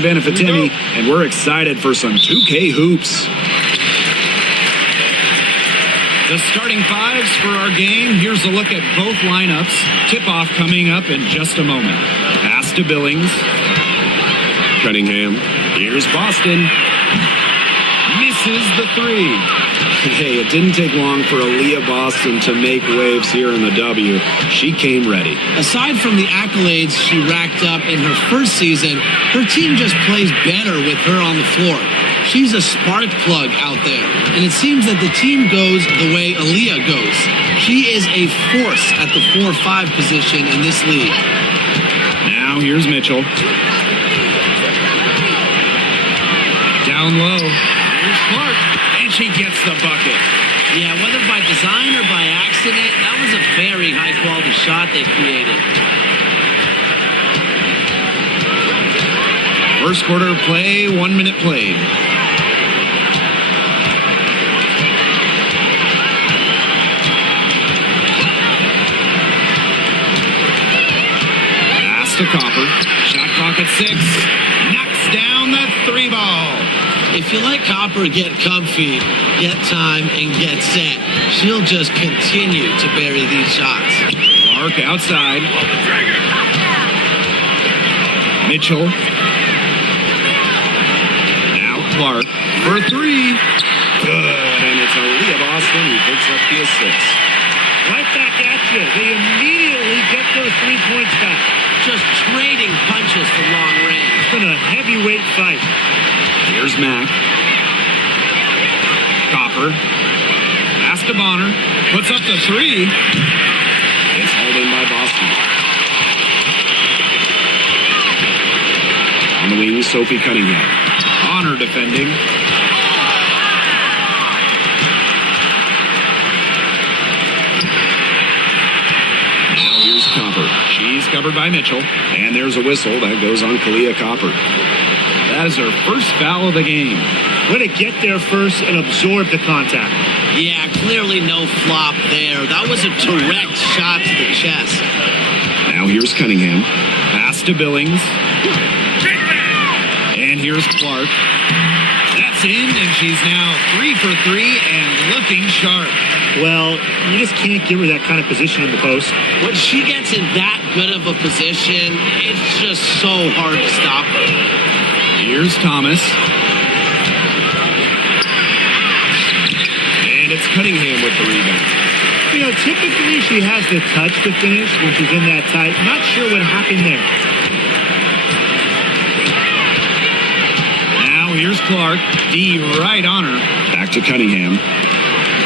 Benefitemi, and we're excited for some 2K hoops. The starting fives for our game. Here's a look at both lineups. Tip-off coming up in just a moment. Pass to Billings. Cunningham. Here's Boston. Misses the three. Hey, it didn't take long for Aaliyah Boston to make waves here in the W. She came ready. Aside from the accolades she racked up in her first season, her team just plays better with her on the floor. She's a spark plug out there, and it seems that the team goes the way Aaliyah goes. She is a force at the 4-5 position in this league. Now here's Mitchell. Down low. Here's Clark. And she gets the bucket. Yeah, whether by design or by accident, that was a very high-quality shot they created. First quarter play, 1 minute played. Pass to Copper. Shot clock at 6. Knocks down the 3 ball. If you let Copper get comfy, get time, and get set, she'll just continue to bury these shots. Clark outside. Mitchell. Now Clark for 3. Good. And it's Aaliyah Boston who picks up the assist. Right back at you. They immediately get those 3 points back. Just trading punches from long range. It's been a heavyweight fight. Here's Mack. Copper. Pass to Bonner. Puts up the 3. It's hauled in by Boston. On the wing, Sophie Cunningham. Bonner defending. Now here's Copper. She's covered by Mitchell. And there's a whistle that goes on Kalia Copper. That is her first foul of the game. Way to get there first and absorb the contact. Yeah, clearly no flop there. That was a direct shot to the chest. Now here's Cunningham. Pass to Billings. And here's Clark. That's in, and she's now 3 for 3 and looking sharp. Well, you just can't give her that kind of position in the post. When she gets in that good of a position, it's just so hard to stop her. Here's Thomas. And it's Cunningham with the rebound. You know, typically she has the touch to finish when she's in that tight. Not sure what happened there. Now here's Clark. D right on her. Back to Cunningham.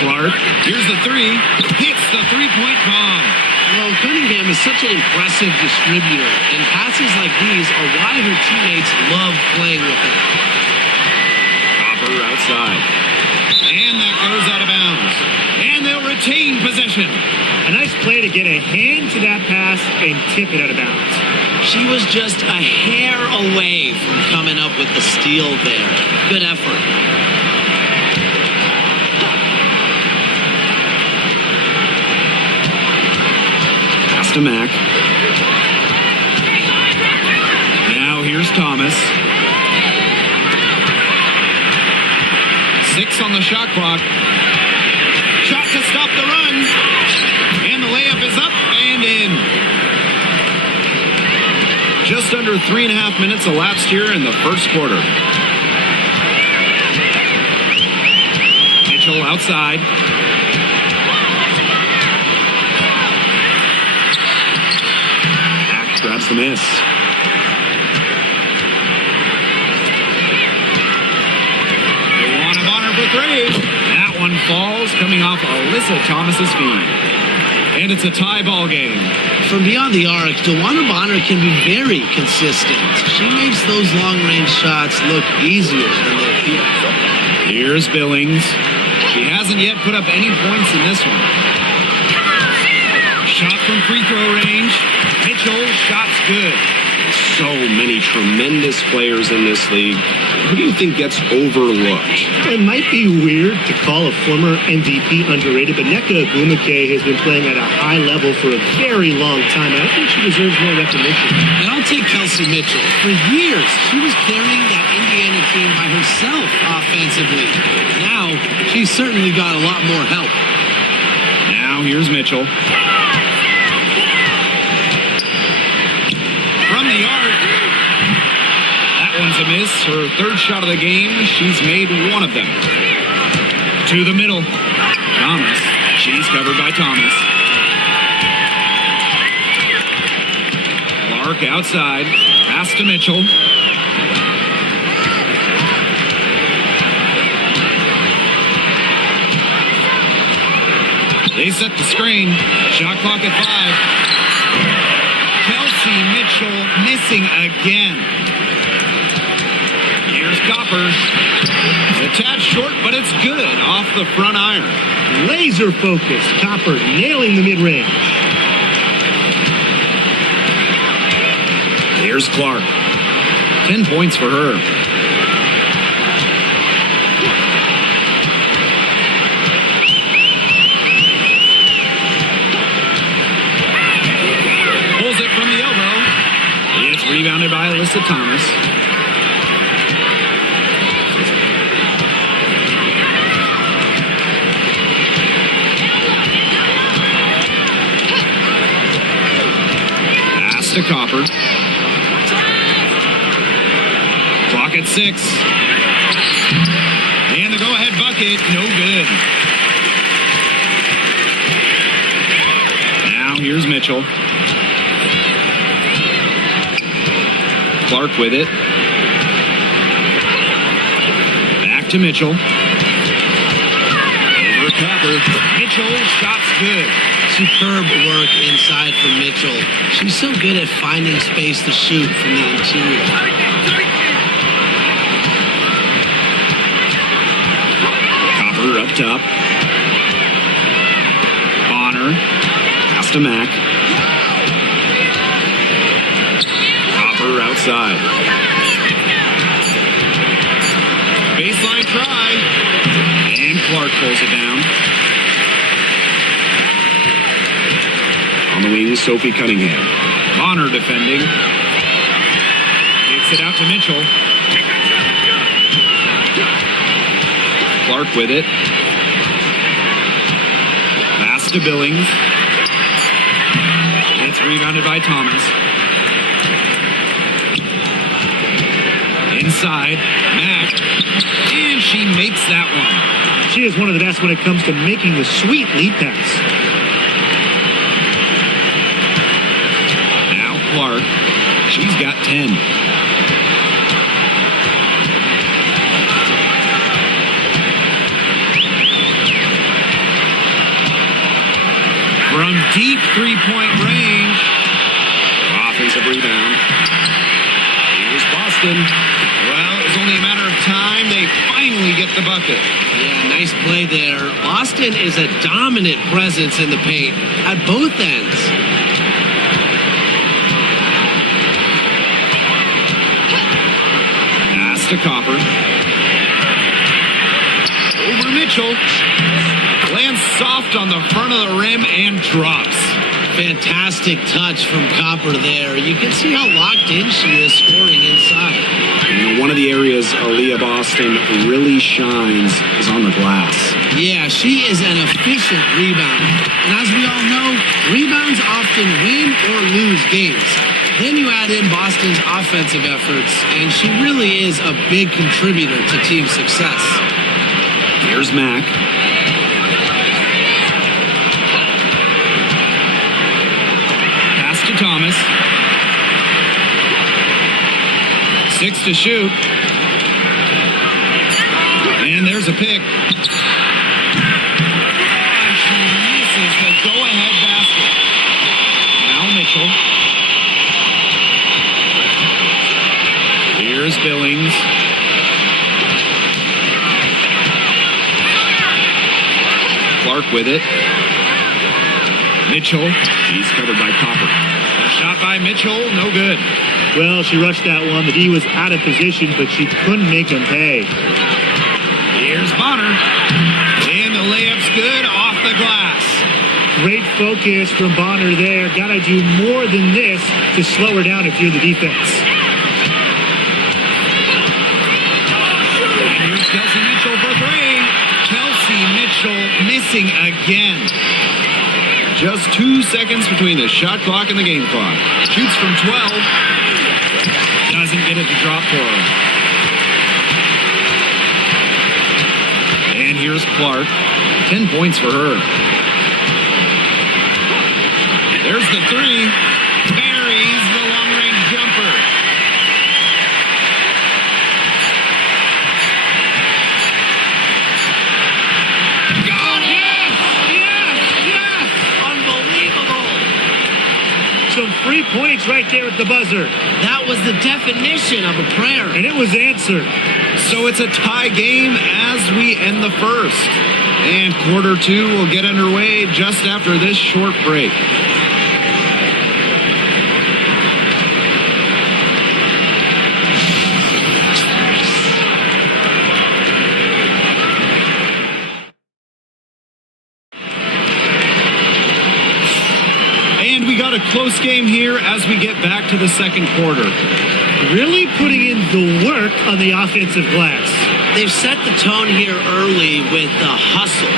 Clark. Here's the 3. Hits the 3-point bomb. Well, Cunningham is such an impressive distributor, and passes like these are why her teammates love playing with her. Copper outside. And that goes out of bounds. And they'll retain possession. A nice play to get a hand to that pass and tip it out of bounds. She was just a hair away from coming up with the steal there. Good effort. To Mack. Now here's Thomas. 6 on the shot clock. Shot to stop the run. And the layup is up and in. Just under 3.5 minutes elapsed here in the first quarter. Mitchell outside. Grabs the miss. Luana Bonner for 3. That one falls, coming off Alyssa Thomas's feet. And it's a tie ball game. From beyond the arc, Luana Bonner can be very consistent. She makes those long-range shots look easier than they appear. Here's Billings. She hasn't yet put up any points in this one. Shot from free throw range. Mitchell, shot's good. so many tremendous players in this league. Who do you think gets overlooked? It might be weird to call a former MVP underrated, but Nneka Ogwumike has been playing at a high level for a very long time, and I think she deserves more recognition. And I'll take Kelsey Mitchell. For years, she was carrying that Indiana team by herself offensively. Now, she's certainly got a lot more help. Now here's Mitchell. From the arc. That one's a miss. Her third shot of the game. She's made one of them. To the middle. Thomas. She's covered by Thomas. Clark outside. Pass to Mitchell. They set the screen. Shot clock at 5. Kelsey Mitchell missing again. Here's Copper. Attached short, but it's good. Off the front iron. Laser focused. Copper nailing the mid-range. Here's Clark. 10 points for her. Pulls it from the elbow. It's rebounded by Alyssa Thomas. Pass to Copper. Clock at 6. And the go-ahead bucket, no good. Now here's Mitchell. Clark with it. Back to Mitchell. Over Copper. Mitchell, shot's good. Superb work inside for Mitchell. She's so good at finding space to shoot from the interior. Copper up top. Bonner. Pass to Mack. Copper outside. Baseline try. And Clark pulls it down. On the wing, Sophie Cunningham. Bonner defending. Gets it out to Mitchell. Clark with it. Pass to Billings. It's rebounded by Thomas. Inside, Mack. And she makes that one. She is one of the best when it comes to making the sweet lead pass. Now Clark. She's got 10. From deep three-point range. Offensive rebound. Here's Boston. Well, it was only a matter of time. They finally get the bucket. Yeah, nice play there. Boston is a dominant presence in the paint at both ends. Pass to Copper. Over Mitchell. Lands soft on the front of the rim and drops. Fantastic touch from Copper there. You can see how locked in she is scoring inside. You know, one of the areas Aaliyah Boston really shines is on the glass. Yeah, she is an efficient rebounder. And as we all know, rebounds often win or lose games. Then you add in Boston's offensive efforts, and she really is a big contributor to team success. Here's Mack. Pass to Thomas. 6 to shoot. And there's a pick. And she misses the go-ahead basket. Now Mitchell. Here's Billings. Clark with it. Mitchell. She's covered by Copper. A shot by by Mitchell, no good. Well, she rushed that one. The D was out of position, but she couldn't make him pay. Here's Bonner. And the layup's good off the glass. Great focus from Bonner there. Got to do more than this to slow her down if you're the defense. And here's Kelsey Mitchell for three. Kelsey Mitchell missing again. Just 2 seconds between the shot clock and the game clock. Shoots from 12. Doesn't get it to drop for her. And here's Clark. 10 points for her. There's the three. Buries the long-range jumper. Got it! Yes! Unbelievable! Some free points right there at the buzzer. That was the definition of a prayer. And it was answered. So it's a tie game as we end the first. And quarter two will get underway just after this short break. And we got a close game here as we get back to the second quarter. Really putting in the work on the offensive glass. They've set the tone here early with the hustle.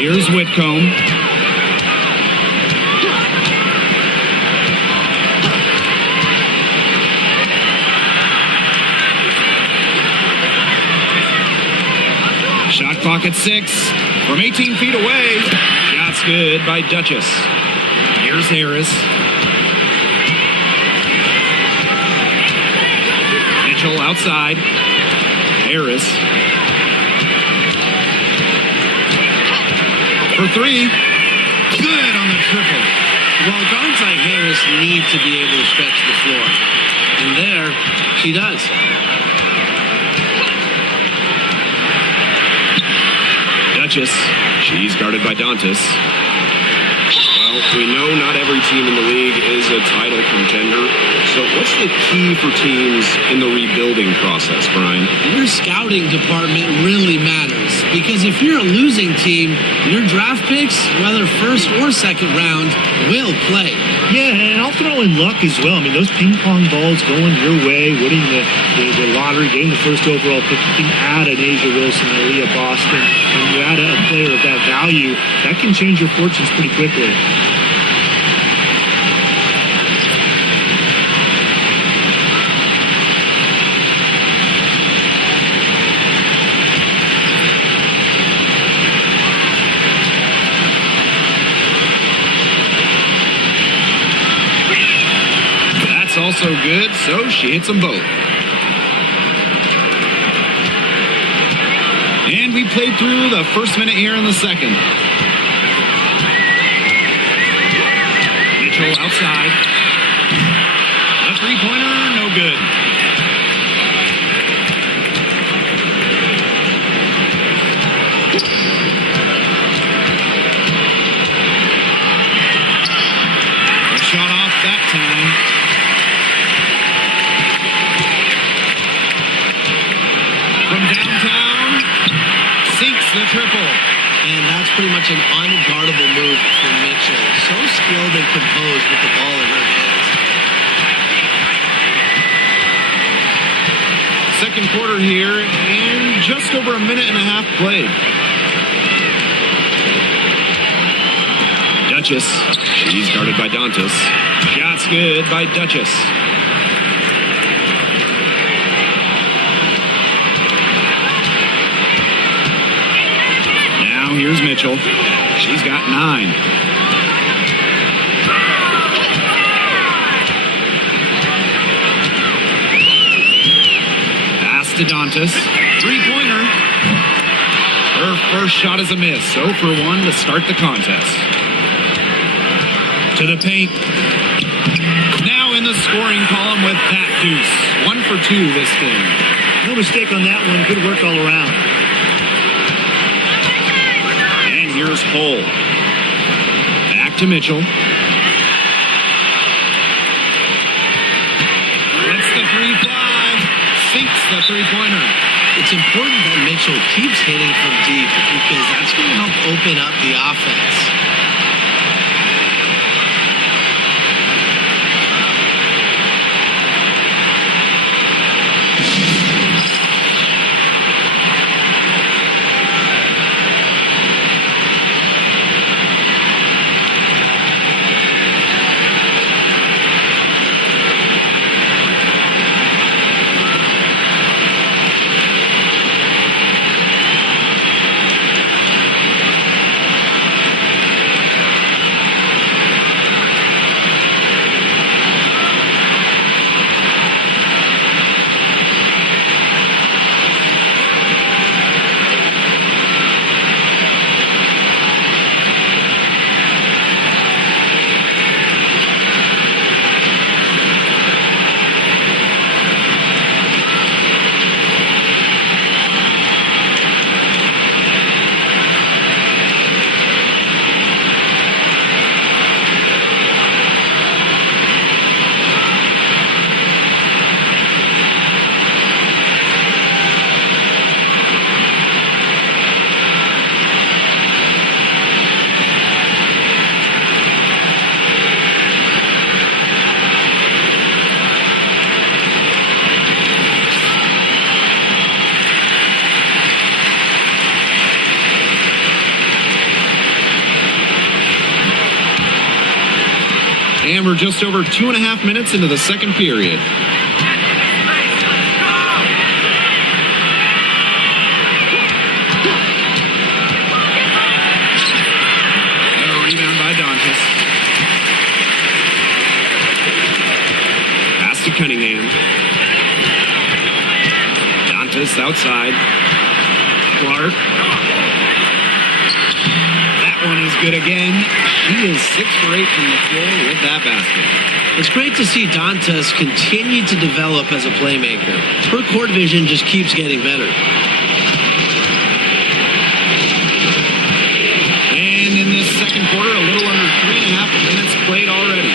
Here's Whitcomb. Shot clock at 6 from 18 feet away. Shot's good by Duchess. Here's Harris. Mitchell outside. Harris. For three. Good on the triple. Well, guards like Harris need to be able to stretch the floor. And there, she does. Duchess. She's guarded by Dantas. Well, we know not every team in the league is a title contender. So what's the key for teams in the rebuilding process, Brian? Your scouting department really matters. Because if you're a losing team, your draft picks, whether first or second round, will play. Yeah, and I'll throw in luck as well. I mean, those ping pong balls going your way, winning the lottery, getting the first overall pick, you can add an Asia Wilson, an Aaliyah Boston, and you add a player of that value, that can change your fortunes pretty quickly. Also good, so she hits them both. And we played through the first minute here in the second. Mitchell outside. A three-pointer, no good. A shot off that time. The triple. And that's pretty much an unguardable move for Mitchell. So skilled and composed with the ball in her hands. Second quarter here, and just over a minute and a half played. Duchess. She's guarded by Dantas. Shot's good by Duchess. Here's Mitchell. She's got 9. Pass to Dantas. Three-pointer. Her first shot is a miss. 0 for 1 to start the contest. To the paint. Now in the scoring column with that deuce. 1 for 2 this game. No mistake on that one. Good work all around. And here's Hull. Back to Mitchell. That's the 3-5. Sinks the three-pointer. It's important that Mitchell keeps hitting from deep because that's going to help open up the offense. And we're just over 2.5 minutes into the second period. And a rebound by Dantas. Pass to Cunningham. Dantas outside. Clark. That one is good again. She is 6 for 8 from the floor with that basket. It's great to see Dantas continue to develop as a playmaker. Her court vision just keeps getting better. And in this second quarter, a little under 3.5 minutes played already.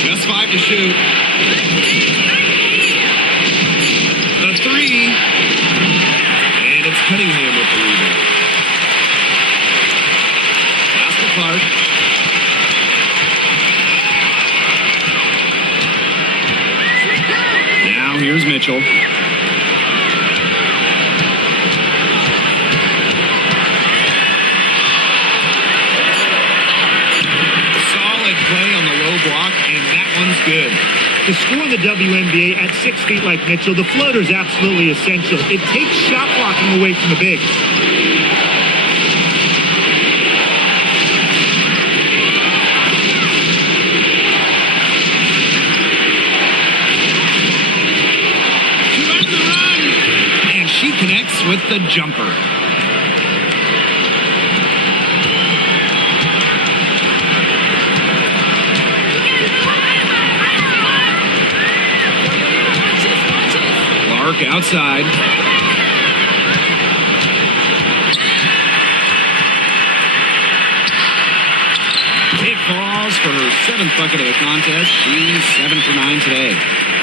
Just 5 to shoot. The 3. And it's Cunningham with the rebound. Pass to Clark. Now here's Mitchell. Solid play on the low block, and that one's good. To score in the WNBA at 6 feet like Mitchell, the floater is absolutely essential. It takes shot blocking away from the bigs. On the run, and she connects with the jumper. Clark outside. It falls for her 7th bucket of the contest. She's 7 for 9 today.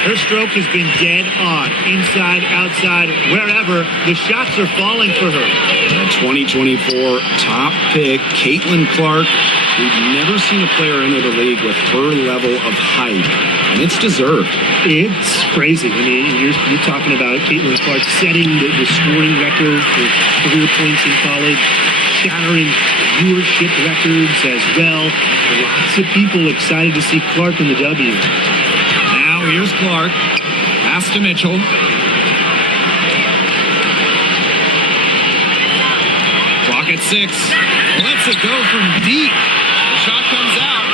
Her stroke has been dead on. Inside, outside, wherever, the shots are falling for her. The 2024 top pick, Caitlin Clark. We've never seen a player enter the league with her level of hype, and it's deserved. It's crazy. I mean, you're talking about Caitlin Clark setting the scoring record for career points in college, shattering viewership records as well. Lots of people excited to see Clark in the W. Now here's Clark. Pass to Mitchell. Clock at 6. Lets it go from deep. The shot comes out.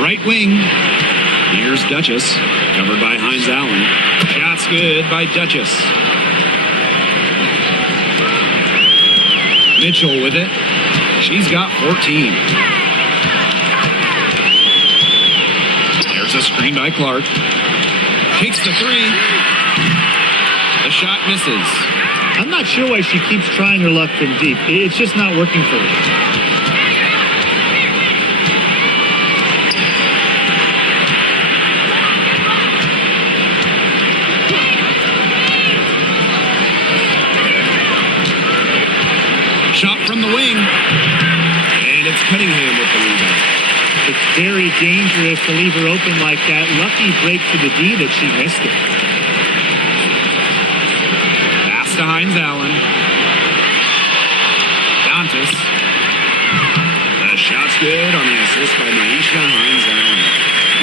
Right wing. Here's Duchess. Covered by Hines Allen. Shot's good by Duchess. Mitchell with it. She's got 14. There's a screen by Clark. Takes the three. The shot misses. I'm not sure why she keeps trying her luck from deep. It's just not working for her. Shot from the wing. And it's Cunningham with the rebound. It's very dangerous to leave her open like that. Lucky break for the D that she missed it. Pass to Hines Allen. Dantas. The shot's good on the assist by Maisha Hines Allen.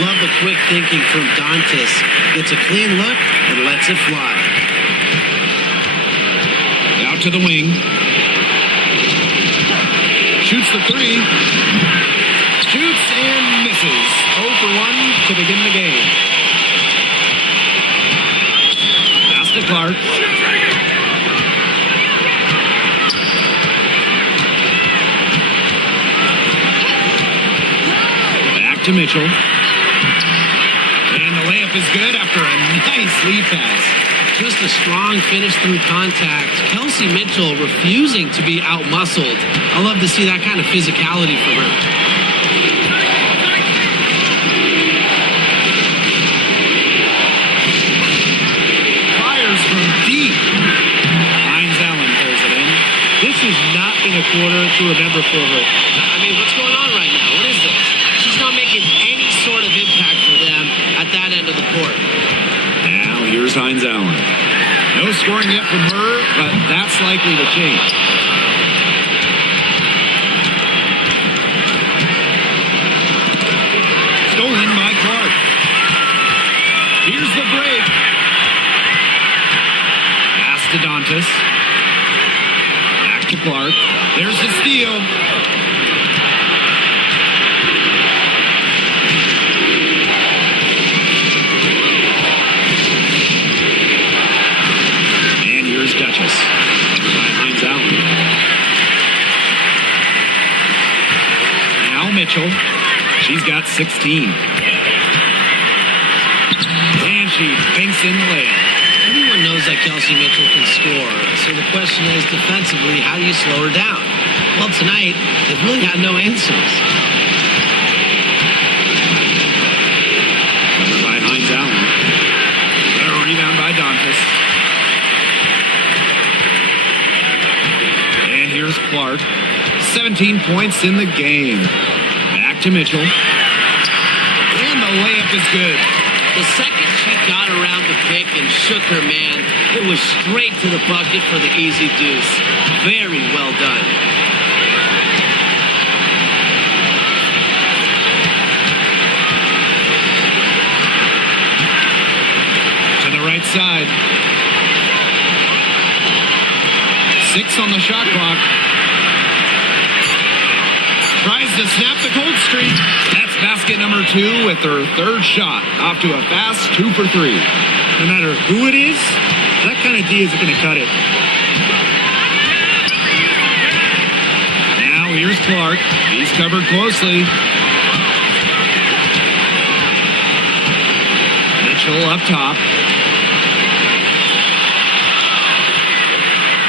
Love the quick thinking from Dantas. Gets a clean look and lets it fly. Out to the wing. Shoots the three. Shoots and misses. 0 for 1 to begin the game. Pass to Clark. Back to Mitchell. And the layup is good after a nice lead pass. Just a strong finish through contact. Kelsey Mitchell refusing to be out-muscled. I love to see that kind of physicality from her. Fires from deep. Hines Allen pulls it in. This has not been a quarter to remember for her. I mean, what's going on right now? What is this? She's not making any sort of impact for them at that end of the court. Now here's Hines Allen. No scoring yet from her, but that's likely to change. Stolen by Clark. Here's the break. Pass to Dantas. Back to Clark. There's the steal. And here's Duchess. By Hines Allen. Now Mitchell. She's got 16. And she banks in the layup. Everyone knows that Kelsey Mitchell can score. So the question is, defensively, how do you slow her down? Well, tonight, they've really got no answers. Covered by Hines Allen. A rebound by Dantas. And here's Clark. 17 points in the game. Back to Mitchell. And the layup is good. The second she got around the pick and shook her man, it was straight to the bucket for the easy deuce. Very well done. To the right side. 6 on the shot clock. Tries to snap the cold streak. That's basket number 2 with her third shot. Off to a fast 2 for 3. No matter who it is, that kind of D isn't going to cut it. Now here's Clark. He's covered closely. Mitchell up top.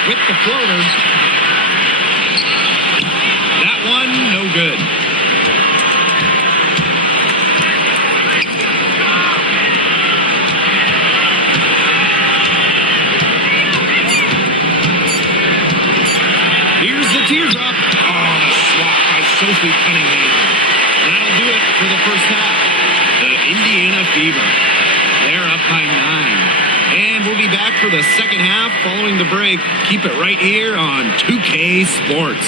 With the floater. That one, no good. Here's the teardrop. Oh, the swat by Sophie Cunningham. That'll do it for the first half. The Indiana Fever. They're up by 9. And we'll be back for the second half following the break. Keep it right here on 2K Sports.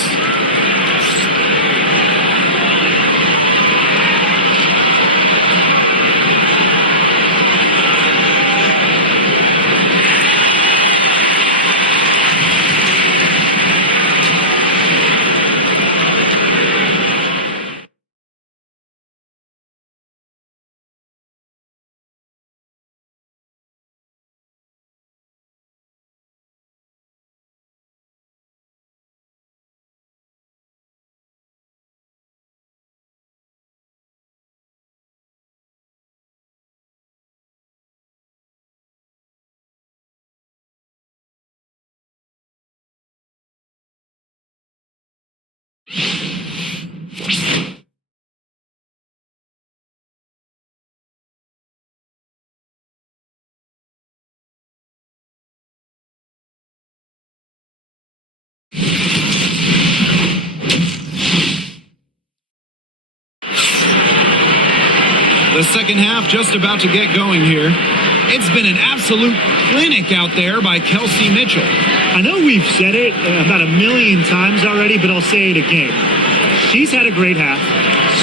The second half just about to get going here. It's been an absolute clinic out there by Kelsey Mitchell. I know we've said it about a million times already, but I'll say it again. She's had a great half,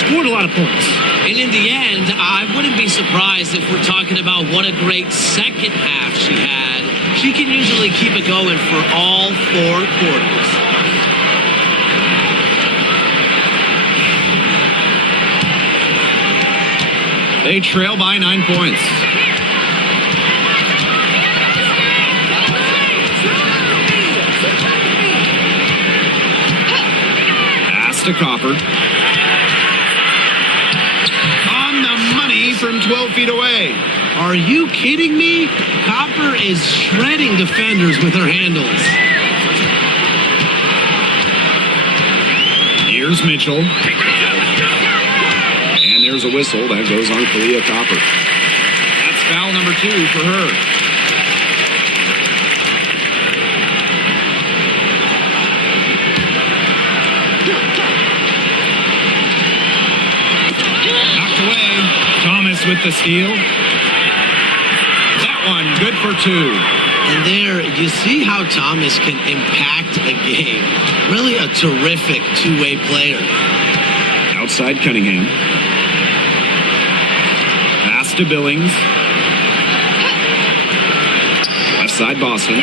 scored a lot of points. And in the end, I wouldn't be surprised if we're talking about what a great second half she had. She can usually keep it going for all 4 quarters. They trail by 9 points. Pass to Copper. On the money from 12 feet away. Are you kidding me? Copper is shredding defenders with her handles. Here's Mitchell. And there's a whistle. That goes on Kalia Copper. That's foul number 2 for her. Knocked away. Thomas with the steal. That one good for 2. And there, you see how Thomas can impact a game. Really a terrific two-way player. Outside Cunningham. Pass to Billings. Left side Boston.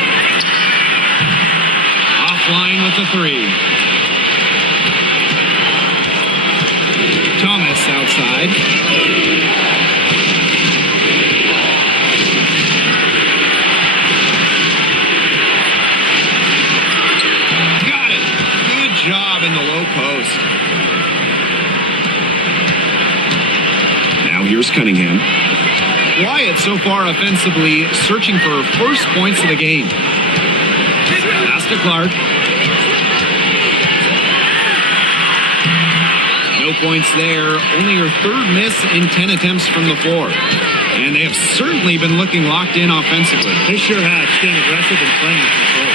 Offline with the 3. Thomas outside. Got it. Good job in the low post. Now here's Cunningham. Wyatt so far offensively searching for first points of the game. Pass to Clark. No points there. Only her 3rd miss in 10 attempts from the floor. And they have certainly been looking locked in offensively. They sure have, staying aggressive and playing in control.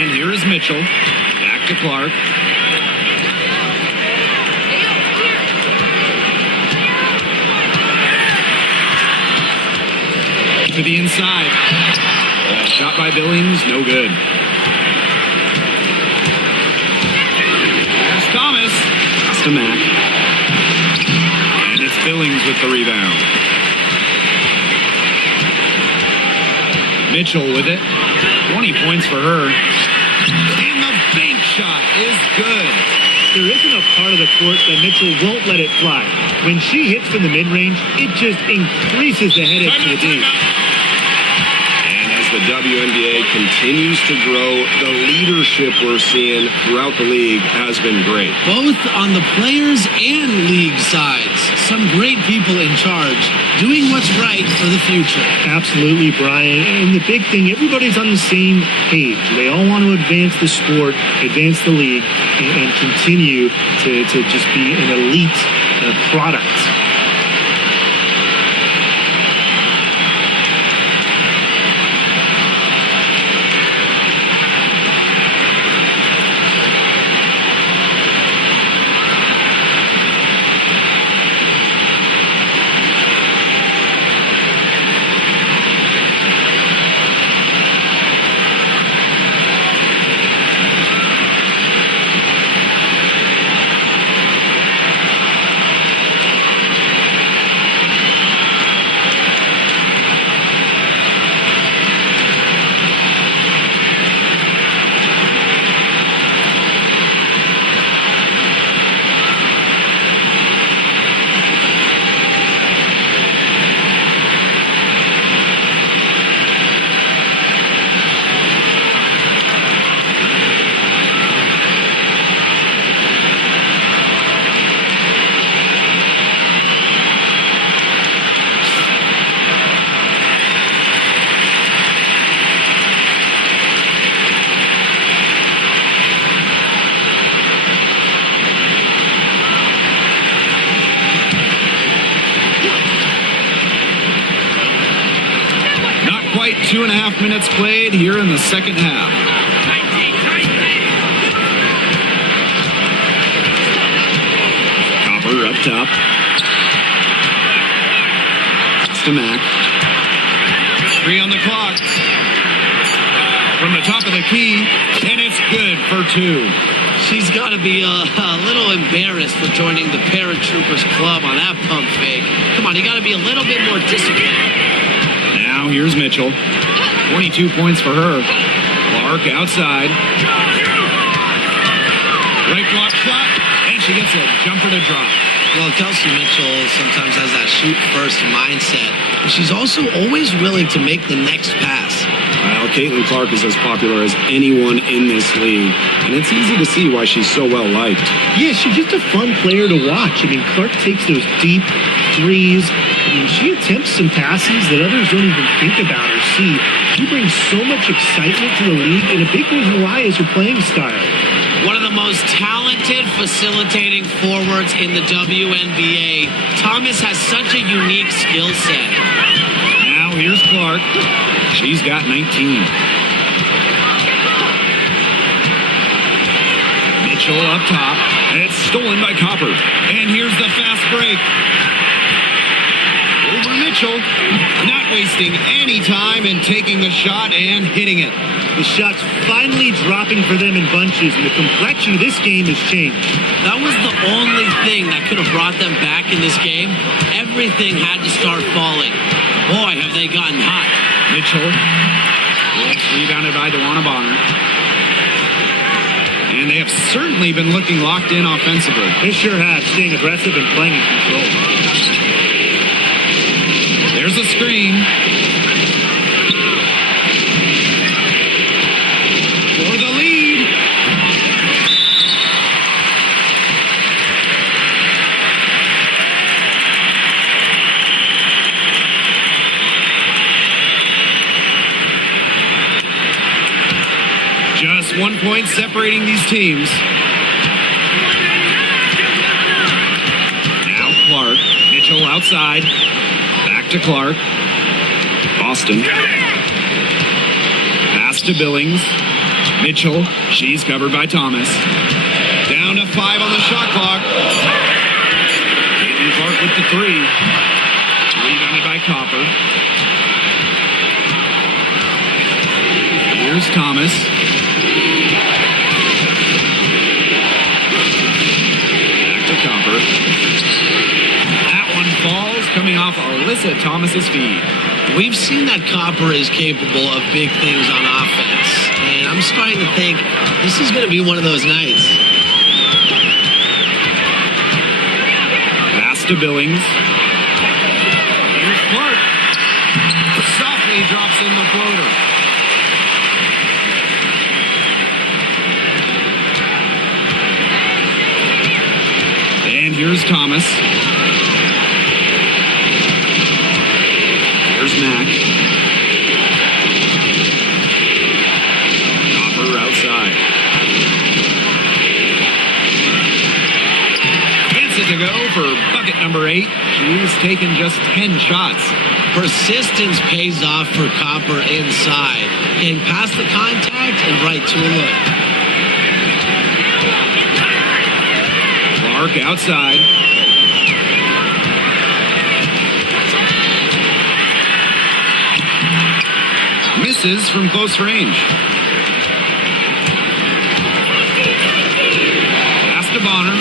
And here is Mitchell. Back to Clark. To the inside. Shot by Billings, no good. There's Thomas. Pass to Mack. And it's Billings with the rebound. Mitchell with it. 20 points for her. And the bank shot is good. There isn't a part of the court that Mitchell won't let it fly. When she hits from the mid-range, it just increases the headache to the D. The WNBA continues to grow. The leadership we're seeing throughout the league has been great. Both on the players and league sides. Some great people in charge, doing what's right for the future. Absolutely, Brian. And the big thing, everybody's on the same page. They all want to advance the sport, advance the league, and continue to just be an elite product. 2.5 minutes played here in the second half. Copper up top. To Mac. 3 on the clock. From the top of the key, and it's good for 2. She's got to be a little embarrassed for joining the Paratroopers Club on that pump fake. Come on, you got to be a little bit more disciplined. Now here's Mitchell. 22 points for her. Clark outside. Right block shot, and she gets a jumper to drop. Well, Kelsey Mitchell sometimes has that shoot-first mindset, but she's also always willing to make the next pass. Well, Caitlin Clark is as popular as anyone in this league, and it's easy to see why she's so well-liked. Yeah, she's just a fun player to watch. I mean, Clark takes those deep threes. I mean, she attempts some passes that others don't even think about or see. She brings so much excitement to the league, and a big reason why is her playing style. One of the most talented facilitating forwards in the WNBA. Thomas has such a unique skill set. Now here's Clark. She's got 19. Mitchell up top. It's stolen by Copper. And here's the fast break. Over Mitchell. Not wasting any time and taking the shot and hitting it. The shot's finally dropping for them in bunches, and the complexion of this game has changed. That was the only thing that could have brought them back in this game. Everything had to start falling. Boy, have they gotten hot. Mitchell. It's rebounded by DeWanna Bonner. And they have certainly been looking locked in offensively. They sure have, staying aggressive and playing in control. There's a screen. For the lead. Just 1 point separating these teams. Now Clark. Mitchell outside. Back to Clark. Boston. Pass to Billings. Mitchell. She's covered by Thomas. Down to 5 on the shot clock. Caitlin Clark with the 3. Rebounded by Copper. Here's Thomas. Back to Copper. That one falls, coming off Alyssa Thomas's feed. We've seen that Copper is capable of big things on offense, and I'm starting to think this is going to be one of those nights. Pass to Billings. Here's Clark. Softly drops in the floater. And here's Thomas. Here's Mac. Copper outside. Gets it to go for bucket number 8. She's taken just 10 shots. Persistence pays off for Copper inside. Getting past the contact and right to a look. Clark outside. Misses from close range. Pass to Bonner.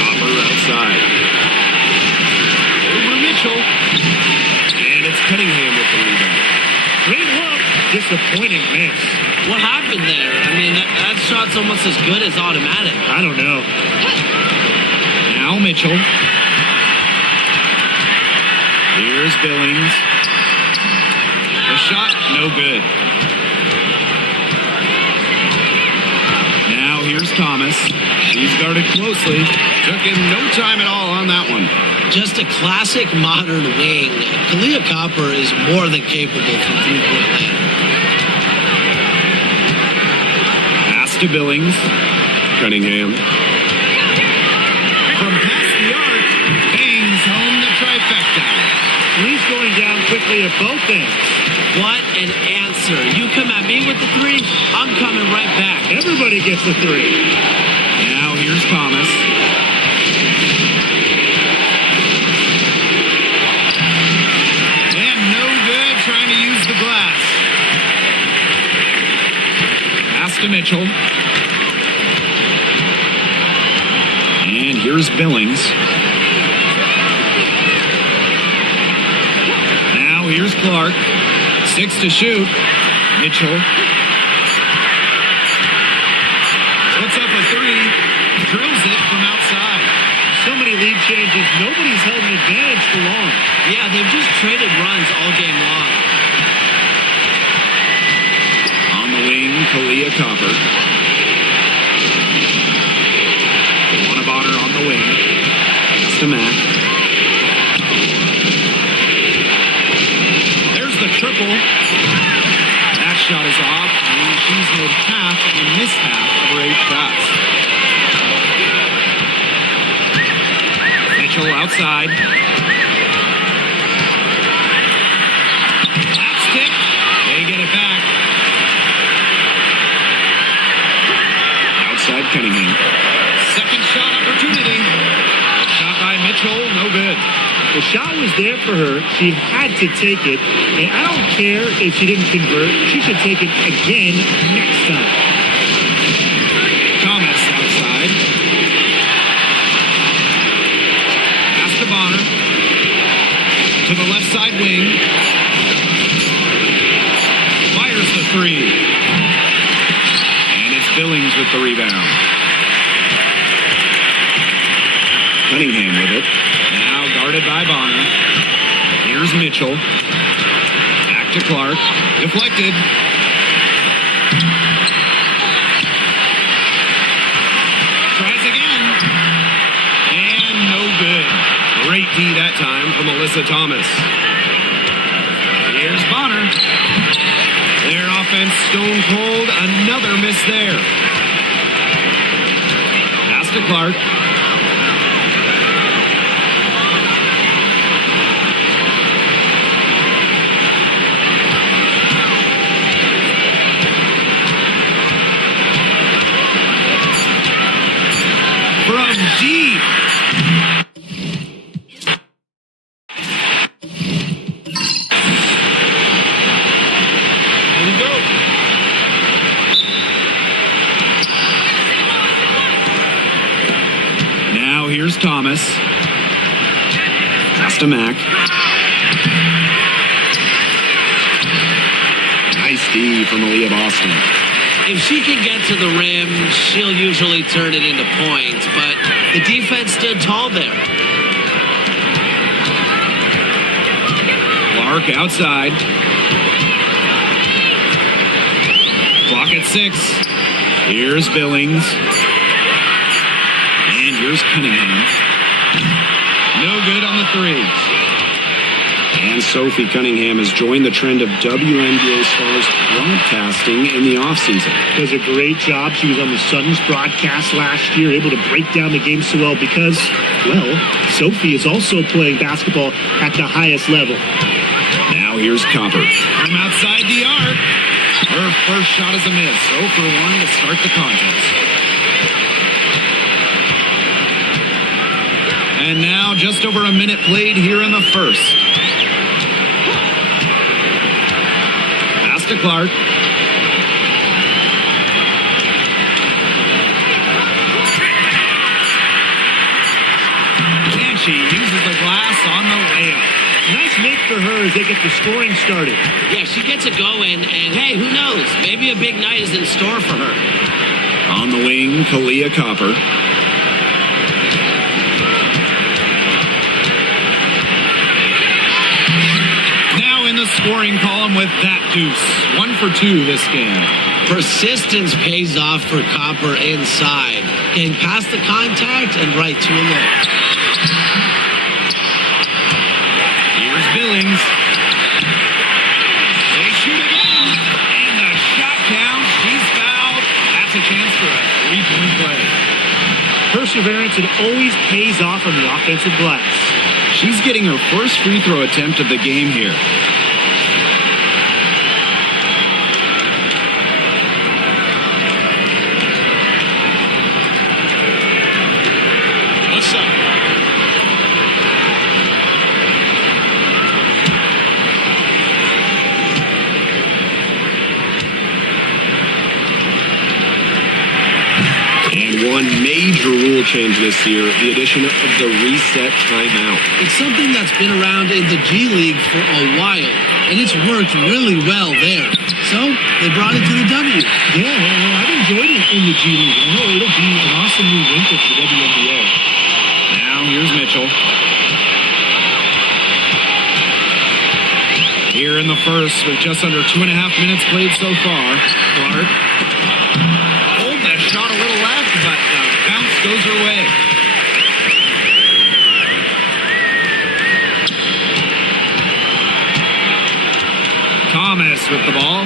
Copper outside. Over Mitchell. And it's Cunningham with the rebound. Great look, disappointing miss. What happened there? I mean, that shot's almost as good as automatic. I don't know. Now Mitchell. Here's Billings. The shot, no good. Now here's Thomas. She's guarded closely. Took him no time at all on that one. Just a classic modern wing. Kalia Copper is more than capable from three-point land. Pass to Billings. Cunningham. From past the arc, bangs home the trifecta. Three's going down quickly at both ends. What an answer. You come at me with the three, I'm coming right back. Everybody gets a three. Now here's Thomas. And no good, trying to use the glass. Pass to Mitchell. And here's Billings. Now here's Clark. 6 to shoot. Mitchell. Puts up a three. Drills it from outside. So many lead changes. Nobody's held an advantage for long. Yeah, they've just traded runs all game long. On the wing, Kalia Copper. Bonner on the wing. Pass to Mack. There's the triple. That shot is off, and she's made half and missed half of her 8 shots. Mitchell outside. That's tipped. They get it back. Outside Cunningham. Second shot opportunity. Shot by Mitchell, no good. The shot was there for her. She had to take it. And I don't care if she didn't convert. She should take it again next time. Thomas outside. Pass to Bonner. To the left side wing. Fires the three. And it's Billings with the rebound. Cunningham with it. Now guarded by Bonner. Here's Mitchell. Back to Clark. Deflected. Tries again. And no good. Great D that time from Alyssa Thomas. Here's Bonner. Their offense stone cold. Another miss there. Pass to Clark. From deep. Here we go. Now here's Thomas. Pass to Mack. Nice D from Aaliyah Boston. If she can get to the rim, she'll usually turn it into points, but the defense stood tall there. Clark outside. Clock at 6. Here's Billings. And here's Cunningham. No good on the three. And Sophie Cunningham has joined the trend of WNBA stars broadcasting in the offseason. Does a great job. She was on the Suns broadcast last year, able to break down the game so well because, well, Sophie is also playing basketball at the highest level. Now here's Copper. From outside the arc. Her first shot is a miss. 0 for 1 to start the contest. And now just over a minute played here in the first. Pass to Clark. And she uses the glass on the layup. Nice make for her as they get the scoring started. Yeah, she gets it going, and hey, who knows? Maybe a big night is in store for her. On the wing, Kalia Copper. Now in the scoring column with that deuce. 1 for 2 this game. Persistence pays off for Copper inside. Getting past the contact and right to a low. Here's Billings. They shoot again. And the shot counts. She's fouled. That's a chance for a 3-point play. Perseverance, it always pays off on the offensive glass. She's getting her first free throw attempt of the game here. What's up? And one major rule change this year, the addition of the reset timeout. It's something that's been around in the G League for a while, and it's worked really well there. So they brought it to the W. Yeah, well, I've enjoyed it in the G League. I know it'll be an awesome new wrinkle for the WNBA. Now here's Mitchell. Here in the first with just under 2.5 minutes played so far. Clark. Hold that shot a little left, but the bounce goes her way. Thomas with the ball.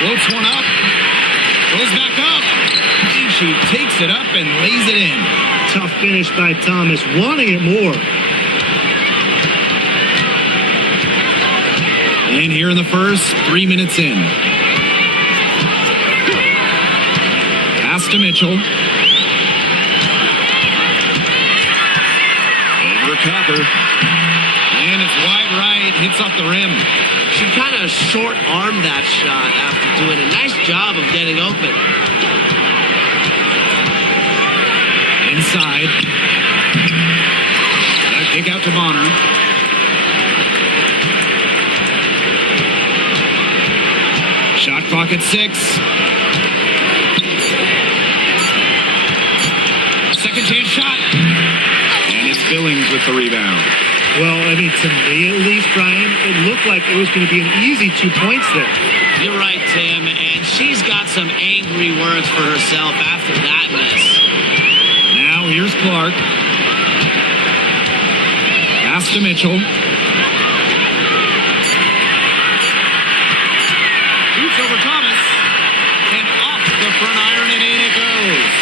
Floats one up. Goes back up. And she takes it up and lays it in. Tough finish by Thomas, wanting it more. And here in the first, 3 minutes in. Pass to Mitchell. Over Copper. And it's wide right, hits off the rim. She kind of short-armed that shot after doing a nice job of getting open. Inside. A kick out to Bonner. Shot clock at 6. Second chance shot. And it's Billings with the rebound. Well, I mean, to me at least, Brian, it looked like it was going to be an easy 2 points there. You're right, Tim, and she's got some angry words for herself after that miss. Now here's Clark. Pass to Mitchell. Shoots over Thomas. And off the front iron and in it goes.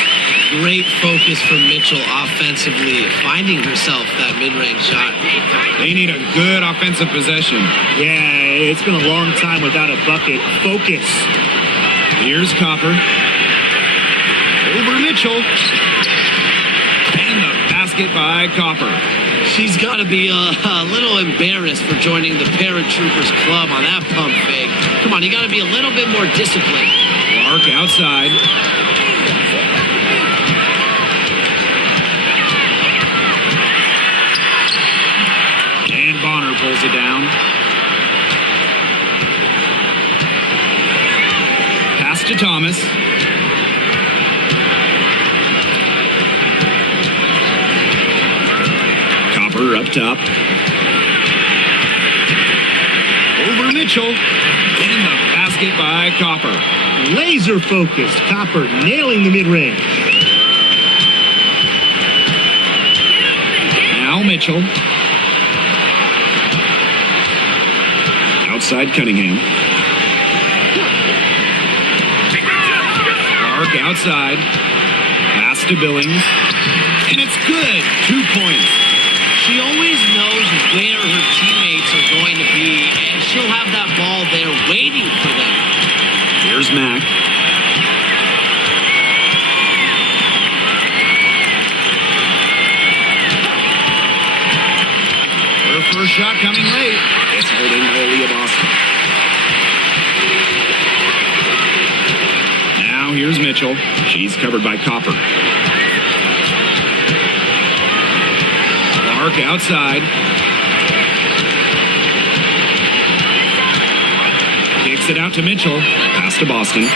Great focus from Mitchell offensively, finding herself that mid-range shot. They need a good offensive possession. Yeah, it's been a long time without a bucket. Focus. Here's Copper. Over Mitchell. And the basket by Copper. She's got to be a little embarrassed for joining the Paratroopers Club on that pump fake. Come on, you got to be a little bit more disciplined. Clark outside. And Bonner pulls it down. Pass to Thomas. Copper up top. Over Mitchell. And the basket by Copper. Laser focused. Copper nailing the mid-range. Now Mitchell. Outside Cunningham. Clark outside. Pass to Billings. And it's good. 2 points. She always knows where her teammates are going to be, and she'll have that ball there waiting for them. Here's Mack. Her first shot coming late. It's holding by Aaliyah Boston. Now here's Mitchell. She's covered by Copper. Clark outside. Kicks it out to Mitchell. Pass to Boston.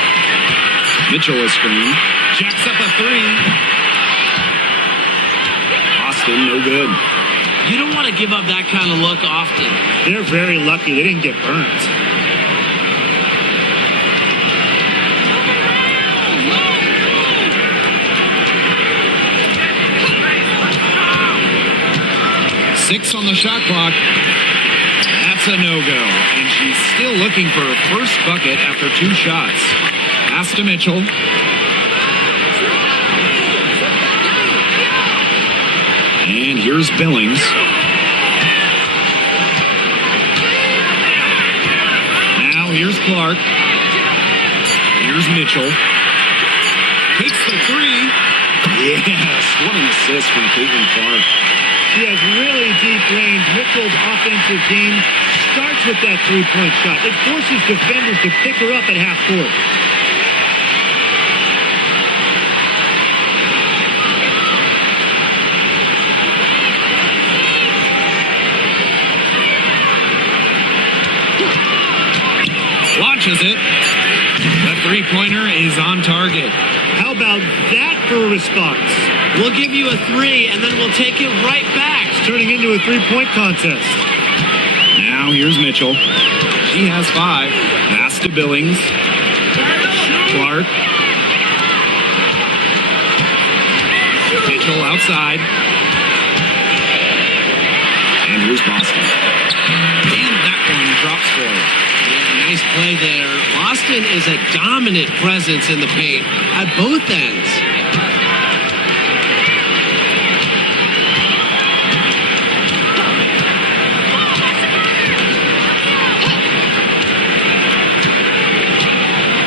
Mitchell is screened. Jacks up a 3. Boston, no good. You don't want to give up that kind of look often. They're very lucky they didn't get burnt. Six on the shot clock. That's a no-go. And she's still looking for her first bucket after 2 shots. Pass to Mitchell. And here's Billings. Now here's Clark. Here's Mitchell. Takes the three. Yes, what an assist from Caitlin Clark. She has really deep range. Mitchell's offensive game starts with that three-point shot. It forces defenders to pick her up at half court. Launches it. The three-pointer is on target. How about that for a response? We'll give you a 3, and then we'll take it right back. It's turning into a three-point contest. Now here's Mitchell. She has 5. Pass to Billings. Clark. Mitchell outside. And here's Boston. And that one drops for her. Yeah, nice play there. Boston is a dominant presence in the paint at both ends.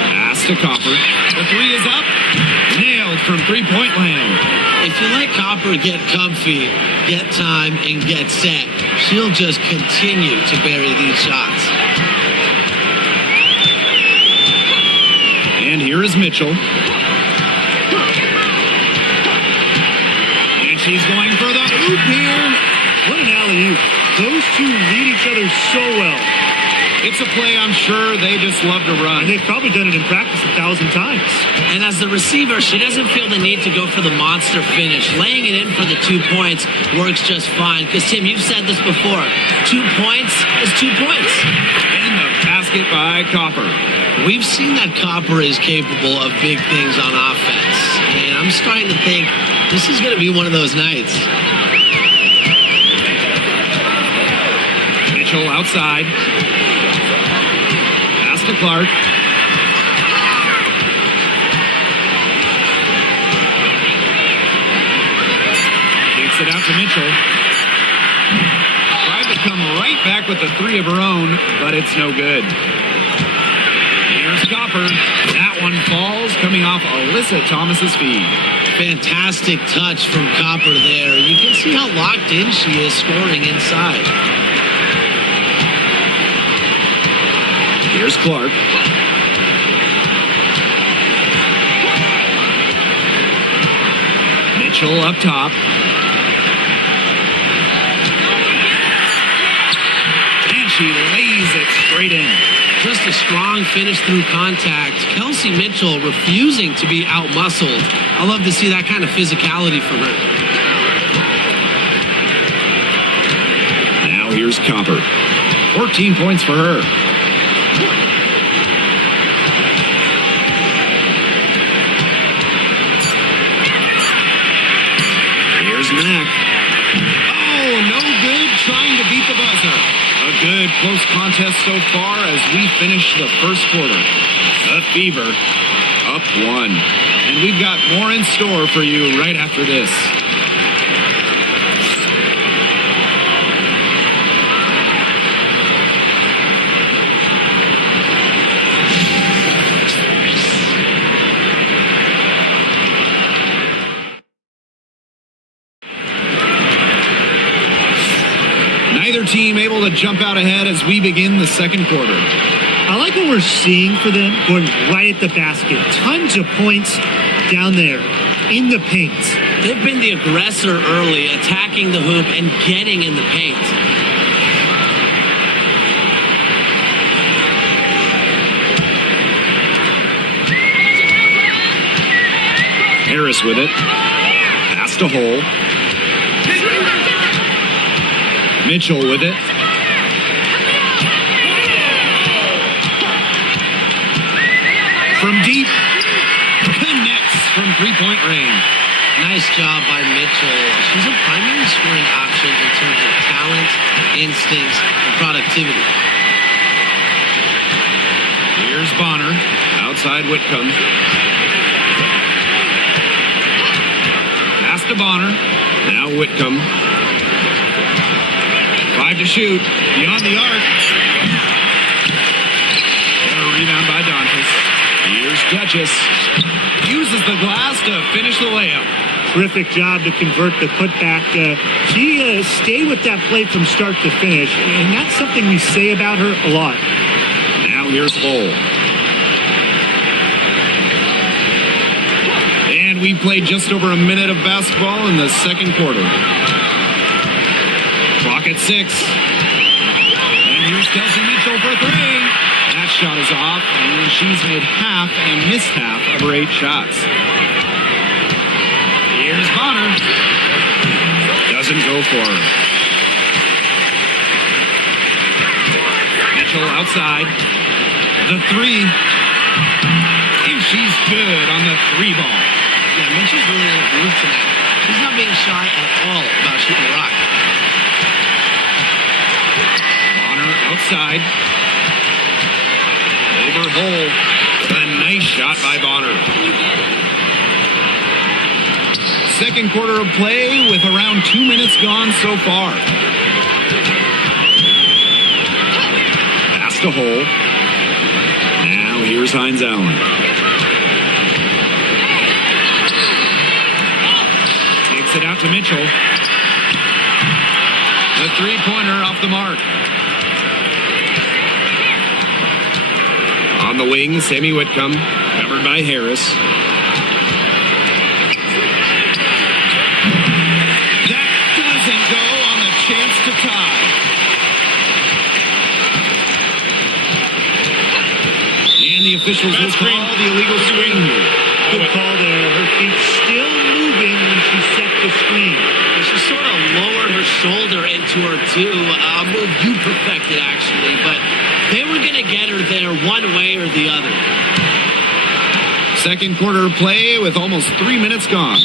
Pass to Copper. The 3 is up. Nailed from three-point land. If you let Copper get comfy, get time, and get set, she'll just continue to bury these shots. And here is Mitchell. And she's going for the oop here. What an alley-oop. Those two read each other so well. It's a play I'm sure they just love to run. And they've probably done it in practice 1,000 times. And as the receiver, she doesn't feel the need to go for the monster finish. Laying it in for the 2 points works just fine. Because, Tim, you've said this before. 2 points is 2 points. And the basket by Copper. We've seen that Copper is capable of big things on offense. And I'm starting to think this is going to be one of those nights. Mitchell outside. Pass to Clark. Takes it out to Mitchell. Tried to come right back with the 3 of her own, but it's no good. Here's Copper. That one falls, coming off Alyssa Thomas's feed. Fantastic touch from Copper there. You can see how locked in she is scoring inside. Here's Clark. Mitchell up top. And she lays it straight in. Just a strong finish through contact. Kelsey Mitchell refusing to be out-muscled. I love to see that kind of physicality from her. Now here's Copper. 14 points for her. Here's Mack. Oh, no good trying to beat the buzzer. A good close contest so far as we finish the first quarter. The Fever up 1. And we've got more in store for you right after this. Neither team able to jump out ahead as we begin the second quarter. I like what we're seeing for them going right at the basket. Tons of points down there in the paint. They've been the aggressor early, attacking the hoop and getting in the paint. Harris with it. Pass to Hole. Mitchell with it. From deep. Connects from three-point range. Nice job by Mitchell. She's a primary scoring option in terms of talent, instincts, and productivity. Here's Bonner. Outside Whitcomb. Pass to Bonner. Now Whitcomb. 5 to shoot. Beyond the arc. And a rebound by Dantas. Here's Duchess. Uses the glass to finish the layup. Terrific job to convert the putback. She stayed with that play from start to finish, and that's something we say about her a lot. Now here's Hull. And we played just over a minute of basketball in the second quarter. Clock at 6. And here's Kelsey Mitchell for 3. That shot is off, and she's made half and missed half of her 8 shots. Here's Bonner. Doesn't go for her. Mitchell outside. The 3. And she's good on the 3 ball. Yeah, Mitchell's really in a groove tonight. She's not being shy at all about shooting the rock. Bonner outside. Over Hull. A nice shot by Bonner. Second quarter of play with around 2 minutes gone so far. Pass to Hull. Now here's Hines Allen. Kicks it out to Mitchell. The 3-pointer off the mark. On the wing, Sammy Whitcomb, covered by Harris. That doesn't go on the chance to tie. And the officials will call the illegal screen here. Good call there. Her feet still moving when she set the screen. She sort of lowered her shoulder into her, too. A move you perfected, actually. But they were going to get her there one way or the other. Second quarter of play with almost 3 minutes gone.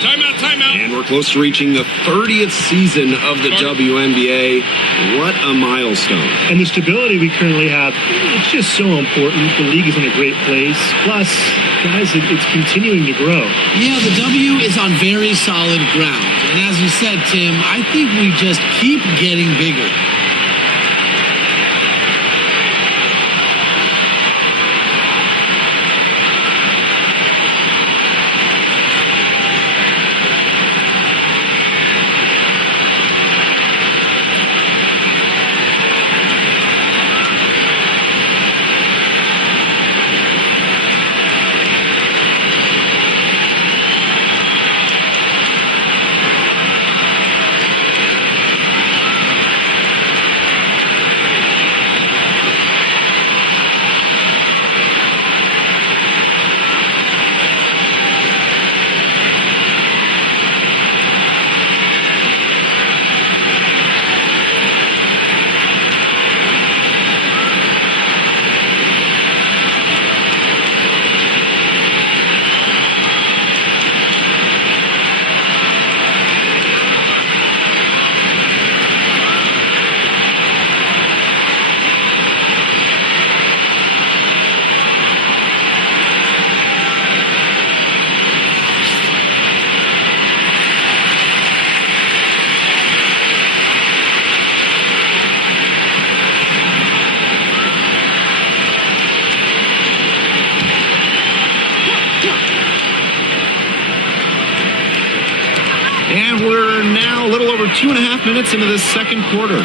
Timeout, timeout. And we're close to reaching the 30th season of the WNBA. What a milestone. And the stability we currently have, it's just so important. The league is in a great place. Plus, guys, it's continuing to grow. Yeah, the W is on very solid ground. And as you said, Tim, I think we just keep getting bigger. And we're now a little over 2.5 minutes into this second quarter.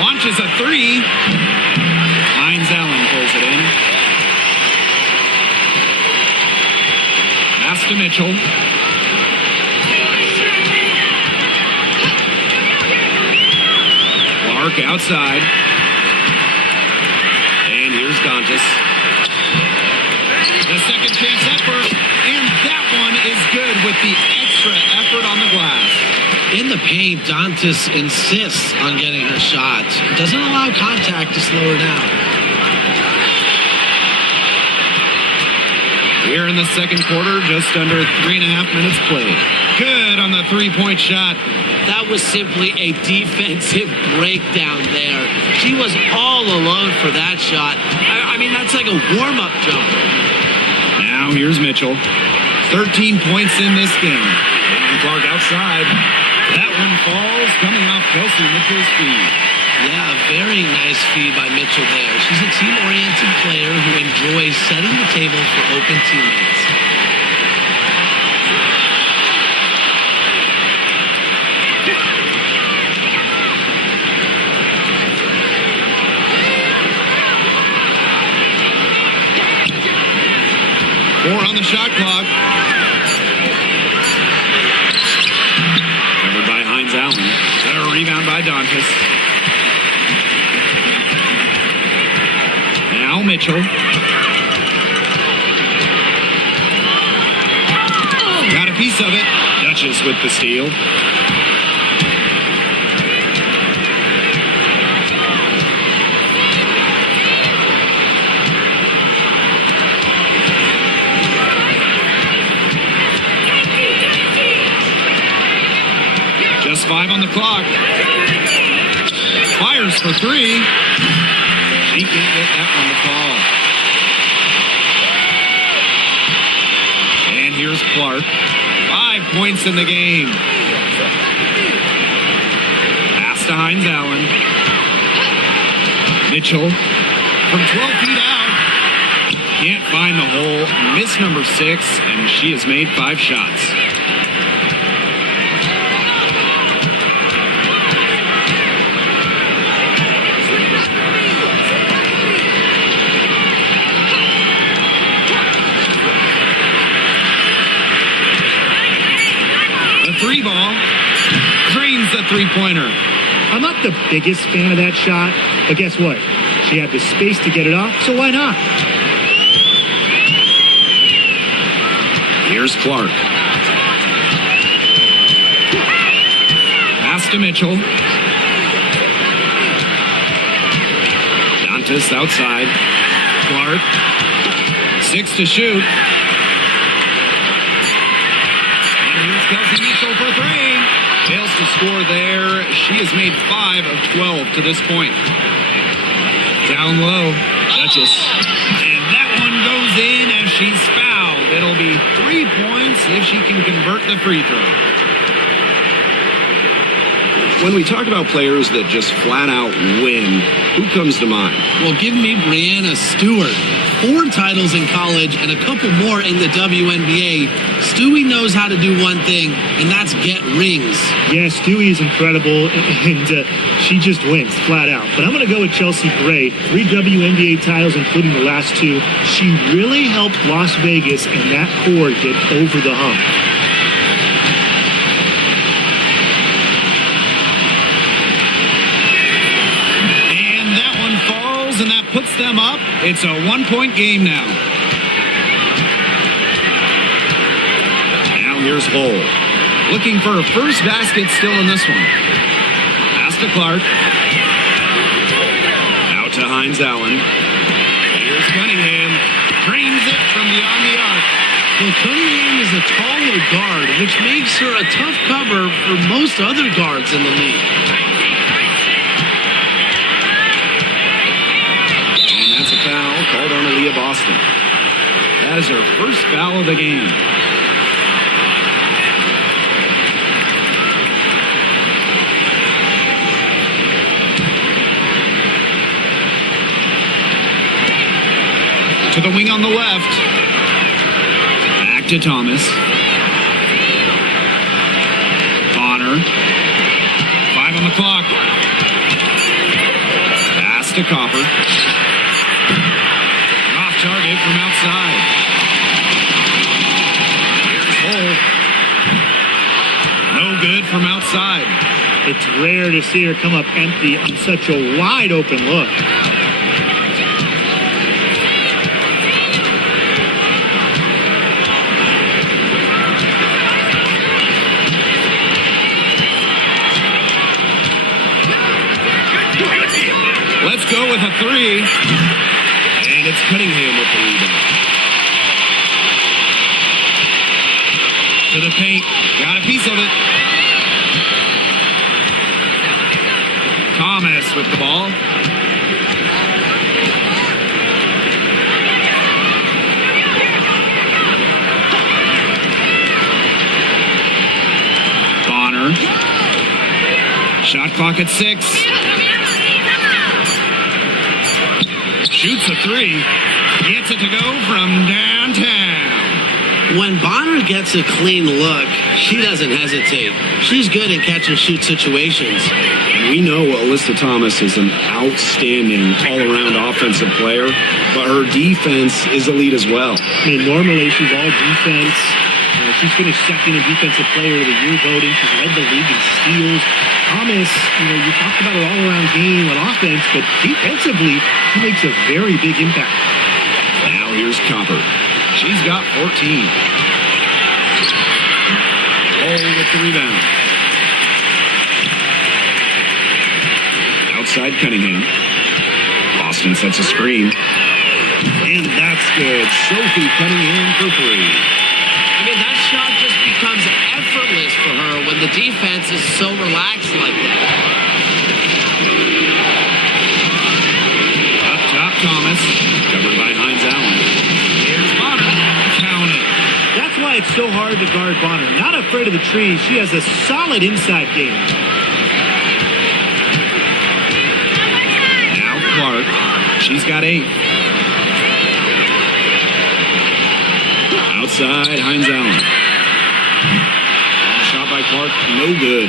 Launches a 3. Hines Allen pulls it in. Pass to Mitchell. Clark outside. Here's Dantas. The second chance effort, and that one is good with the extra effort on the glass. In the paint, Dantas insists on getting her shot. Doesn't allow contact to slow her down. Here in the second quarter, just under 3.5 minutes played. Good on the 3-point shot. That was simply a defensive breakdown there. She was all alone for that shot. I mean, that's like a warm-up jumper. Now here's Mitchell. 13 points in this game. Clark outside. That one falls, coming off Kelsey Mitchell's feed. Yeah, a very nice feed by Mitchell there. She's a team-oriented player who enjoys setting the table for open teammates. Four on the shot clock. Covered by Hines Allen. A rebound by Dantas. Now Mitchell. Got a piece of it. Duchess with the steal. Just 5 on the clock. Fires for 3. She can't get that one to fall. And here's Clark. 5 points in the game. Pass to Hines Allen. Mitchell from 12 feet out. Can't find the hole. Miss number 6, and she has made 5 shots. Three ball. Drains the three-pointer. I'm not the biggest fan of that shot, but guess what? She had the space to get it off, so why not? Here's Clark. Pass to Mitchell. Dantas outside. Clark. 6 to shoot. Kelsey Mitchell for 3. Fails to score there. She has made 5 of 12 to this point. Down low. Duchess. And that one goes in as she's fouled. It'll be 3 points if she can convert the free throw. When we talk about players that just flat out win, who comes to mind? Well, give me Breanna Stewart. 4 titles in college and a couple more in the WNBA. Stewie knows how to do one thing, and that's get rings. Yeah, Stewie is incredible, and she just wins, flat out. But I'm going to go with Chelsea Gray. 3 WNBA titles, including the last 2. She really helped Las Vegas and that core get over the hump. And that puts them up. It's a 1-point game now. Now here's Hull. Looking for a first basket still in this one. Pass to Clark. Out to Hines Allen. Here's Cunningham. Drains it from beyond the arc. Well, Cunningham is a taller guard, which makes her a tough cover for most other guards in the league. That's a foul called on Aaliyah Boston. That is her first foul of the game. To the wing on the left. Back to Thomas. Bonner. 5 on the clock. Pass to Copper. Off target from outside. Here's Hull. No good from outside. It's rare to see her come up empty on such a wide open look. Let's go with a 3. And it's Cunningham with the rebound. To the paint. Got a piece of it. Thomas with the ball. Shot clock at 6. Shoots a 3. Gets it to go from downtown. When Bonner gets a clean look, she doesn't hesitate. She's good in catch-and-shoot situations. And we know Alyssa Thomas is an outstanding all-around offensive player, but her defense is elite as well. I mean, normally she's all defense. She's finished second in Defensive Player of the Year voting. She's led the league in steals. Thomas, you talked about her all-around game on offense, but defensively, she makes a very big impact. Now here's Copper. She's got 14. With the rebound. Outside Cunningham. Boston sets a screen. And that's good. Sophie Cunningham for 3. I mean, that shot just becomes effortless for her when the defense is so relaxed like that. Up top, Thomas. Covered by Hines Allen. Here's Bonner. Count it. That's why it's so hard to guard Bonner. Not afraid of the trees. She has a solid inside game. Now Clark. She's got 8. Outside Hines Allen. Shot by Clark. No good.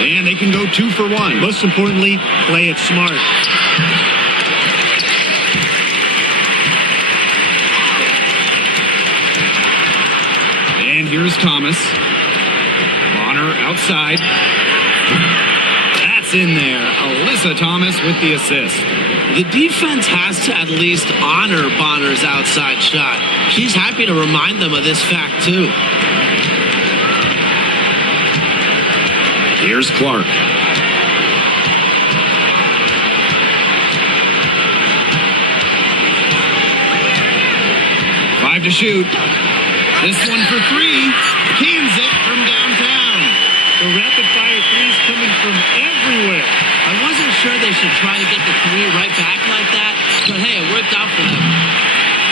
And they can go 2 for 1. Most importantly, play it smart. And here's Thomas. Bonner outside. That's in there. Alyssa Thomas with the assist. The defense has to at least honor Bonner's outside shot. She's happy to remind them of this fact, too. Here's Clark. 5 to shoot. This one for 3. Cans it from downtown. The rapid-fire threes coming from everywhere. I wasn't sure they should try to get the 3 right back like that, but hey, it worked out for them.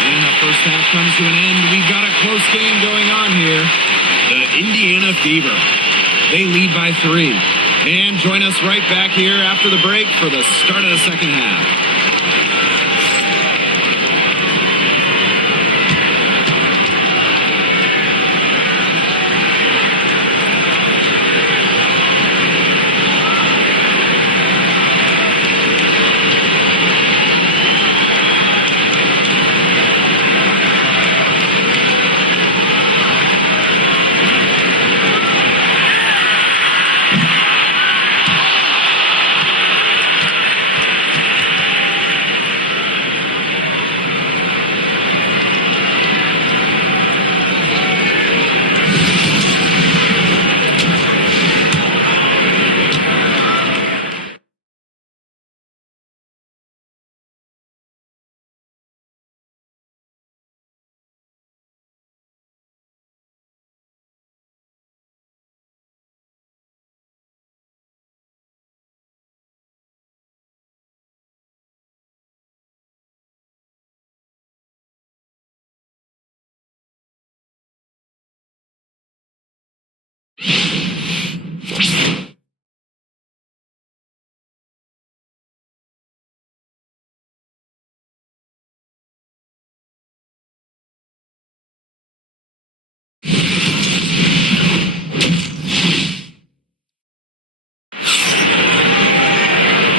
And the first half comes to an end. We've got a close game going on here. The Indiana Fever. They lead by 3. And join us right back here after the break for the start of the second half.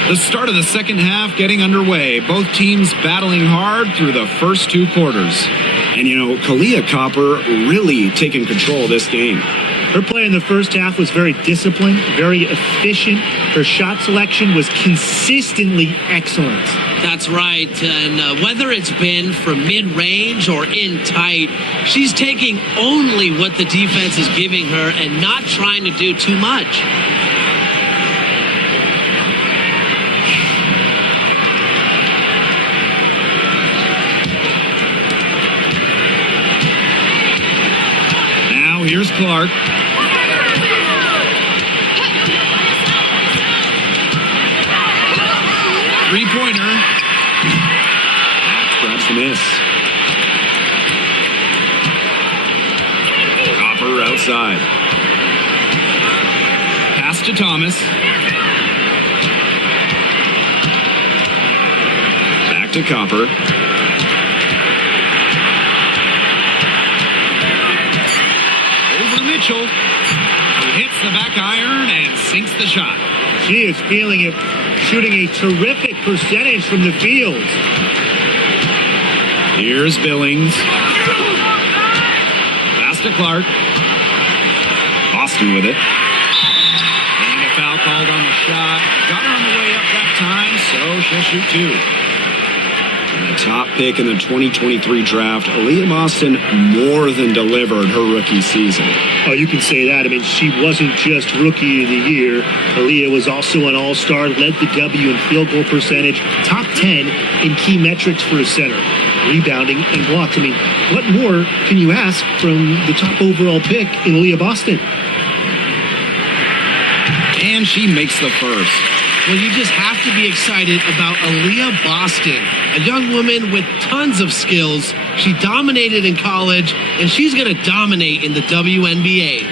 The start of the second half getting underway. Both teams battling hard through the first 2 quarters. And Kalia Copper really taking control of this game. Her play in the first half was very disciplined, very efficient. Her shot selection was consistently excellent. That's right, and whether it's been from mid-range or in tight, she's taking only what the defense is giving her and not trying to do too much. Now here's Clark. Three-pointer. Grabs the miss. Copper outside. Pass to Thomas. to Copper. Over Mitchell, who hits the back iron and sinks the shot. She is feeling it, shooting a terrific percentage from the field. Here's Billings. Pass to Clark. Boston with it. And a foul called on the shot. Got her on the way up that time, so she'll shoot two. And the top pick in the 2023 draft, Aaliyah Boston more than delivered her rookie season. Oh, you can say that. I mean, she wasn't just Rookie of the Year. Aaliyah was also an All-Star, led the W in field goal percentage, top 10 in key metrics for a center, rebounding and blocks. I mean, what more can you ask from the top overall pick in Aaliyah Boston? And she makes the first. Well, you just have to be excited about Aaliyah Boston, a young woman with tons of skills. She dominated in college, and she's going to dominate in the WNBA.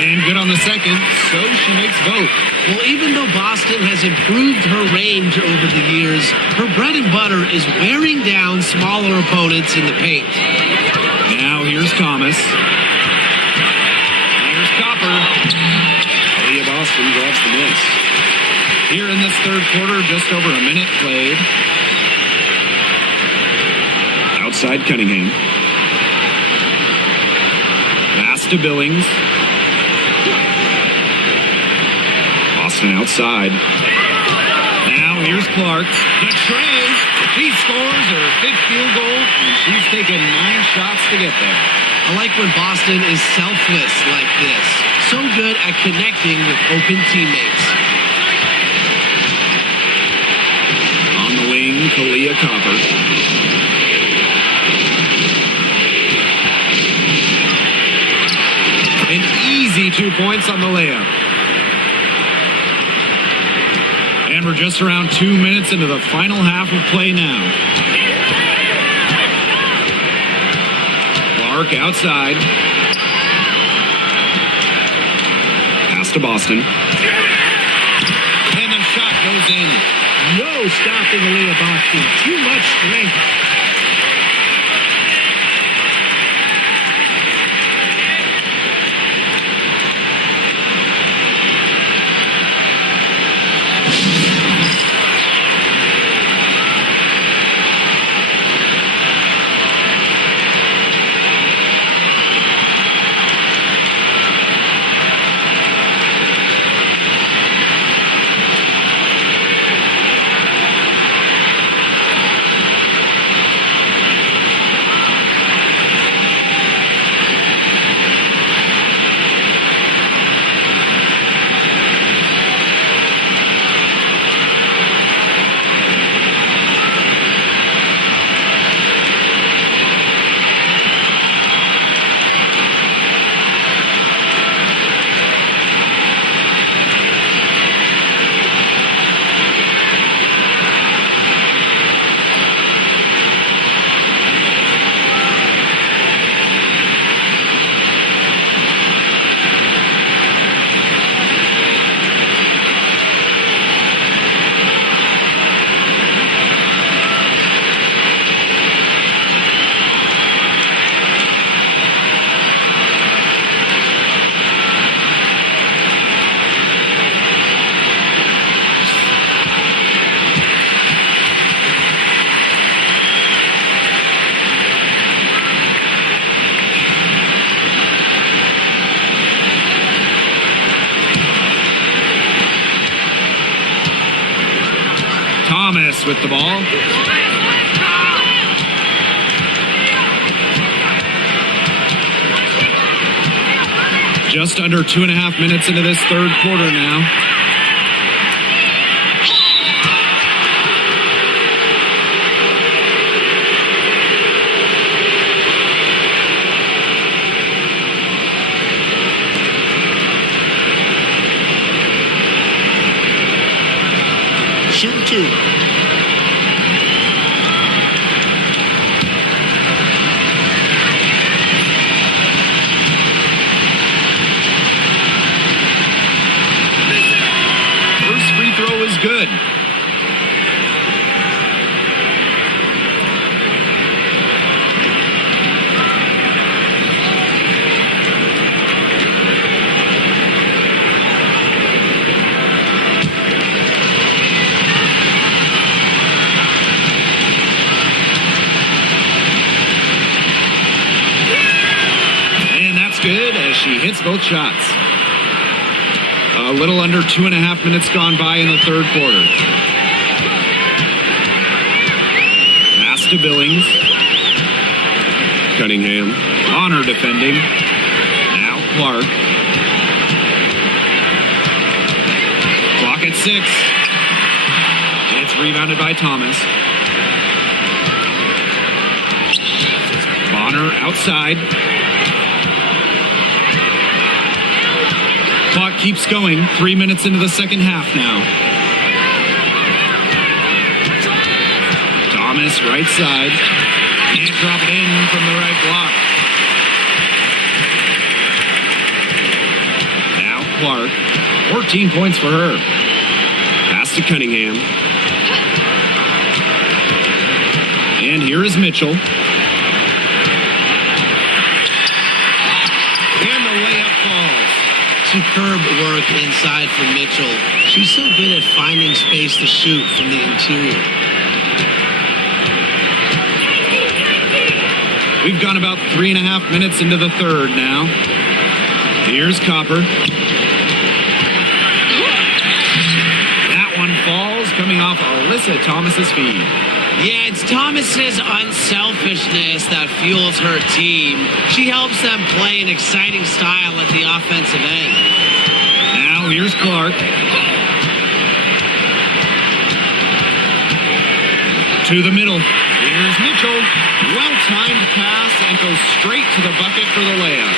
And good on the second, so she makes both. Well, even though Boston has improved her range over the years, her bread and butter is wearing down smaller opponents in the paint. Now here's Thomas. Here's Copper. Aaliyah Boston grabs the miss. Here in this third quarter, just over a minute played. Outside Cunningham. Pass to Billings. Boston outside. Now here's Clark. The tray. She scores her fifth field goal, and she's taken 9 shots to get there. I like when Boston is selfless like this. So good at connecting with open teammates. On the wing, Kalia Copper. An easy 2 points on the layup. And we're just around 2 minutes into the final half of play now. Clark outside. Pass to Boston. And the shot goes in. No stopping Aaliyah Boston. Too much strength. Thomas with the ball. Just under 2.5 minutes into this third quarter now. Shoot two. She hits both shots. A little under 2.5 minutes gone by in the third quarter. Pass to Billings. Cunningham. Honor defending. Now Clark. Clock at 6. It's rebounded by Thomas. Bonner outside. Clock keeps going. 3 minutes into the second half now. Thomas right side. Can't drop it in from the right block. Now Clark. 14 points for her. Pass to Cunningham. And here is Mitchell. And the layup falls. Superb work inside from Mitchell. She's so good at finding space to shoot from the interior. We've gone about 3.5 minutes into the third now. Here's Copper. That one falls, coming off Alyssa Thomas's feed. Yeah, it's Thomas's unselfishness that fuels her team. She helps them play an exciting style at the offensive end. Now here's Clark. To the middle. Here's Mitchell. Well-timed pass and goes straight to the bucket for the layup.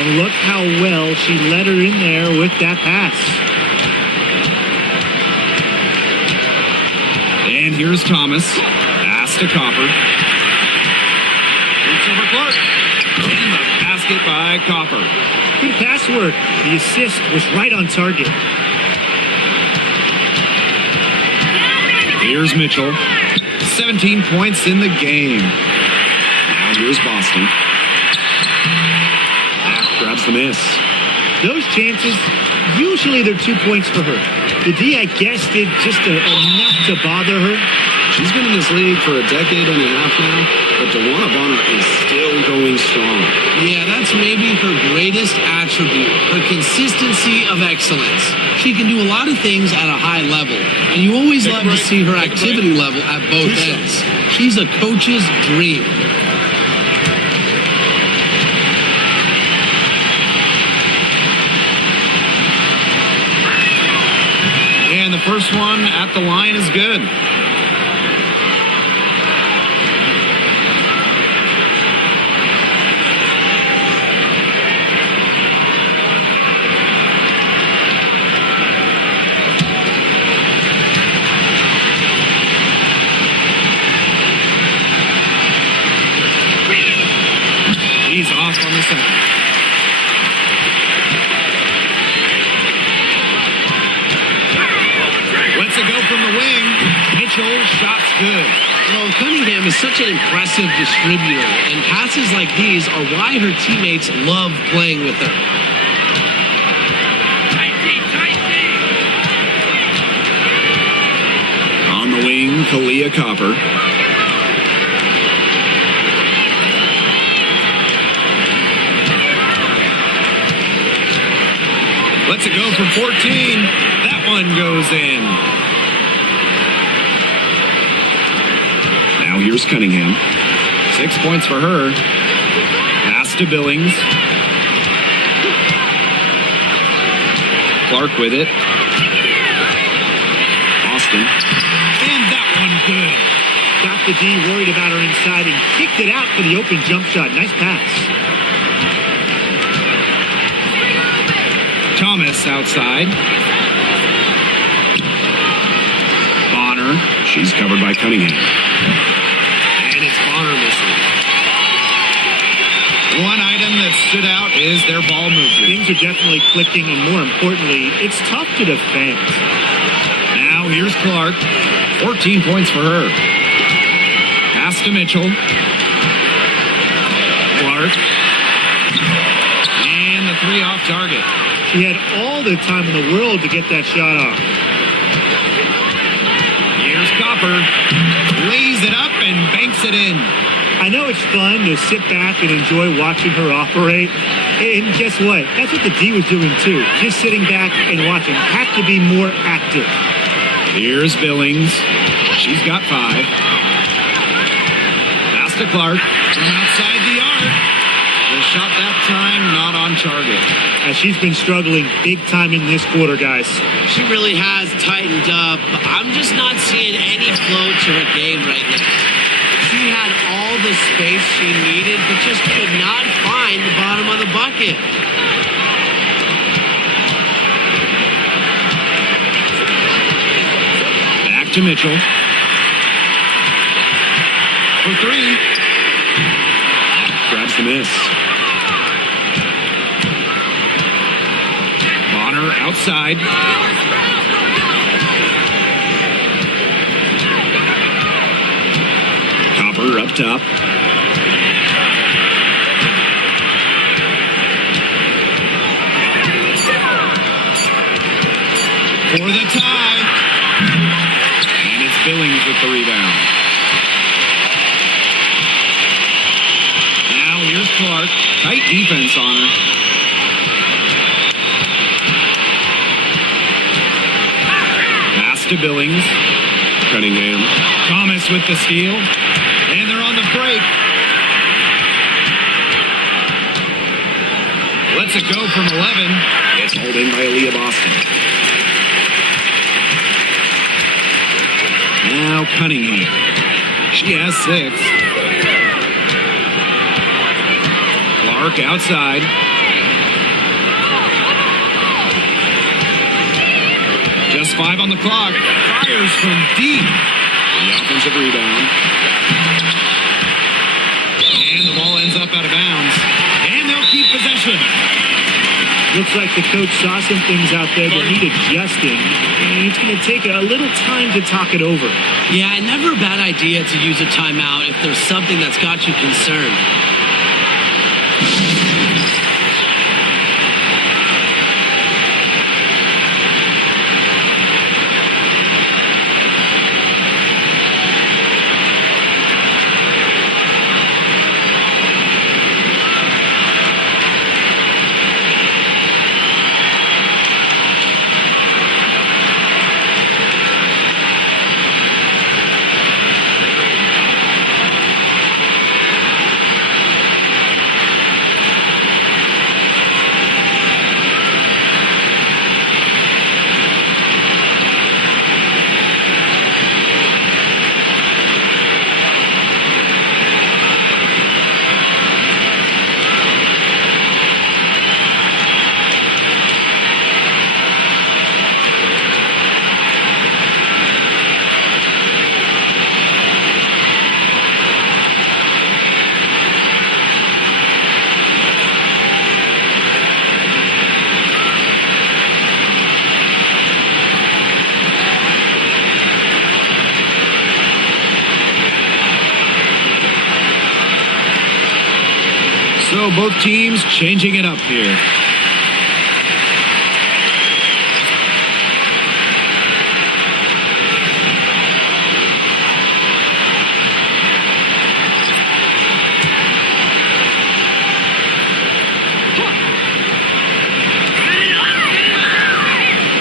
And look how well she led her in there with that pass. And here's Thomas. Pass to Copper. Reach over Clark. And the basket by Copper. Good pass work. The assist was right on target. Here's Mitchell. 17 points in the game. Now here's Boston. Grabs the miss. Those chances, usually they're 2 points for her. The D, I guess, did just enough to bother her. She's been in this league for a decade and a half now, but DeWanna Bonner is still going strong. Yeah, that's maybe her greatest attribute, her consistency of excellence. She can do a lot of things at a high level, and you always love to see her activity level at both ends. She's a coach's dream. And the first one at the line is good. He's off on the second. Lets it go from the wing. Mitchell, shot's good. Well, Cunningham is such an impressive distributor, and passes like these are why her teammates love playing with her. On the wing, Kalia Copper. Lets it go from 14. That one goes in. Now here's Cunningham. 6 points for her. Pass to Billings. Clark with it. Austin. And that one good. Got the D worried about her inside and kicked it out for the open jump shot. Nice pass. Thomas outside. Bonner. She's covered by Cunningham. And it's Bonner missing. One item that stood out is their ball movement. Things are definitely clicking, and more importantly, it's tough to defend. Now here's Clark. 14 points for her. Pass to Mitchell. Clark. And the three off target. She had all the time in the world to get that shot off. Here's Copper. Lays it up and banks it in. I know it's fun to sit back and enjoy watching her operate, And guess what? That's what the D was doing too. Just sitting back and watching. Have to be more active. Here's Billings. She's got 5. Pass to Clark from outside the arc. The shot that time not on target. She's been struggling big time in this quarter, guys. She really has tightened up. I'm just not seeing any flow to her game right now. She had all the space she needed, but just could not find the bottom of the bucket. Back to Mitchell. For 3. Grabs the miss. Bonner outside. Copper up top. For the tie. And it's Billings with the rebound. Now here's Clark. Tight defense on her. Pass to Billings. Cunningham. Thomas with the steal. And they're on the break. Lets it go from 11. It's hauled in by Aaliyah Boston. Now Cunningham. She has 6. Clark outside. Just 5 on the clock. Fires from deep. The offensive rebound. And the ball ends up out of bounds. And they'll keep possession. Looks like the coach saw some things out there that need adjusting, and it's going to take a little time to talk it over. Yeah, never a bad idea to use a timeout if there's something that's got you concerned. So both teams changing it up here.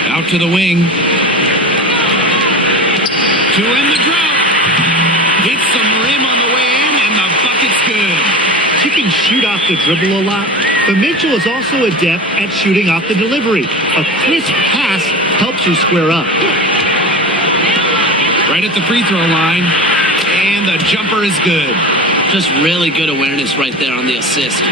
Out to the wing. To end the drought. Hits some rim on the way in, and the bucket's good. She can shoot off the dribble a lot, but Mitchell is also adept at shooting off the delivery. A crisp pass helps you square up. Right at the free throw line, and the jumper is good. Just really good awareness right there on the assist.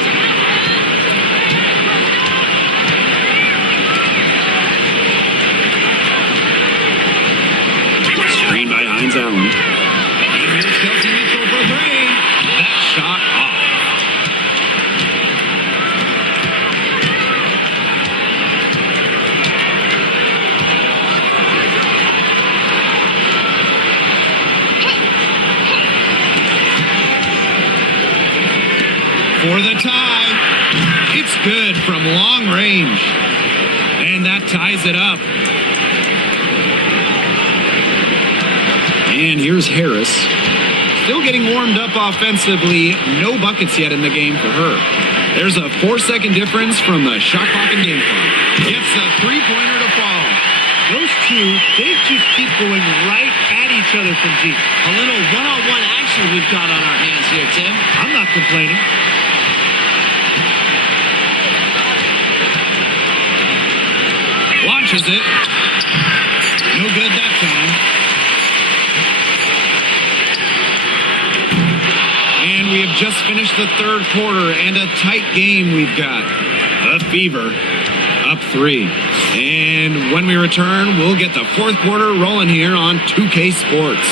Screen by Hines Allen. Here's Kelsey Mitchell for 3. That shot off. For the tie. It's good from long range. And that ties it up. And here's Harris. Still getting warmed up offensively. No buckets yet in the game for her. There's a 4-second difference from the shot clock and game clock. Gets a three-pointer to fall. Those two, they just keep going right at each other from deep. A little one-on-one action we've got on our hands here, Tim. I'm not complaining. Launches it. No good that time. And we have just finished the third quarter, and a tight game we've got. The Fever up 3. And when we return, we'll get the fourth quarter rolling here on 2K Sports.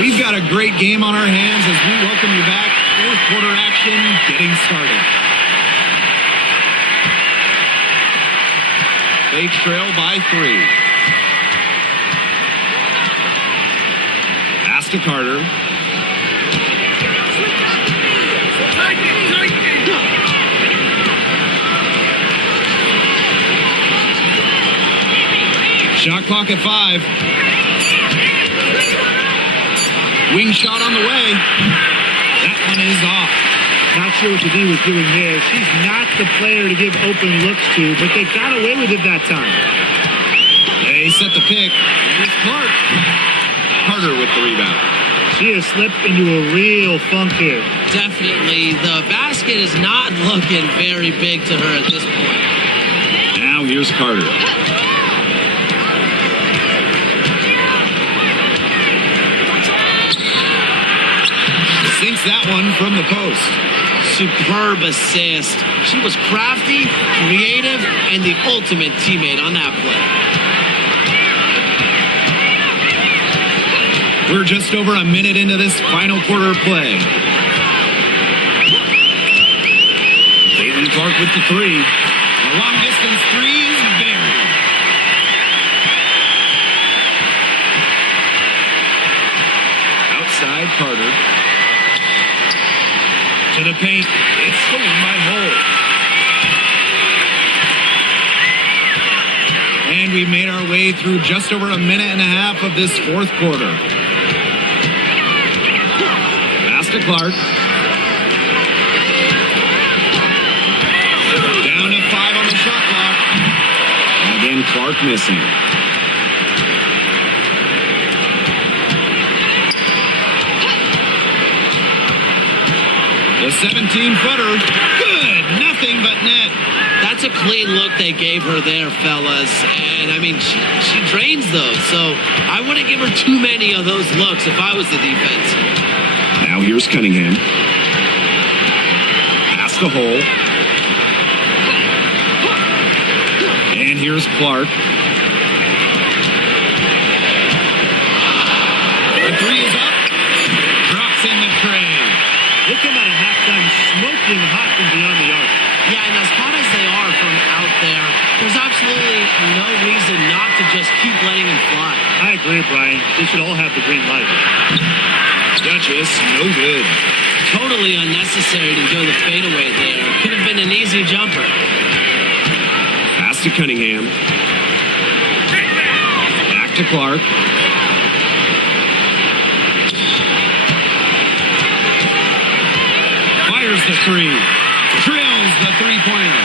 We've got a great game on our hands as we welcome you back. Fourth quarter action getting started. They trail by 3. Pass to Carter. Shot clock at 5. Wing shot on the way. That one is off. Not sure what the D was doing there. She's not the player to give open looks to, but they got away with it that time. They set the pick. Here's Clark. Carter with the rebound. She has slipped into a real funk here. Definitely. The basket is not looking very big to her at this point. Now here's Carter. Sinks that one from the post. Superb assist. She was crafty, creative, and the ultimate teammate on that play. We're just over a minute into this final quarter play. Caitlin Clark with the 3. A long distance 3 is buried. Outside Carter. To the paint. It's stolen by Hull. And we made our way through just over a minute and a half of this fourth quarter. Pass to Clark. Down to 5 on the shot clock. And again, Clark missing. The 17-footer, good, nothing but net. That's a clean look they gave her there, fellas. And, I mean, she drains those, so I wouldn't give her too many of those looks if I was the defense. Now here's Cunningham. Pass to Hull. And here's Clark. The 3 is up. Drops in the tray. They come out of halftime smoking hot from beyond the arc. Yeah, and as hot as they are from out there, there's absolutely no reason not to just keep letting them fly. I agree, Brian. They should all have the green light. Duchess, no good. Totally unnecessary to go the fadeaway there. Could have been an easy jumper. Pass to Cunningham. Back to Clark. Fires the 3. Drills the three-pointer.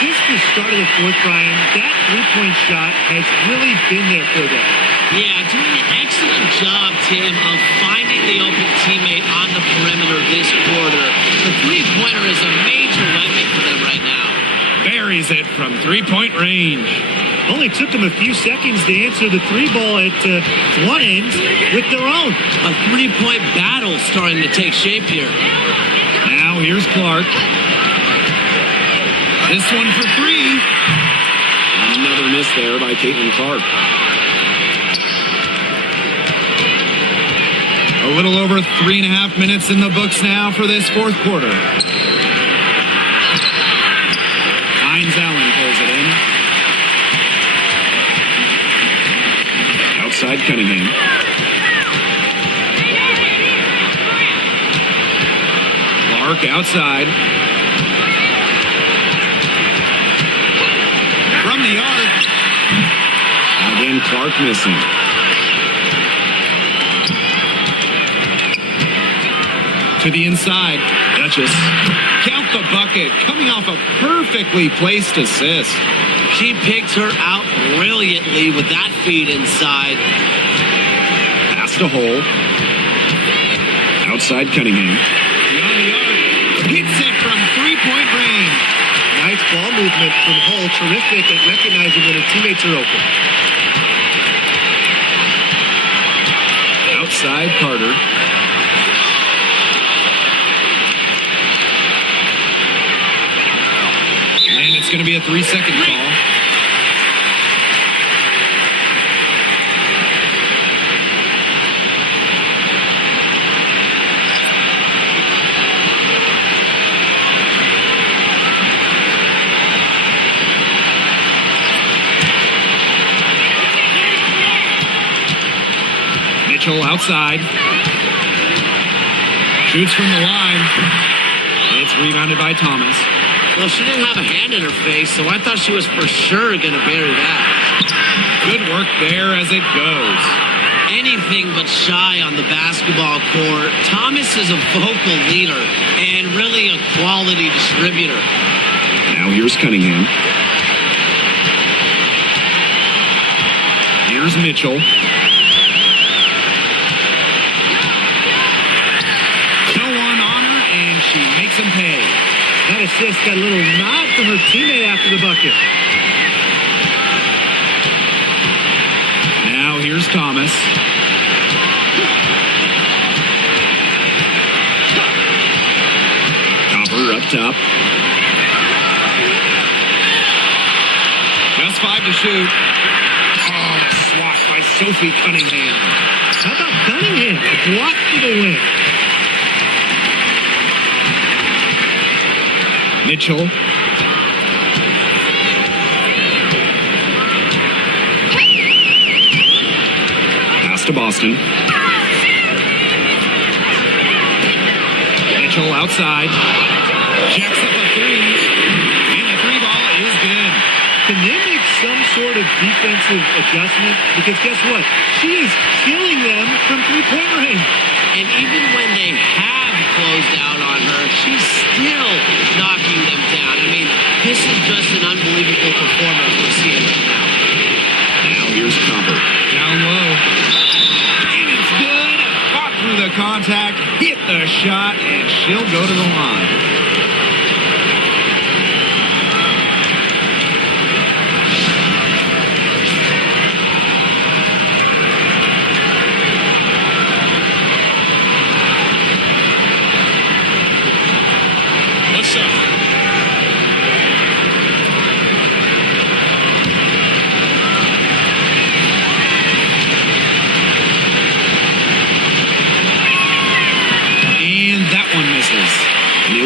Since the start of the fourth, Brian, that three-point shot has really been there for them. Yeah, doing an excellent job, Tim, of finding the open teammate on the perimeter this quarter. The three-pointer is a major weapon for them right now. Buries it from three-point range. Only took them a few seconds to answer the 3 ball at one end with their own. A three-point battle starting to take shape here. Now here's Clark. This one for 3. Another miss there by Caitlin Clark. A little over 3.5 minutes in the books now for this fourth quarter. Hines Allen pulls it in. Outside Cunningham. Clark outside. From the arc. Again, Clark missing. To the inside. Duchess. Count the bucket. Coming off a perfectly placed assist. She picked her out brilliantly with that feed inside. Pass to Hole. Outside Cunningham. Beyond the arc. Hits it from three-point range. Nice ball movement from Hull. Terrific at recognizing when her teammates are open. Outside Carter. And it's going to be a 3-second call. Mitchell outside. Shoots from the line. It's rebounded by Thomas. Well, she didn't have a hand in her face, so I thought she was for sure going to bury that. Good work there as it goes. Anything but shy on the basketball court. Thomas is a vocal leader and really a quality distributor. Now here's Cunningham. Here's Mitchell. No one on her, and she makes him pay. That assist got a little nod from her teammate after the bucket. Now here's Thomas. Copper up top. Just 5 to shoot. Oh, a swat by Sophie Cunningham. How about Cunningham? A block for the win. Mitchell. Pass to Boston. Mitchell outside. Jacks up a three. And the three ball is good. Can they make some sort of defensive adjustment? Because guess what? She is killing them from three-point range. And even when they have closed out on her, she's still knocking them down. I mean, this is just an unbelievable performance we're seeing right now. Now here's Copper. Down low. And it's good. Fought through the contact, hit the shot, and she'll go to the line.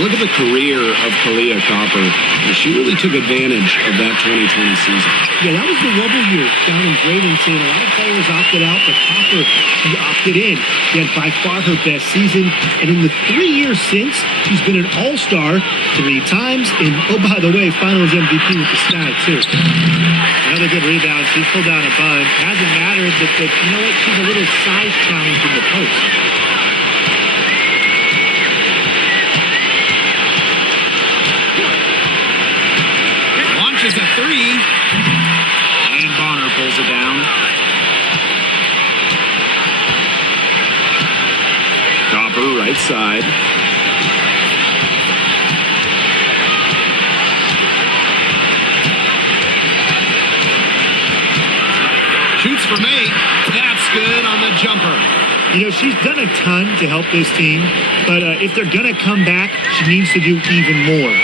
Look at the career of Kalia Copper. She really took advantage of that 2020 season. Yeah, that was the rubble year down in Bradenton. A lot of players opted out, but Copper, she opted in. She had by far her best season. And in the 3 years since, she's been an all-star 3 times. And, oh, by the way, finals MVP with the Sky, too. Another good rebound. She's pulled down a bunch. It hasn't mattered, but you know what? She's a little size challenge in the post. Is a three, and Bonner pulls it down. Copper right side. Shoots from 8. That's good on the jumper. You know, she's done a ton to help this team, but if they're going to come back, she needs to do even more.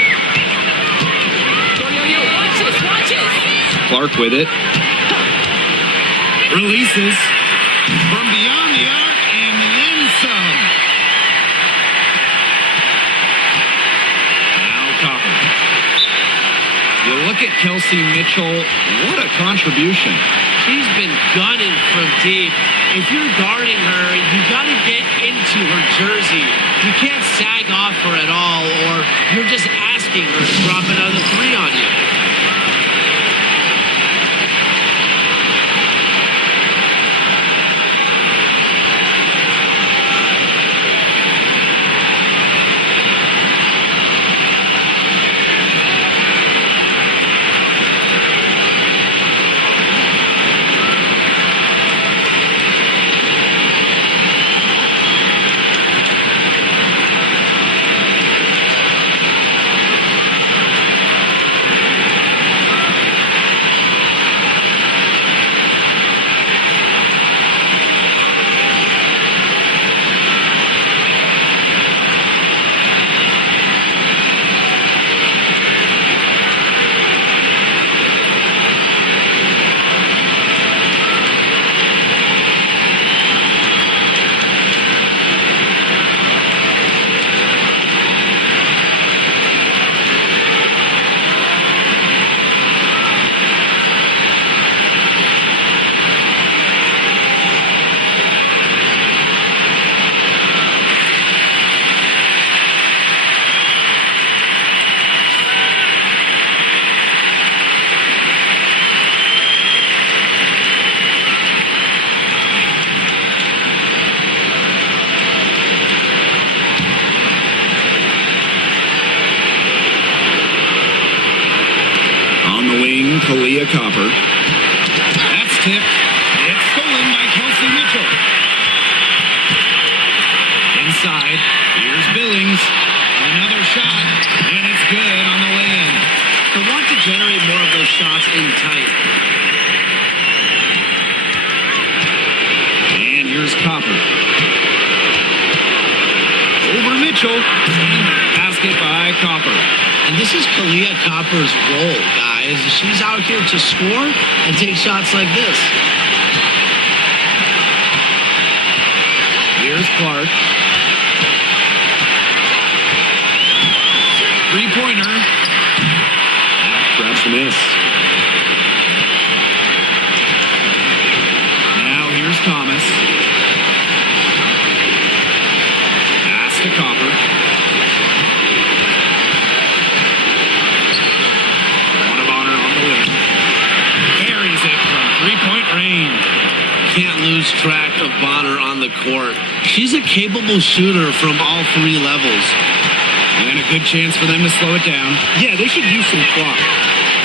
Clark with it. Releases from beyond the arc and then some. Now Copper. You look at Kelsey Mitchell. What a contribution. She's been gunning from deep. if you're guarding her, you got to get into her jersey. You can't sag off her at all, or you're just asking her to drop another three on you. Copper. That's tipped. It's stolen by Kelsey Mitchell. Inside. Here's Billings. Another shot. And it's good on the way in. They want to generate more of those shots in tight. And here's Copper. Over Mitchell. Basket by Copper. And this is Kalia Copper's role, guys. She's out here to score and take shots like this. Here's Clark. Three-pointer. Grabs the miss. Now here's Thomas. Pass to Copper. Can't lose track of Bonner on the court. She's a capable shooter from all three levels. And a good chance for them to slow it down. Yeah, they should use some clock.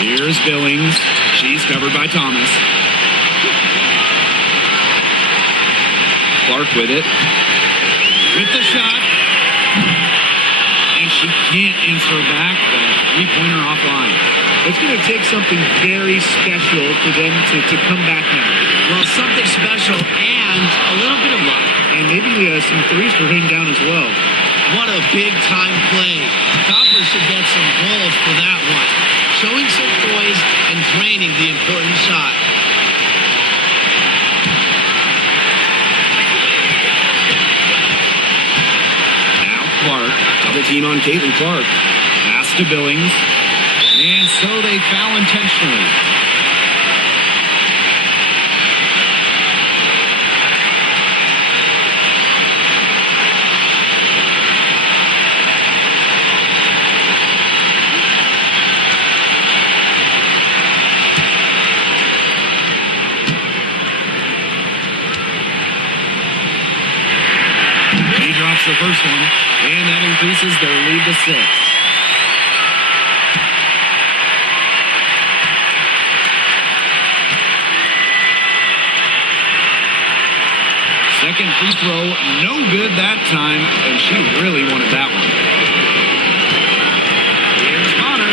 Here's Billings. She's covered by Thomas. Clark with it. With the shot. And she can't answer back. The three-pointer offline. It's going to take something very special for them to come back now. Well, something special and a little bit of luck. And maybe some threes for him down as well. What a big-time play. Copper should get some gold for that one. Showing some poise and draining the important shot. Now Clark. Double team on Caitlin Clark. Pass to Billings. And so they foul intentionally. He drops the first one, and that increases their lead to 6. Second free throw, no good that time, and she really wanted that one. Here's Bonner,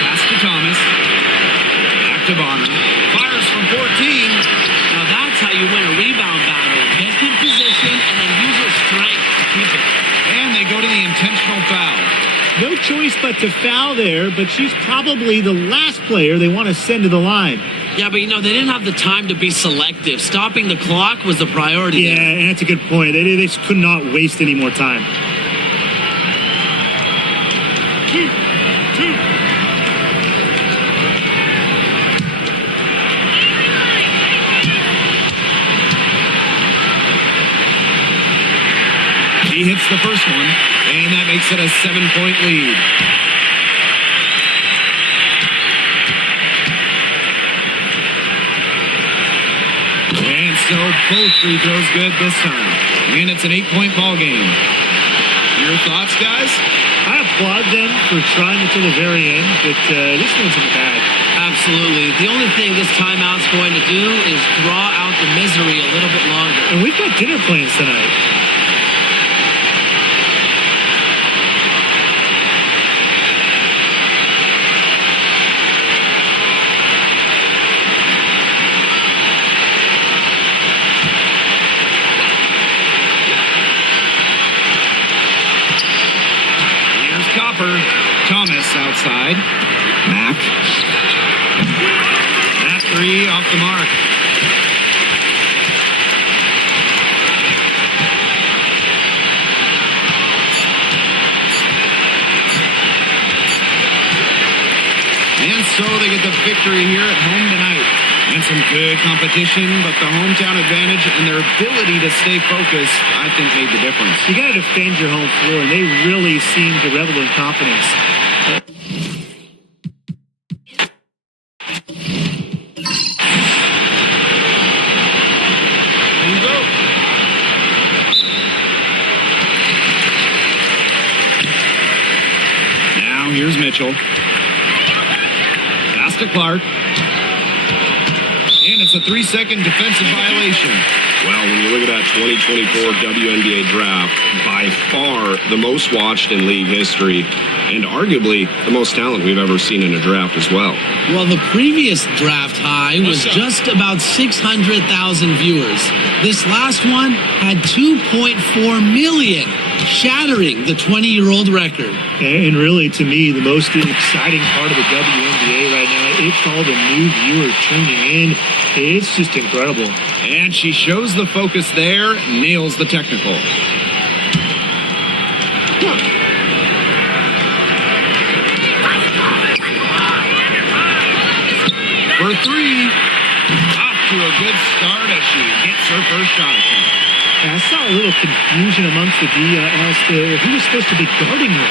pass to Thomas, back to Bonner, fires from 14. Now that's how you win a rebound battle. Get good position and then use your strength to keep it. And they go to the intentional foul. No choice but to foul there, but she's probably the last player they want to send to the line. Yeah, but they didn't have the time to be selective. Stopping the clock was the priority. Yeah, there. and that's a good point. They just could not waste any more time. She hits the first one, and that makes it a 7-point lead. And so both free throws good this time. And it's an 8-point ball game. Your thoughts, guys? I applaud them for trying until the very end, but this one's in the bag. Absolutely. The only thing this timeout's going to do is draw out the misery a little bit longer. And we've got dinner plans tonight. Thomas outside. Mack. That three off the mark. And so they get the victory here at home tonight. And some good competition, but the hometown advantage and their ability to stay focused, I think, made the difference. You got to defend your home floor, and they really seem to revel in confidence. There you go. Now here's Mitchell. Pass to Clark. And it's a 3-second defensive violation. Well, when you look at that 2024 WNBA draft, by far the most watched in league history, and arguably the most talent we've ever seen in a draft as well. Well, the previous draft high was just about 600,000 viewers. This last one had 2.4 million, shattering the 20-year-old record. And really, to me, the most exciting part of the WNBA right now, it's all the new viewers tuning in. It's just incredible. And she shows the focus there, nails the technical. For three, off to a good start as she gets her first shot attempt. And I saw a little confusion amongst the D as to who was supposed to be guarding her.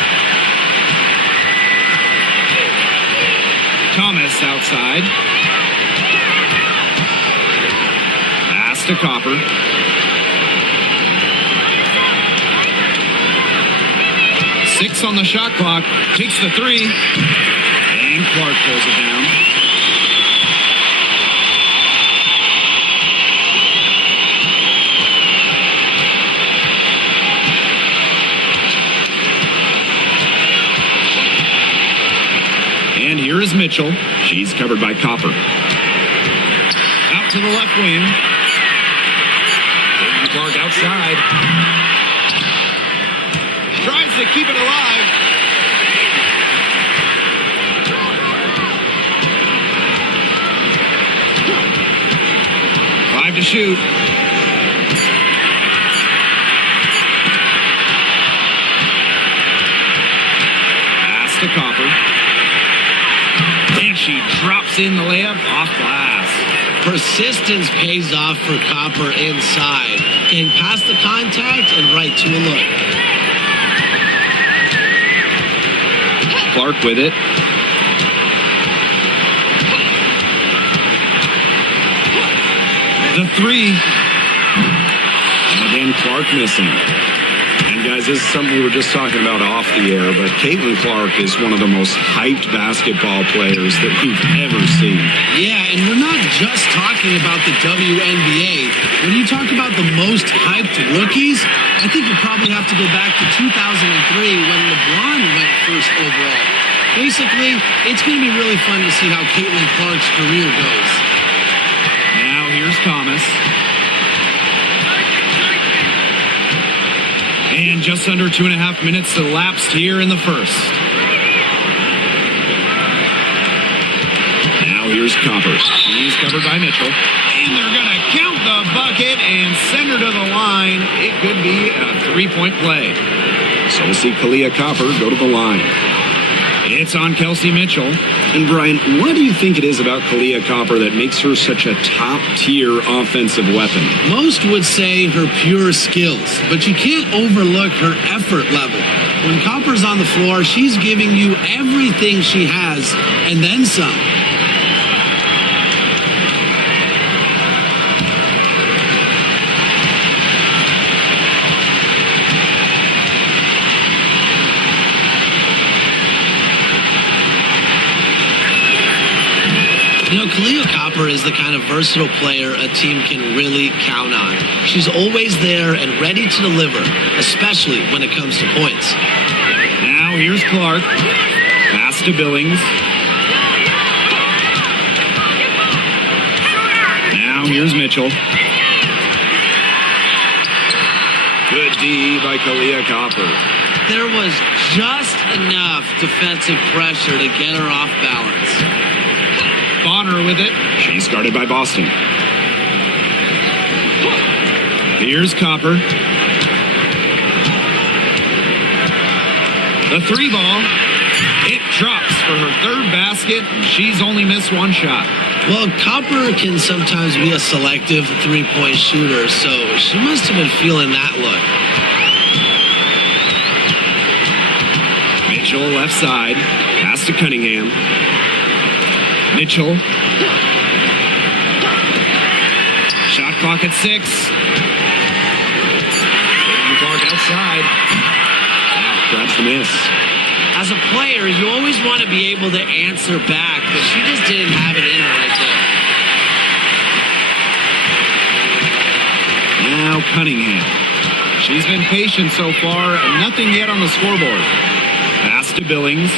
Thomas outside. Pass to Copper. Six on the shot clock. Takes the three. And Clark pulls it down. And here is Mitchell. She's covered by Copper. Out to the left wing. David Clark outside. Tries to keep it alive. Five to shoot. Pass to Copper. And she drops in the layup off glass. Persistence pays off for Copper inside. Getting past the contact and right to a look. Clark with it. The three. And again, Clark missing. And guys, this is something we were just talking about off the air, but Caitlin Clark is one of the most hyped basketball players that we've ever seen. Yeah, and we're not just talking about the WNBA. When you talk about the most hyped rookies, I think you probably have to go back to 2003 when LeBron went first overall. Basically, it's going to be really fun to see how Caitlin Clark's career goes. Now here's Thomas. And just under 2.5 minutes elapsed here in the first. Now here's Copper. He's covered by Mitchell. And they're going to count the bucket and send her to the line. It could be a 3-point play. So we'll see Kalia Copper go to the line. It's on Kelsey Mitchell. And Brian, what do you think it is about Kalia Copper that makes her such a top-tier offensive weapon? Most would say her pure skills, but you can't overlook her effort level. When Copper's on the floor, she's giving you everything she has and then some. You know, Kalia Copper is the kind of versatile player a team can really count on. She's always there and ready to deliver, especially when it comes to points. Now here's Clark. Pass to Billings. Now here's Mitchell. Good D by Kalia Copper. There was just enough defensive pressure to get her off balance. Bonner with it. She's guarded by Boston. Here's Copper. The three ball. It drops for her third basket, and she's only missed one shot. Well, Copper can sometimes be a selective three-point shooter, so she must have been feeling that look. Mitchell left side. Pass to Cunningham. Mitchell. Shot clock at 6. Clark outside. Grabs the miss. As a player, you always want to be able to answer back, but she just didn't have it in her right there. Now Cunningham. She's been patient so far, and nothing yet on the scoreboard. Pass to Billings.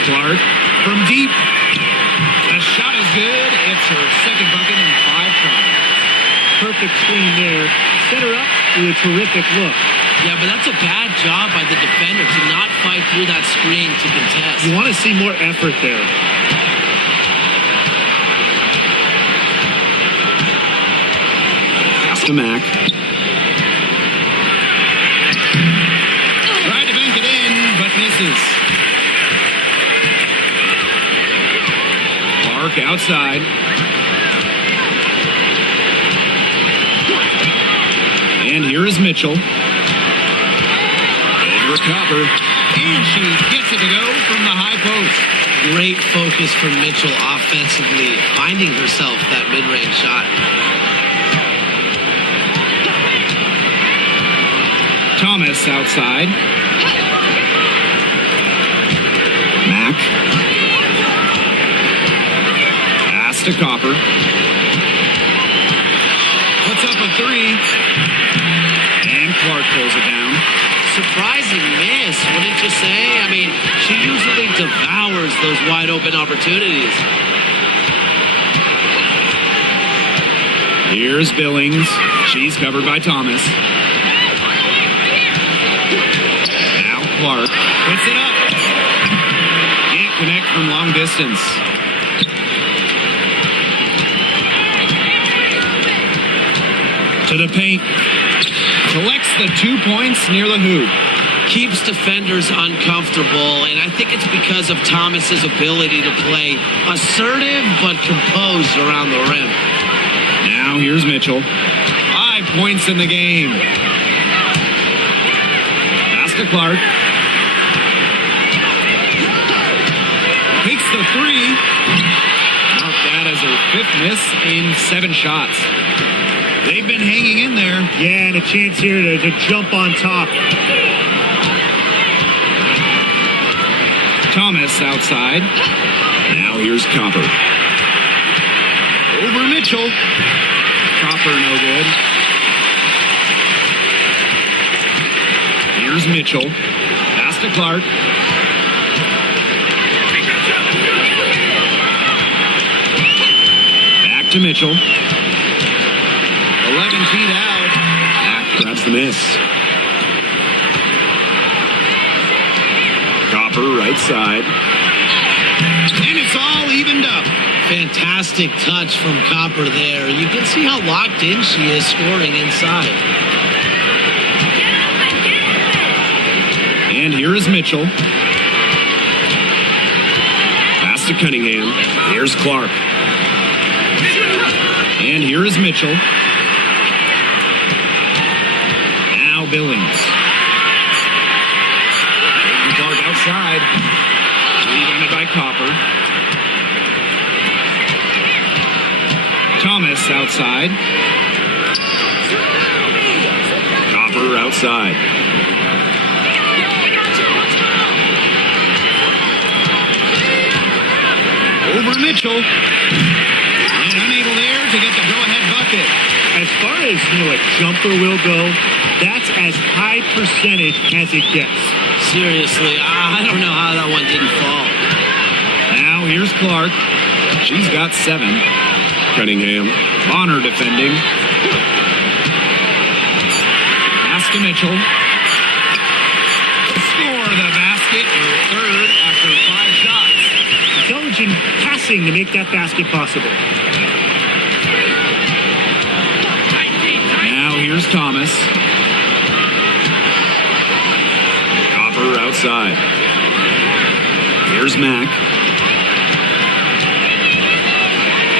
Clark from deep. The shot is good. It's her second bucket in 5 tries. Perfect screen there. Set her up with a terrific look. Yeah, but that's a bad job by the defender to not fight through that screen to contest. You want to see more effort there. Pass to Mack. Tried to bank it in, but misses. Clark outside. And here is Mitchell. Over Copper. And she gets it to go from the high post. Great focus from Mitchell offensively, finding herself that mid-range shot. Thomas outside. Mack. Pass to Copper. Puts up a 3. And Clark pulls it down. Surprising miss, wouldn't you say? I mean, she usually devours those wide open opportunities. Here's Billings. She's covered by Thomas. Now Clark puts it up. Can't connect from long distance. To the paint. Collects the 2 points near the hoop. Keeps defenders uncomfortable, and I think it's because of Thomas's ability to play assertive but composed around the rim. Now here's Mitchell. 5 points in the game. Pass to Clark. Takes the 3. Marked that as her 5th miss in 7 shots. They've been hanging in there. Yeah, and a chance here to jump on top. Thomas outside. Now here's Copper. Over Mitchell. Copper no good. Here's Mitchell. Pass to Clark. Back to Mitchell. 11 feet out. Mack grabs the miss. Copper right side. And it's all evened up. Fantastic touch from Copper there. You can see how locked in she is scoring inside. here is Mitchell. Pass to Cunningham. Here's Clark. And here is Mitchell. Now Billings. Clark outside. Rebounded by Copper. Thomas outside. Copper outside. Over Mitchell. And unable there to get the go-ahead bucket. As far as, a jumper will go, that's as high percentage as it gets. Seriously, I don't know how that one didn't fall. Now here's Clark. She's got 7. Cunningham. Bonner defending. Pass to Mitchell. Score the basket. Her third after 5 shots. Intelligent passing to make that basket possible. Now here's Thomas. Copper outside. Here's Mack.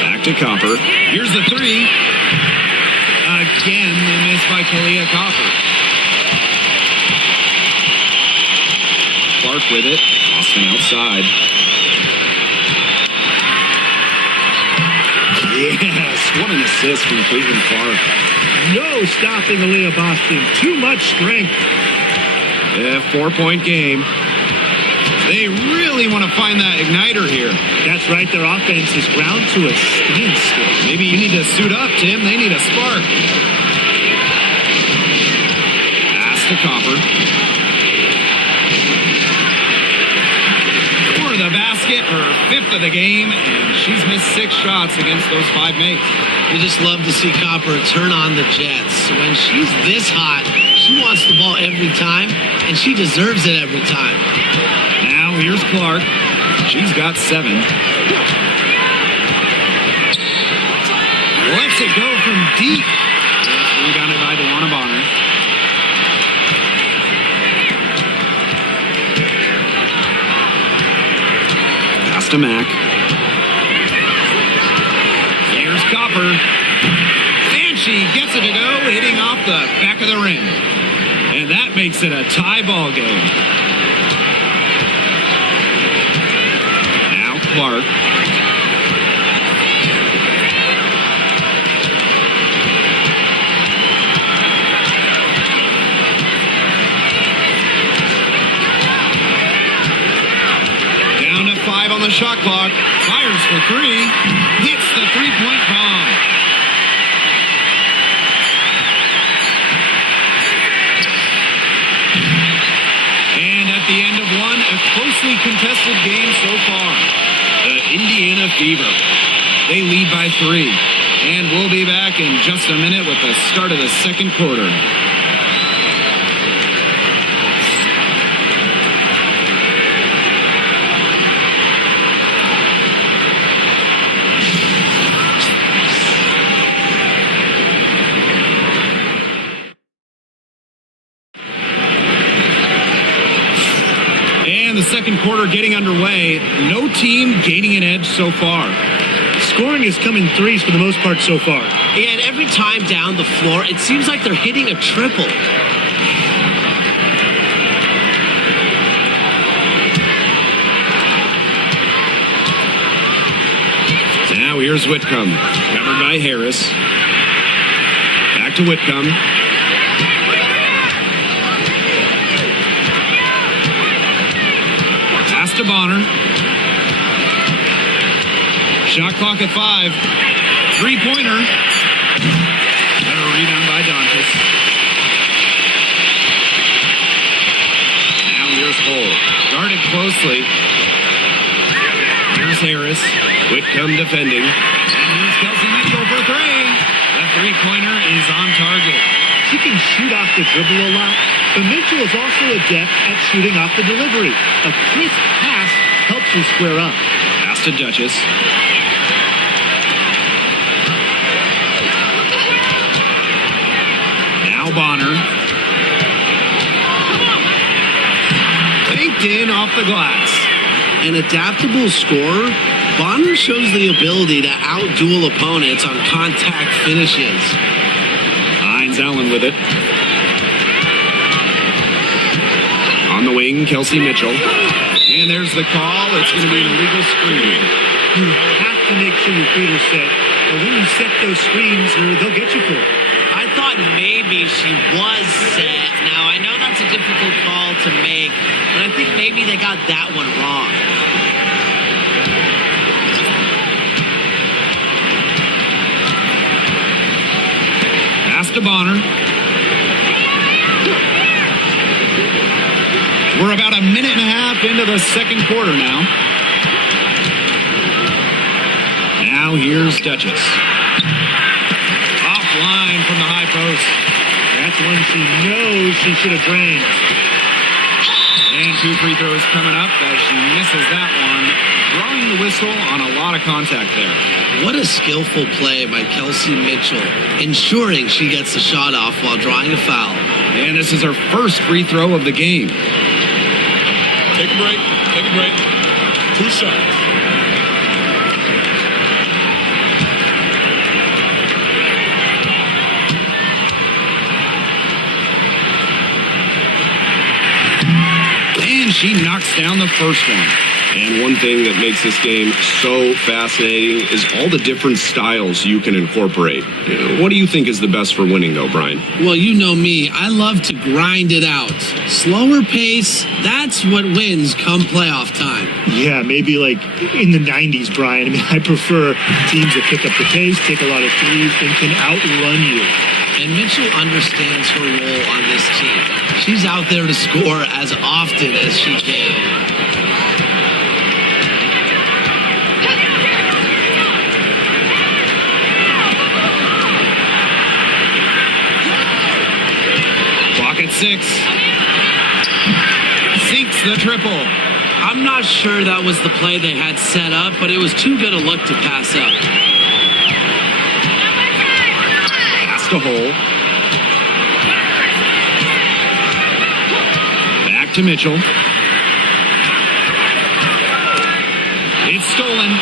Back to Copper. Here's the 3. Again, the miss by Kalia Copper. Clark with it. Boston outside. Yes, what an assist from Caitlin Clark. No stopping Aaliyah Boston. Too much strength. 4-point game. They really want to find that igniter here. That's right. Their offense is ground to a standstill. Maybe you need to suit up, Tim. They need a spark. Pass to Copper. For the basket, her 5th of the game, and she's missed 6 shots against those 5 mates. We just love to see Copper turn on the Jets. When she's this hot, she wants the ball every time, and she deserves it every time. Now here's Clark. She's got 7. Lets it go from deep. It's rebounded by DeWanna Bonner. Pass to Mack. Here's Copper. And she gets it to go, hitting off the back of the rim. And that makes it a tie ball game. Now Clark. Down to 5 on the shot clock. Fires for 3. Hits the 3-point bomb. And at the end of one, a closely contested game so far. The Indiana Fever. They lead by 3. And we'll be back in just a minute with the start of the second quarter. And the second quarter getting underway. No team gaining an edge so far. Scoring is coming threes for the most part so far. And every time down the floor, it seems like they're hitting a triple. Now here's Whitcomb. Covered by Harris. Back to Whitcomb. Pass to Bonner. Shot clock at 5. 3-pointer. And a rebound by Dantas. Now here's Cole. Guarded closely. Here's Harris. Whitcomb defending. And here's Kelsey Mitchell for 3. The 3-pointer is on target. She can shoot off the dribble a lot, but Mitchell is also adept at shooting off the delivery. A crisp pass helps her square up. Pass to Duchess. Now Bonner. off the glass. An adaptable scorer, Bonner shows the ability to outduel opponents on contact finishes. Hines Allen with it. On the wing, Kelsey Mitchell. And there's the call. It's going to be an illegal screen. You have to make sure your feet are set. But when you set those screens, they'll get you for it. I thought maybe she was set. Now, I know that's a difficult call to make, but I think maybe they got that one wrong. Pass to Bonner. We're about a minute and a half into the second quarter now. Now here's Duchess. Offline from the high post. That's one she knows she should have drained. And 2 free throws coming up as she misses that one. Drawing the whistle on a lot of contact there. What a skillful play by Kelsey Mitchell, ensuring she gets the shot off while drawing a foul. And this is her first free throw of the game. Take a break. Take a break. 2 shots. And she knocks down the first one. And one thing that makes this game so fascinating is all the different styles you can incorporate. What do you think is the best for winning, though, Brian? Well, you know me. I love to grind it out. Slower pace, that's what wins come playoff time. Yeah, maybe like in the 90s, Brian. I mean, I prefer teams that pick up the pace, take a lot of threes, and can outrun you. And Mitchell understands her role on this team. She's out there to score as often as she can. Clock at 6. Sinks the triple. I'm not sure that was the play they had set up, but it was too good a look to pass up. Pass to Hole. Back to Mitchell. It's stolen.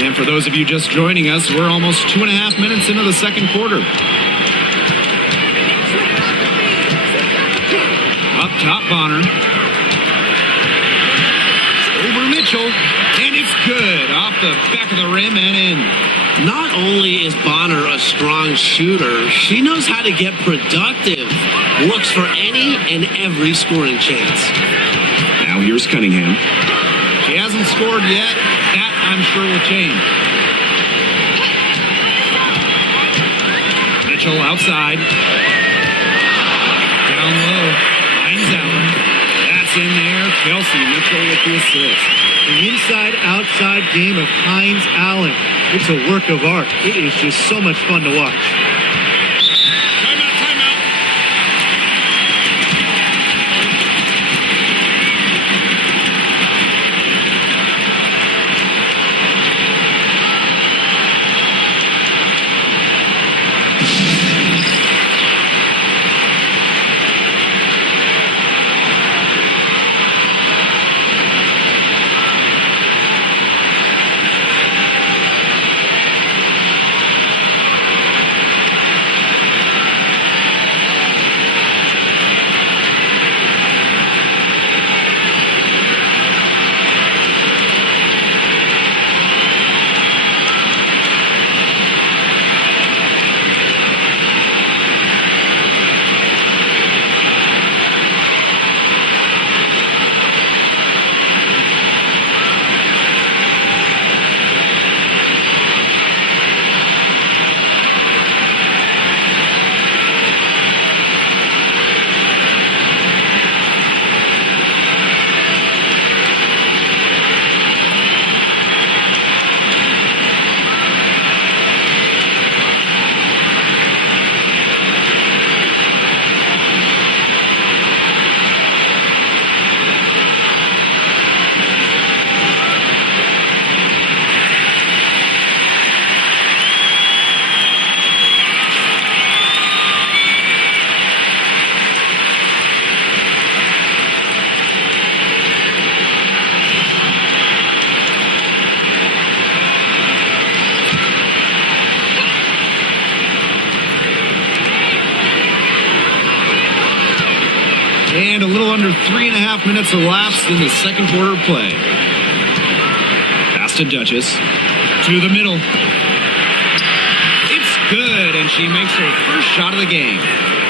And for those of you just joining us, we're almost 2.5 minutes into the second quarter. Up top, Bonner. Over Mitchell. And it's good. Off the back of the rim and in. Not only is Bonner a strong shooter, she knows how to get productive. Looks for any and every scoring chance. Now here's Cunningham. She hasn't scored yet. That, I'm sure, will change. Mitchell outside. Down low. Hines Allen. That's in there. Kelsey Mitchell with the assist. The inside-outside game of Hines Allen. It's a work of art. It is just so much fun to watch. Timeout, timeout. And a little under 3.5 minutes elapsed in the second quarter of play. Pass to Duchess. To the middle. It's good, and she makes her first shot of the game.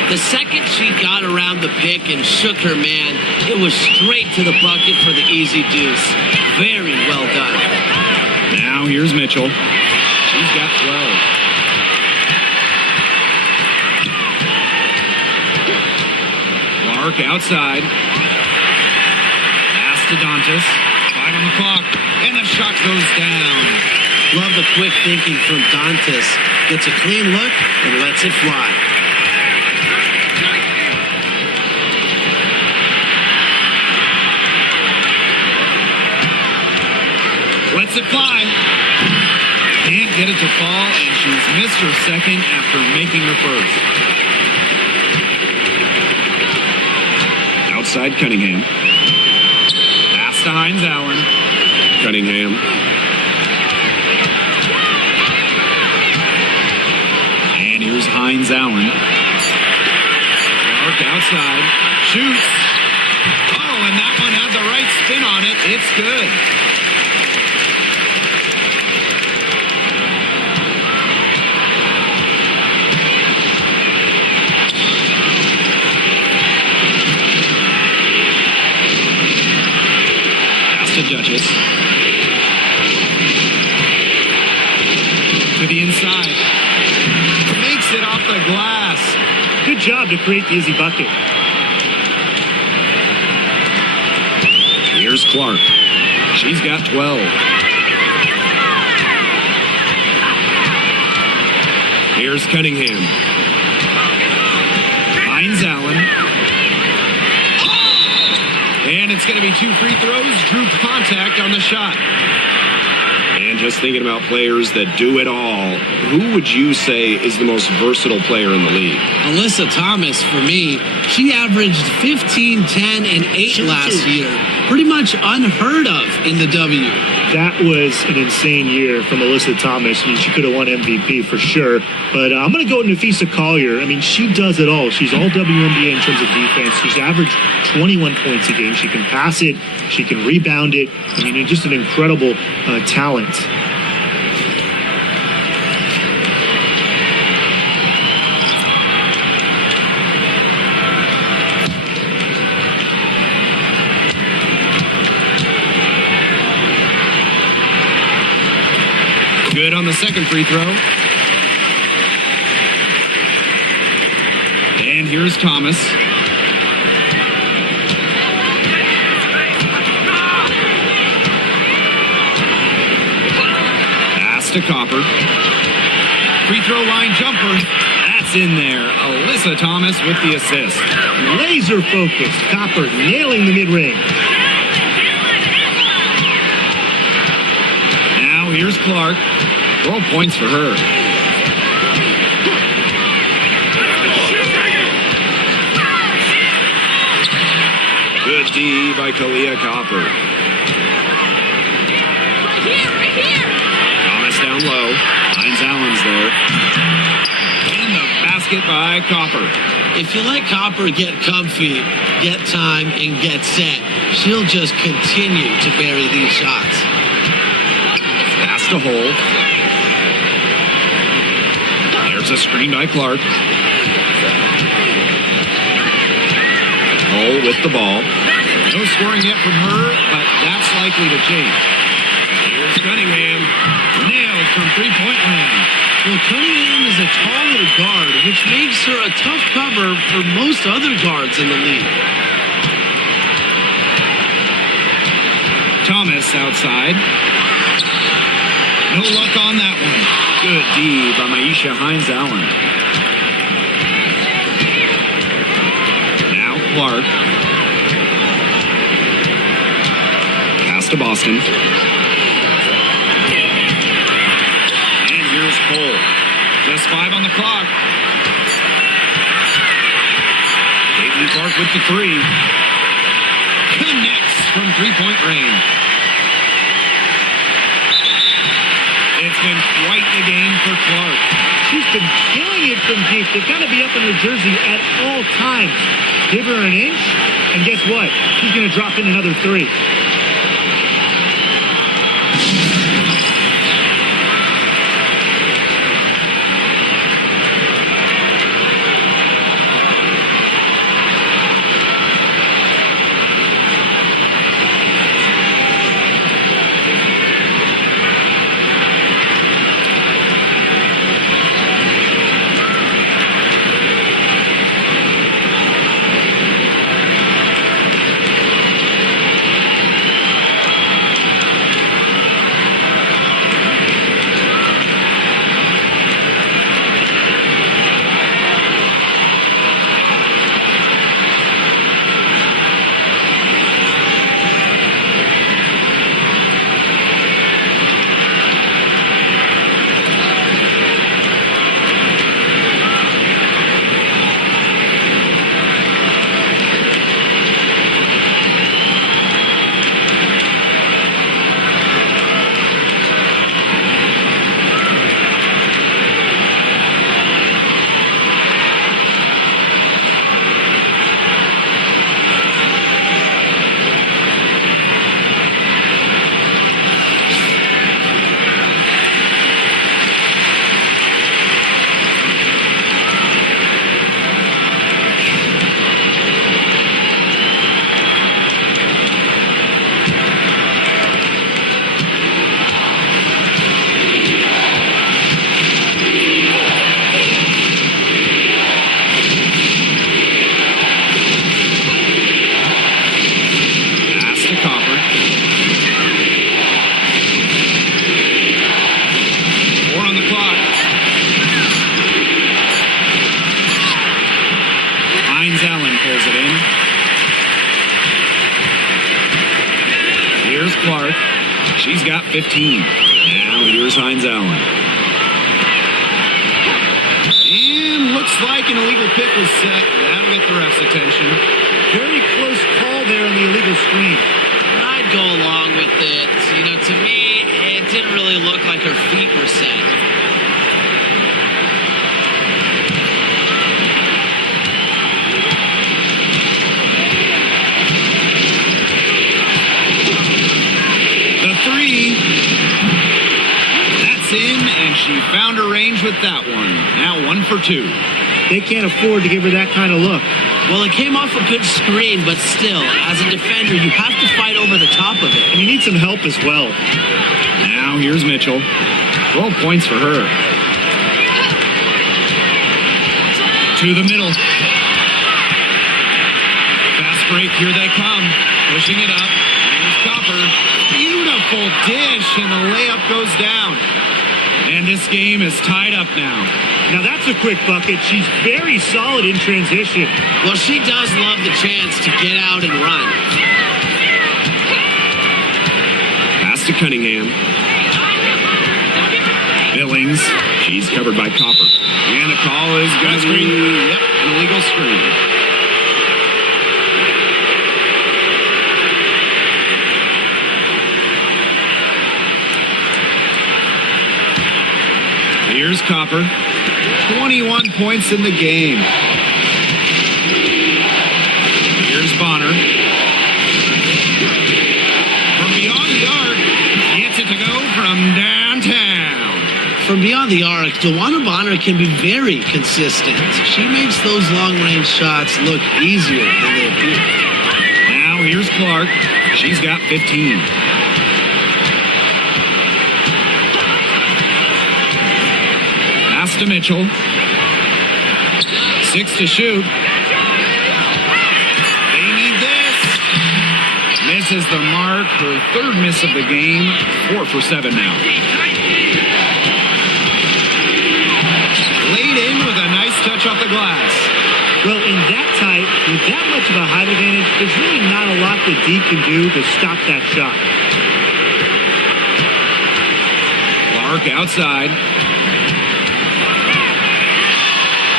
The second she got around the pick and shook her man, it was straight to the bucket for the easy deuce. Very well done. Now here's Mitchell. She's got 12. Clark outside. Pass to Dantas. 5 on the clock. And the shot goes down. Love the quick thinking from Dantas. Gets a clean look and lets it fly. Lets it fly. Can't get it to fall, and she's missed her second after making her first. Outside Cunningham. Pass to Hines Allen. Cunningham. And here's Hines Allen. Clark outside. Shoots. Oh, and that one had the right spin on it. It's good. Duchess. To the inside. Makes it off the glass. Good job to create the easy bucket. Here's Clark. She's got 12. Here's Cunningham. Hines Allen. And it's going to be 2 free throws. Drew contact on the shot. And just thinking about players that do it all, who would you say is the most versatile player in the league? Alyssa Thomas, for me, she averaged 15, 10, and 8 last year. Pretty much unheard of in the W. That was an insane year from Alyssa Thomas. I mean, she could have won MVP for sure. But I'm going to go with Nafisa Collier. I mean, she does it all. She's all WNBA in terms of defense. She's averaged 21 points a game. She can pass it. She can rebound it. I mean, just an incredible talent. Good on the second free throw. And here's Thomas. Pass to Copper. Free throw line jumper. That's in there. Alyssa Thomas with the assist. Laser focused. Copper nailing the mid-range. Now here's Clark. 12 points for her. Good D by Kalia Copper. Right here. Thomas down low. Hines Allen's there. And the basket by Copper. If you let Copper get comfy, get time, and get set, she'll just continue to bury these shots. Pass to Hole. There's a screen by Clark. Hole with the ball. No scoring yet from her, but that's likely to change. Here's Cunningham. Nailed from three-point land. Well, Cunningham is a taller guard, which makes her a tough cover for most other guards in the league. Thomas outside. No luck on that one. Good D by Maisha Hines Allen. Now Clark. Pass to Boston. And here's Cole. Just 5 on the clock. Caitlin Clark with the 3. Connects from three-point range. It's been quite the game for Clark. She's been killing it from deep. They've got to be up in her jersey at all times. Give her an inch, and guess what? She's going to drop in another three. Clark. She's got 15. Now here's Hines Allen. And looks like an illegal pick was set. That'll get the ref's attention. Very close call there on the illegal screen. I'd go along with it. You know, to me, it didn't really look like her feet were set. Three. That's in, and she found her range with that one. Now 1 for 2. They can't afford to give her that kind of look. Well, it came off a good screen, but still, as a defender, you have to fight over the top of it. And you need some help as well. Now here's Mitchell. 12 points for her. To the middle. Fast break, here they come. Pushing it up. Here's Copper. Beautiful dish, and the layup goes down. And this game is tied up now. Now that's a quick bucket. She's very solid in transition. Well, she does love the chance to get out and run. Pass to Cunningham. Billings. She's covered by Copper. And the call is going to be an illegal screen. Here's Copper. 21 points in the game. Here's Bonner. From beyond the arc, gets it to go from downtown. From beyond the arc, DeWanna Bonner can be very consistent. She makes those long-range shots look easier than they appear. Now here's Clark. She's got 15. Pass to Mitchell. 6 to shoot. They need this. Misses the mark. Her third miss of the game. 4 for 7 now. Laid in with a nice touch off the glass. Well, in that tight, with that much of a height advantage, there's really not a lot that D can do to stop that shot. Clark outside.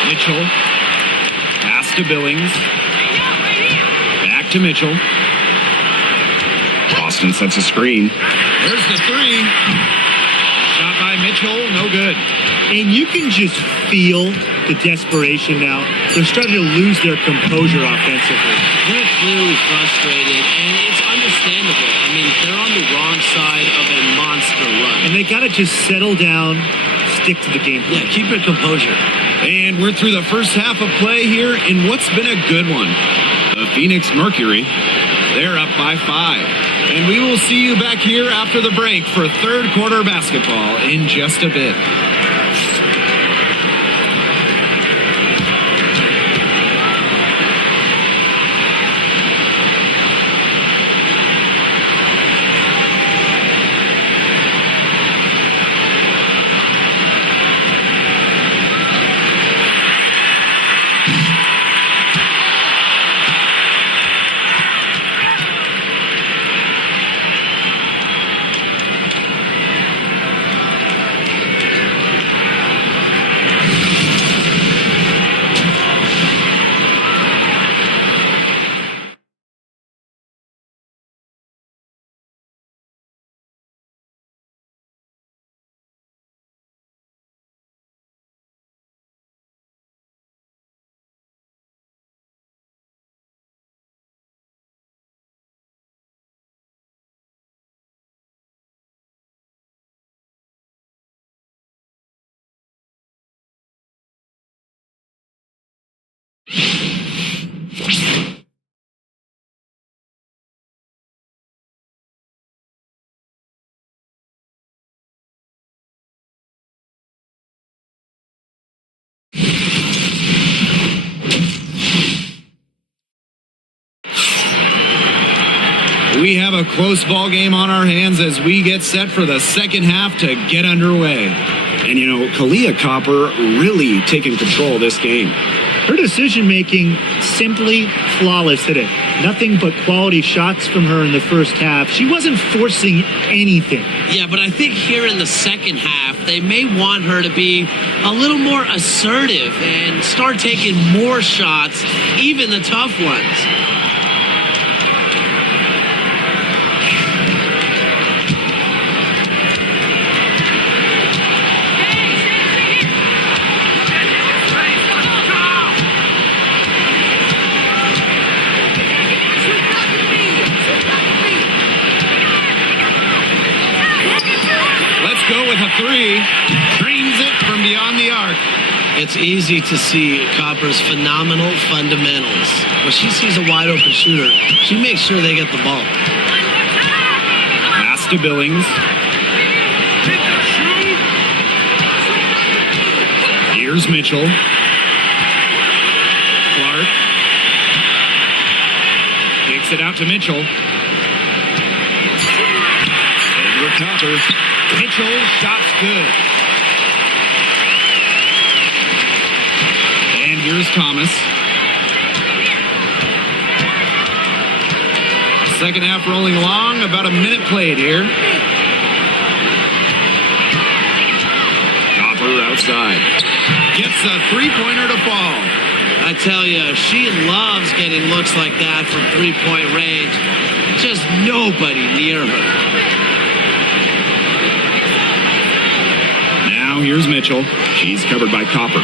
Mitchell. Pass to Billings. Back to Mitchell. Boston sets a screen. There's the three. Shot by Mitchell. Mitchell, no good. And you can just feel the desperation now. They're starting to lose their composure offensively. They're clearly frustrated, and it's understandable. I mean, they're on the wrong side of a monster run. And they got to just settle down, stick to the game plan. Yeah, keep your composure. And we're through the first half of play here in what's been a good one. The Phoenix Mercury, they're up by 5. And we will see you back here after the break for third quarter basketball in just a bit. We have a close ball game on our hands as we get set for the second half to get underway. And, you know, Kalia Copper really taking control of this game. Her decision-making simply flawless today. Nothing but quality shots from her in the first half. She wasn't forcing anything. Yeah, but I think here in the second half, they may want her to be a little more assertive and start taking more shots, even the tough ones. Go with a 3, dreams it from beyond the arc. It's easy to see Copper's phenomenal fundamentals. When she sees a wide open shooter, she makes sure they get the ball. Pass to Billings. Here's Mitchell. Clark. Kicks it out to Mitchell. Over Copper. Mitchell, shot's good. And here's Thomas. Second half rolling along, about a minute played here. Copper outside. Gets a three-pointer to fall. I tell you, she loves getting looks like that from three-point range. Just nobody near her. Now here's Mitchell. She's covered by Copper.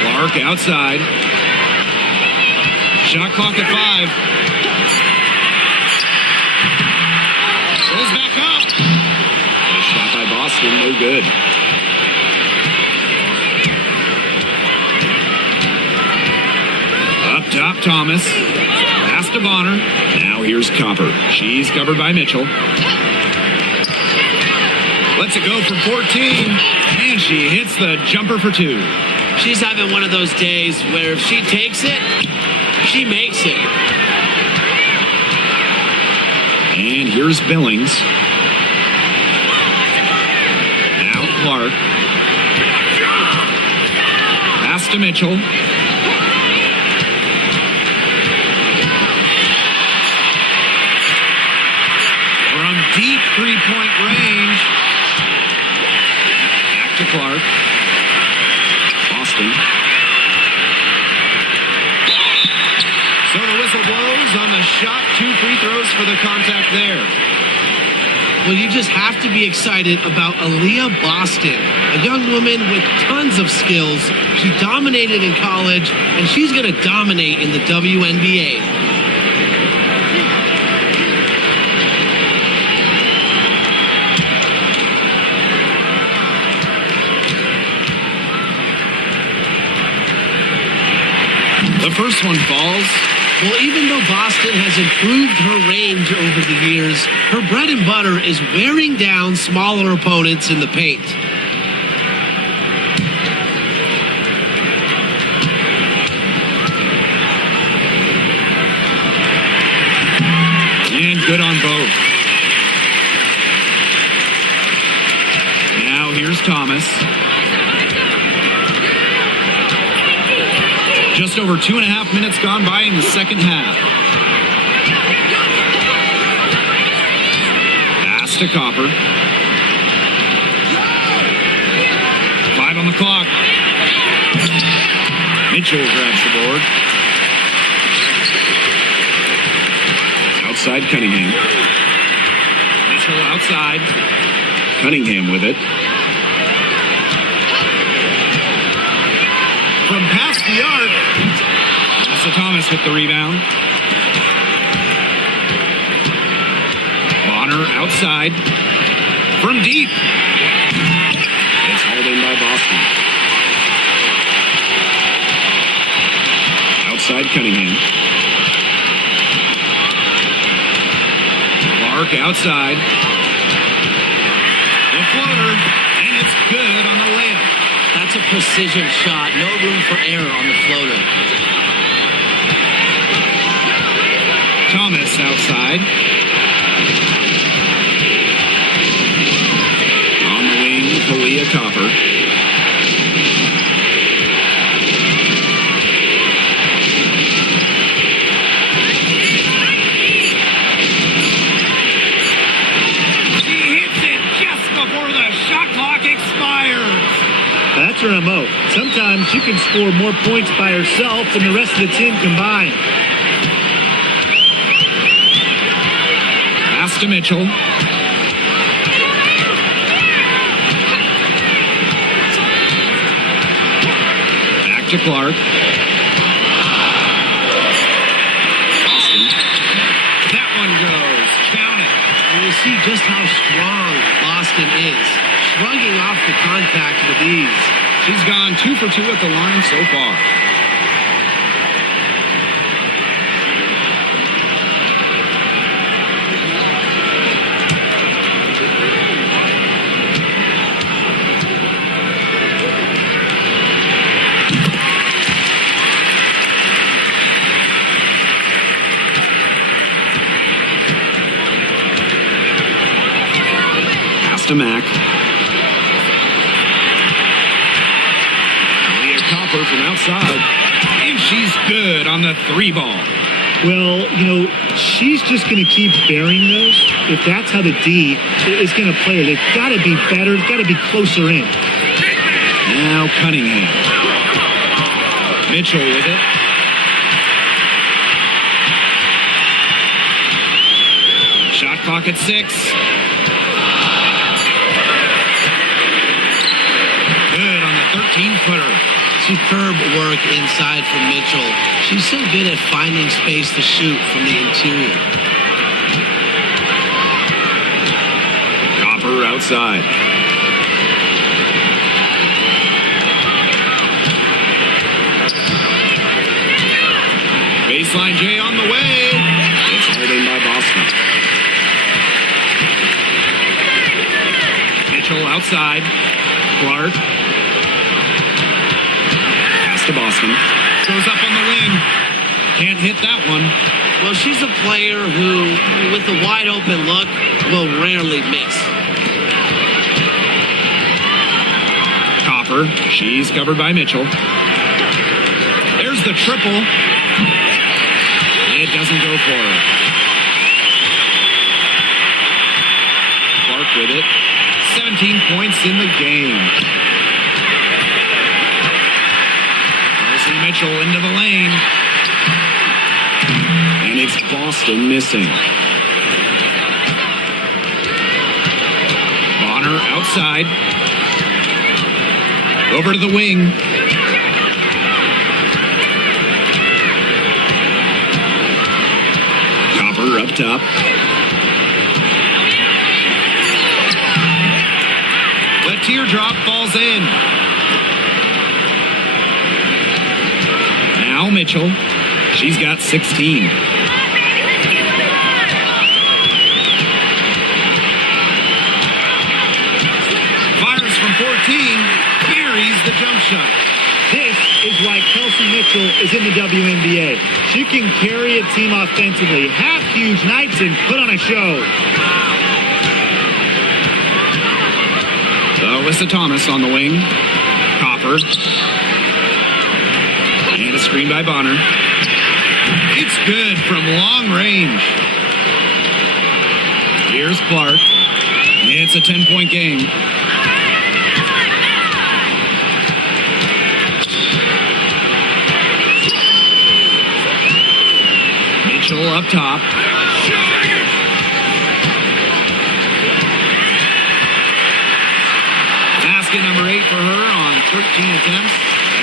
Clark outside. Shot clock at 5. Goes back up. A shot by Boston, no good. Up top, Thomas. Pass to Bonner. Now here's Copper. She's covered by Mitchell. Lets it go from 14, and she hits the jumper for 2. She's having one of those days where if she takes it, she makes it. And here's Billings. Now Clark. Pass to Mitchell. From deep three-point range. To Clark. Boston. So the whistle blows on the shot. 2 free throws for the contact there. Well, you just have to be excited about Aaliyah Boston, a young woman with tons of skills. She dominated in college, and she's going to dominate in the WNBA. The first one falls. Well, even though Boston has improved her range over the years, her bread and butter is wearing down smaller opponents in the paint. And good on both. Now here's Thomas. Just over 2.5 minutes gone by in the second half. Pass to Copper. 5 on the clock. Mitchell grabs the board. Outside Cunningham. Mitchell outside. Cunningham with it. From past the arc. Tessa Thomas with the rebound. Bonner outside. From deep. It's hauled in by Boston. Outside Cunningham. Clark outside. The floater. And it's good on the layup. That's a precision shot. No room for error on the floater. Thomas outside. On the wing, Kalia Copper. She hits it just before the shot clock expires. That's her MO. Sometimes she can score more points by herself than the rest of the team combined. Pass to Mitchell. Back to Clark. Boston. That one goes. Count it. And you see just how strong Boston is. Shrugging off the contact with ease. She's gone 2 for 2 at the line so far. Pass to Mack. Copper from outside, and she's good on the 3 ball. Well, she's just going to keep burying those. If that's how the D is going to play her, they've got to be better. It's got to be closer in. Now Cunningham. Mitchell with it. Shot clock at 6. Good on the 13-footer. Superb work inside from Mitchell. She's so good at finding space to shoot from the interior. Copper outside. Baseline J on the way. It's hauled in by Boston. Mitchell outside. Clark. To Boston. Goes up on the wing. Can't hit that one. Well, she's a player who, with a wide open look, will rarely miss. Copper. She's covered by Mitchell. There's the triple. It doesn't go for her. Clark with it. 17 points in the game. Mitchell into the lane. And it's Boston missing. Outside. Over to the wing. Copper up top. The teardrop falls in. Now Mitchell. She's got 16. Fires from 14. Buries the jump shot. This is why Kelsey Mitchell is in the WNBA. She can carry a team offensively, have huge nights, and put on a show. Alyssa Thomas on the wing. Copper. And a screen by Bonner. It's good from long range. Here's Clark. It's a 10-point game. Mitchell up top. Basket number 8 for her on 13 attempts.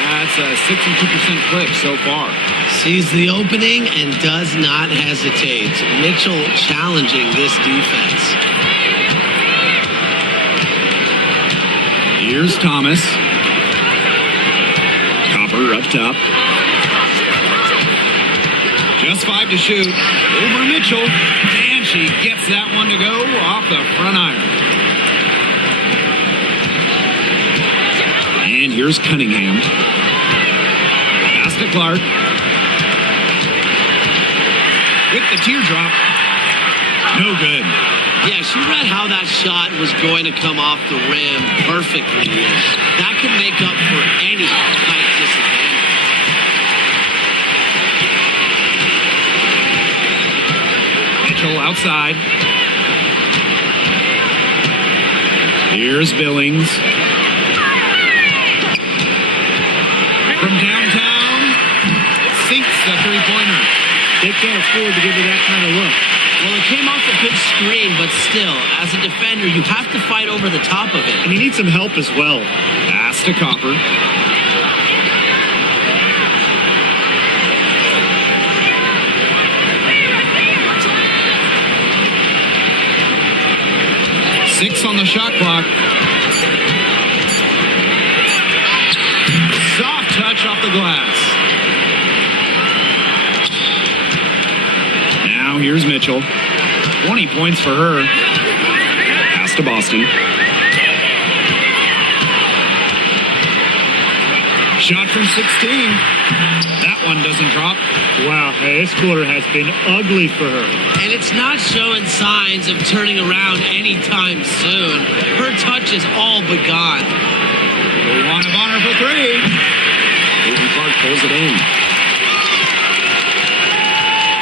That's a 62% clip so far. Sees the opening and does not hesitate. Mitchell challenging this defense. Here's Thomas. Copper up top. Just 5 to shoot. Over Mitchell. And she gets that one to go off the front iron. And here's Cunningham. Pass to Clark. With the teardrop. No good. Yeah, she read how that shot was going to come off the rim perfectly. That could make up for any height disadvantage. Mitchell outside. Here's Billings. From downtown, sinks the three-pointer. They can't afford to give her that kind of look. Well, it came off a good screen, but still, as a defender, you have to fight over the top of it. And he needs some help as well. Pass to Copper. Six on the shot clock. Soft touch off the glass. Now here's Mitchell. 20 points for her. Pass to Boston. Shot from 16. That one doesn't drop. Wow, hey, this quarter has been ugly for her. And it's not showing signs of turning around anytime soon. Her touch is all but gone. They want a Bonner for 3. Caitlin Clark pulls it in.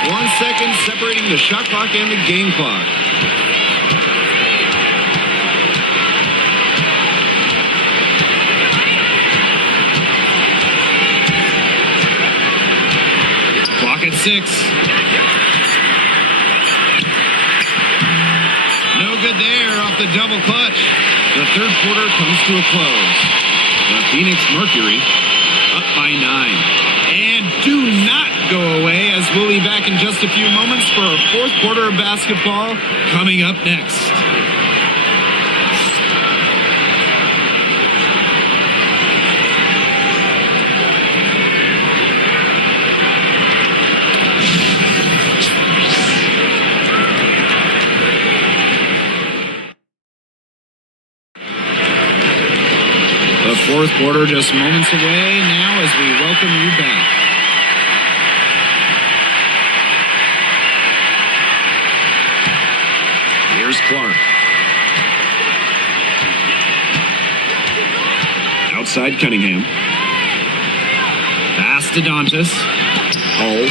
1 second separating the shot clock and the game clock. Clock at 6. No good there off the double clutch. The third quarter comes to a close. The Phoenix Mercury up by 9. And do not go away, as we'll be back in just a few moments for our fourth quarter of basketball coming up next. The fourth quarter just moments away now as we welcome you back. Here's Clark. Outside Cunningham. Pass to Dantas. Hull.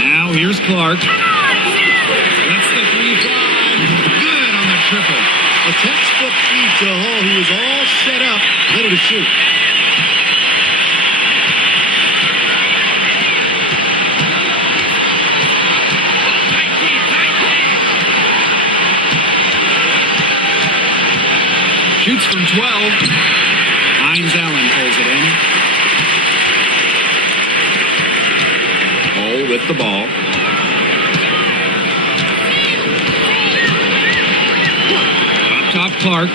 Now here's Clark. That's the 3-5. Good on the triple. A textbook feed to Hull. He was all set up, ready to shoot. Shoots from 12. Hines Allen pulls it in. Hole with the ball. Up top, Clark.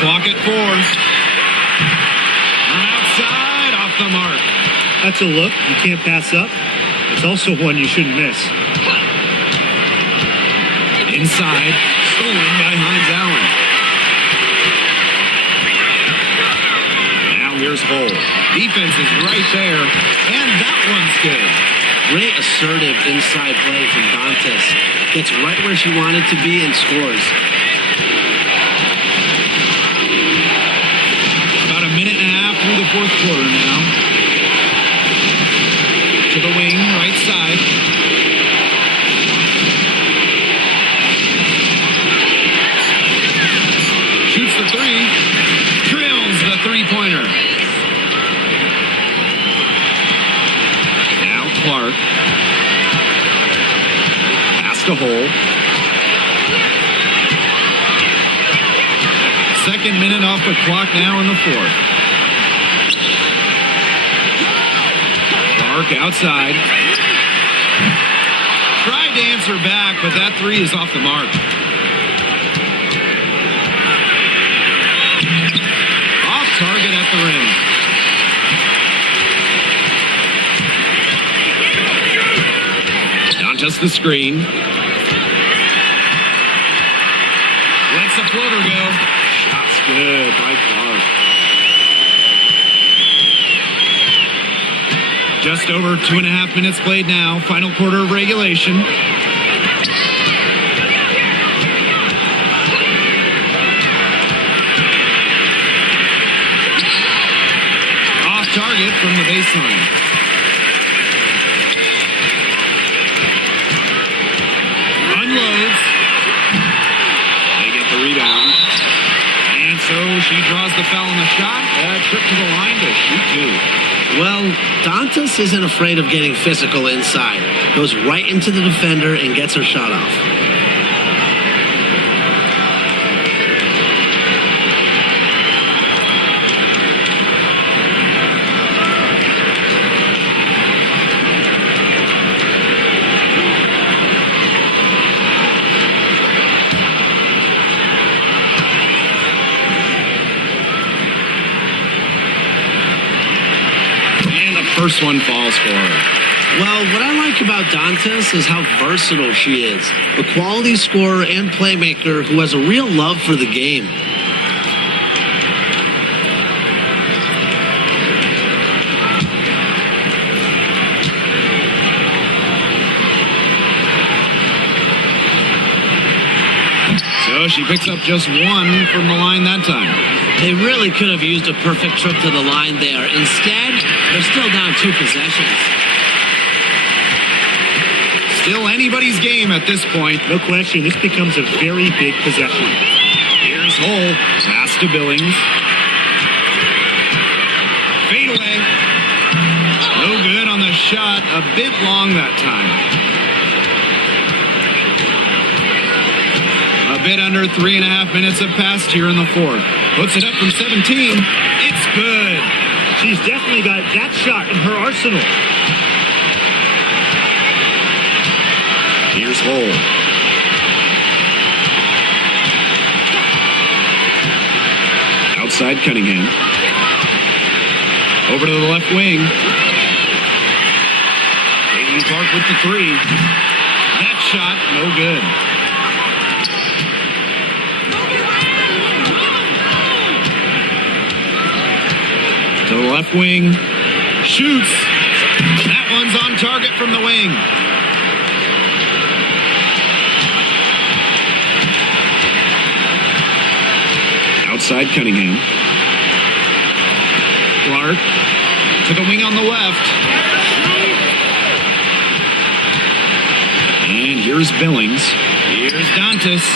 Clock at 4. Outside, off the mark. That's a look you can't pass up. It's also one you shouldn't miss. Inside, stolen by Hines Allen. Now here's Hull. Defense is right there, and that one's good. Great assertive inside play from Dantas. Gets right where she wanted to be and scores. About a minute and a half through the fourth quarter now. To the wing, right side. Shoots the three. Drills the three-pointer. Now Clark. Pass to Hull. Second minute off the clock now in the fourth. Clark outside. Tried to answer back, but that three is off the mark. Off target at the rim. Dantas the screen. Lets the floater go. Shot's good by Clark. Just over 2.5 minutes played now. Final quarter of regulation. Off target from the baseline. Unloads. They get the rebound. And so she draws the foul on the shot. A trip to the line to shoot two. Well, Dantas isn't afraid of getting physical inside. Goes right into the defender and gets her shot off. First one falls for her. Well, what I like about Dantas is how versatile she is. A quality scorer and playmaker who has a real love for the game. So she picks up just one from the line that time. They really could have used a perfect trip to the line there. Instead, they're still down 2 possessions. Still anybody's game at this point. No question, this becomes a very big possession. Here's Hull. Pass to Billings. Fade away. No good on the shot. A bit long that time. A bit under 3.5 minutes have passed here in the fourth. Puts it up from 17. It's good. She's definitely got that shot in her arsenal. Here's Hull. Outside Cunningham. Over to the left wing. Caitlin Clark with the three. That shot, no good. To the left wing. Shoots. That one's on target from the wing. Outside Cunningham. Clark to the wing on the left. And here's Billings. Here's Dantas.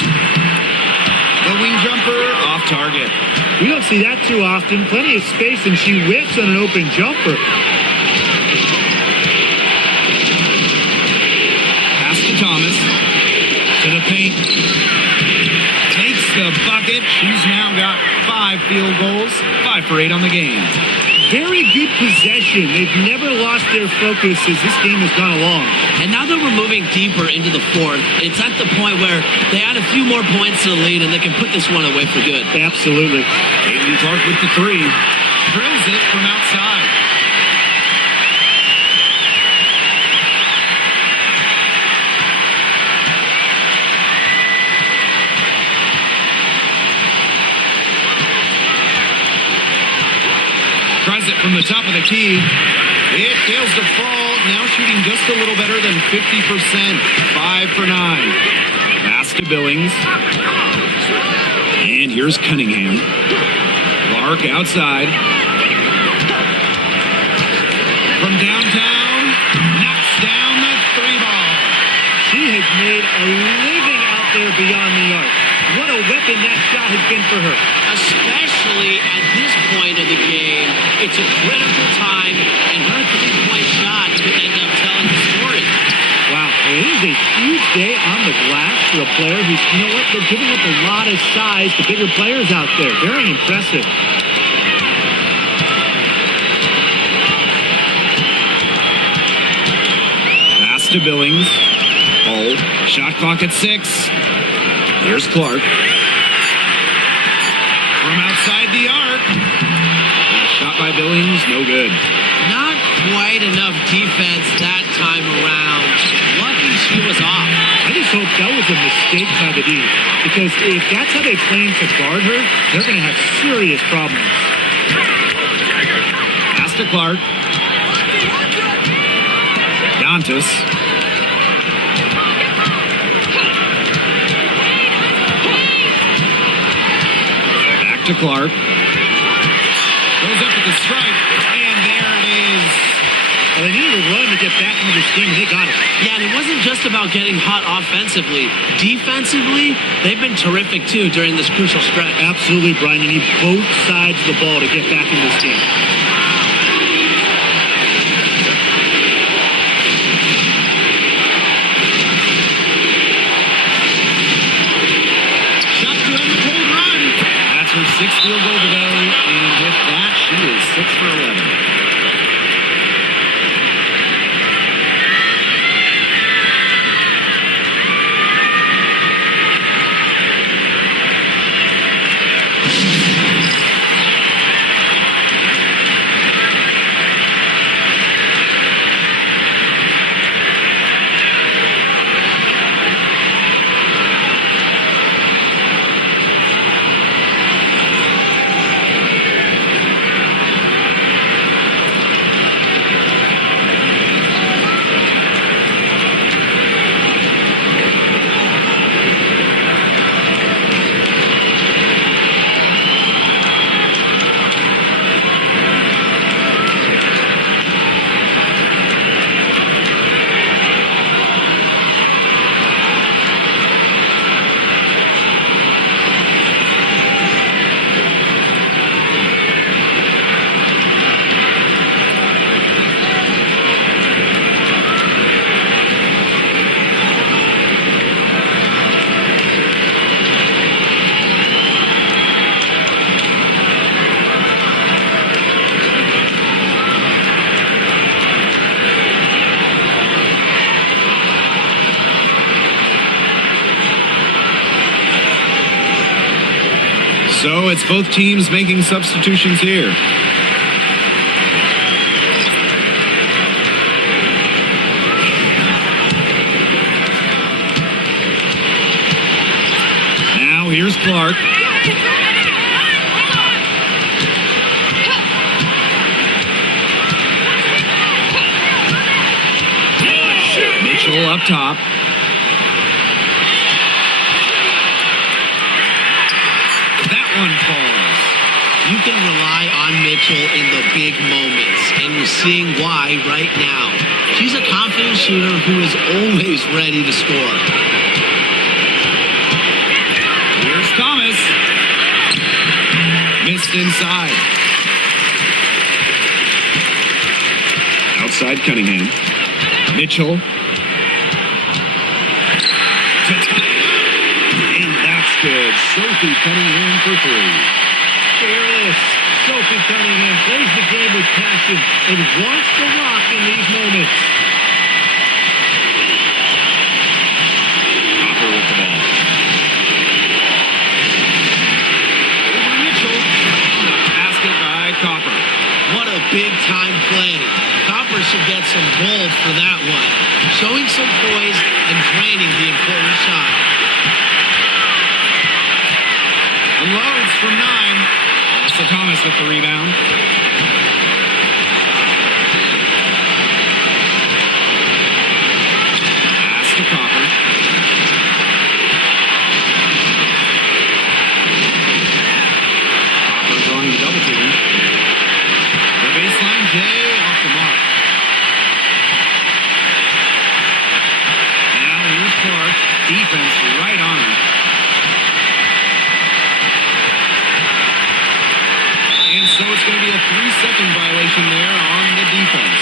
The wing jumper off target. We don't see that too often. Plenty of space, and she whiffs on an open jumper. Pass to to Thomas. To the paint. Takes the bucket. She's now got 5 field goals. 5 for 8 on the game. Very good possession. They've never lost their focus as this game has gone along. And now that we're moving deeper into the fourth, it's at the point where they add a few more points to the lead and they can put this one away for good. Absolutely. Caitlin Clark with the 3. Drills it from outside. Tries it from the top of the key. It fails to fall. Now shooting just a little better than 50%. 5 for 9. Pass to Billings. And here's Cunningham. Clark outside. From downtown. Knocks down the 3 ball. She has made a living out there beyond the arc. What a weapon that shot has been for her. Especially at this point of the game, it's a critical time, and her 3-point shot could end up telling the story. Wow, it is a huge day on the glass for a player who's, you know what, they're giving up a lot of size to bigger players out there. Very impressive. Pass to Billings. Ball. Shot clock at 6. Here's Clark. From outside the arc. Shot by Billings, no good. Not quite enough defense that time around. Lucky she was off. I just hope that was a mistake by the D, because if that's how they plan to guard her, they're going to have serious problems. Pass to Clark. Dantas. To Clark. Goes up at the stripe, and there it is. Well, they needed a run to get back into this game, and they got it. Yeah, and it wasn't just about getting hot offensively. Defensively, they've been terrific, too, during this crucial stretch. Absolutely, Brian. You need both sides of the ball to get back in this game. Her 6th field goal today, and with that, she is 6 for 11. So it's both teams making substitutions here. Now here's Clark. Mitchell up top. One falls. You can rely on Mitchell in the big moments, and you're seeing why right now. She's a confident shooter who is always ready to score. Here's Thomas. Missed inside. Outside Cunningham. Mitchell. to tie it up. And that's good. Sophie coming in for three. Fearless. Sophie Cunningham plays the game with passion and wants to rock in these moments. Copper with the ball. Over Mitchell. The basket by Copper. What a big-time play. Copper should get some gold for that one. Showing some poise and draining the important shot. Unloads from 9. Melissa Thomas with the rebound. Pass to Copper. Copper drawing the double team. The baseline, Jay off the mark. Now here's Clark. Defense right on him. And so it's going to be a 3-second violation there on the defense.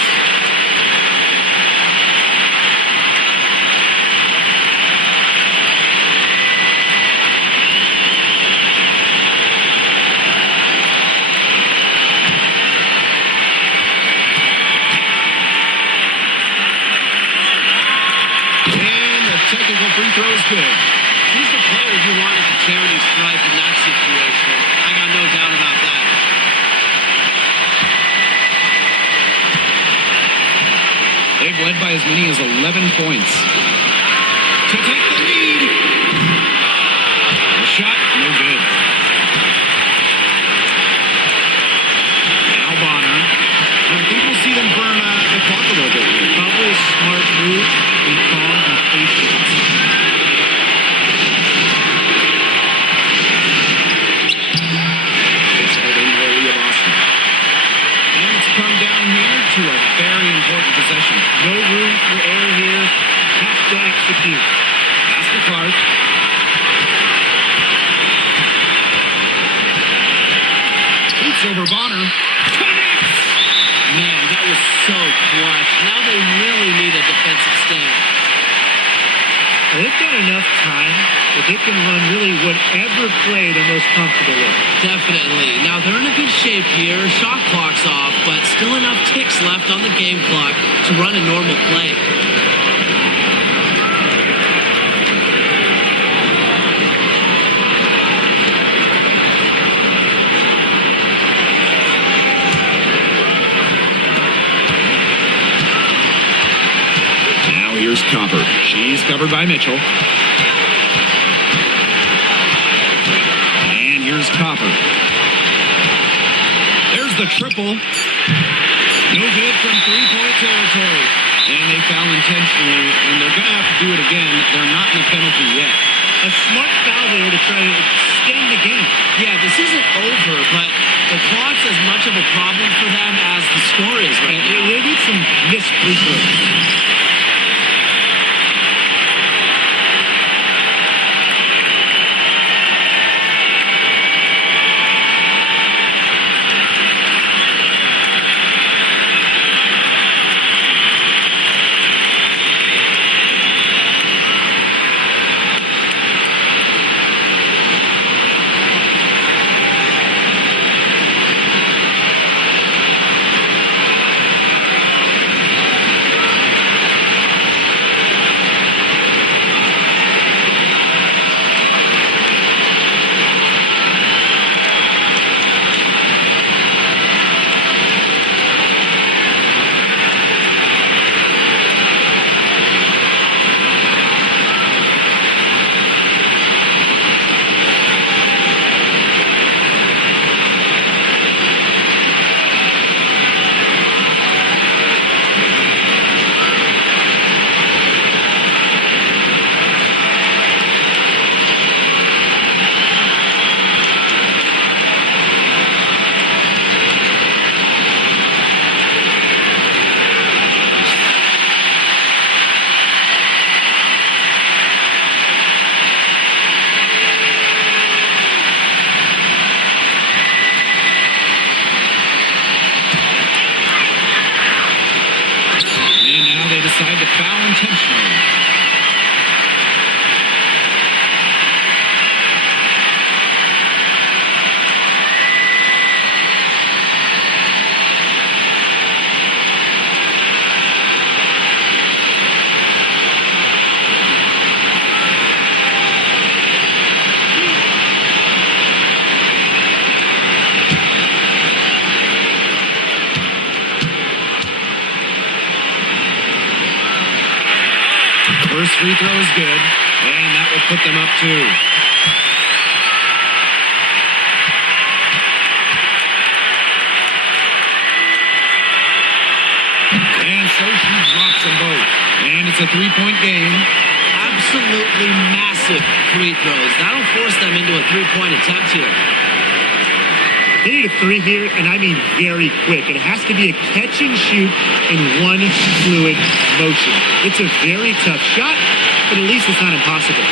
And the technical free throw is good. She's the player you want at the charity stripe in that situation. I got no doubt about that. They've led by as many as 11 points. To take the lead. The shot, no good. Now Bonner. I think we'll see them burn the clock a little bit here. Probably a smart move. Be calm and patient. It's held in by Leah Boston. And it's come down here to a very important possession. No room for error here. Have to execute. Pass to Clark. Boots over Bonner. Connects! Man, that was so clutch. Now they really need a defensive stand. Well, they've got enough time that they can run really whatever play they're most comfortable with. Definitely. Now they're in a good shape here. Shot clock's off, but still enough ticks left on the game clock to run a normal play. Now here's Copper. She's covered by Mitchell. And here's Copper. There's the triple. No good from three-point territory. And they foul intentionally, and they're going to have to do it again. They're not in the penalty yet. A smart foul there to try to extend the game. Yeah, this isn't over, but the clock's as much of a problem for them as the score is right now. They need some missed free throws. decide to foul intentionally. First free throw is good, and that will put them up 2. And so she drops them both. And it's a 3-point game. Absolutely massive free throws. That'll force them into a 3-point attempt here. They need a 3 here, and I mean very quick. It has to be a catch and shoot in one fluid motion. It's a very tough shot, but at least it's not impossible.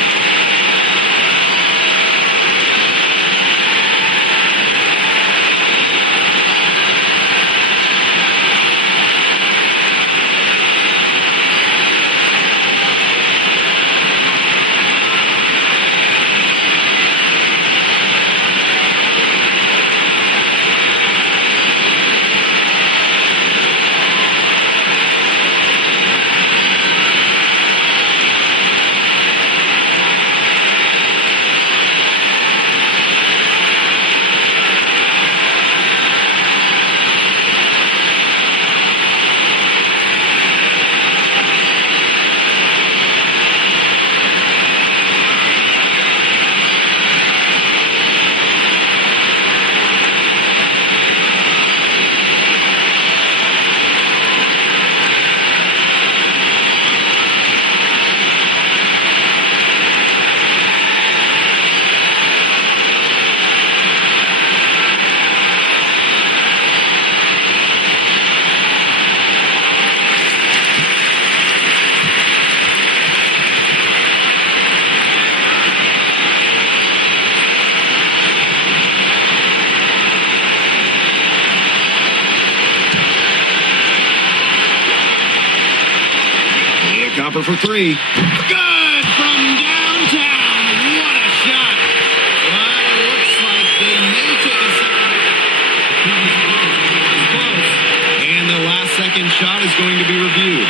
Copper for 3. Good from downtown. What a shot. Well, it looks like they may take a second. Close. And the last second shot is going to be reviewed.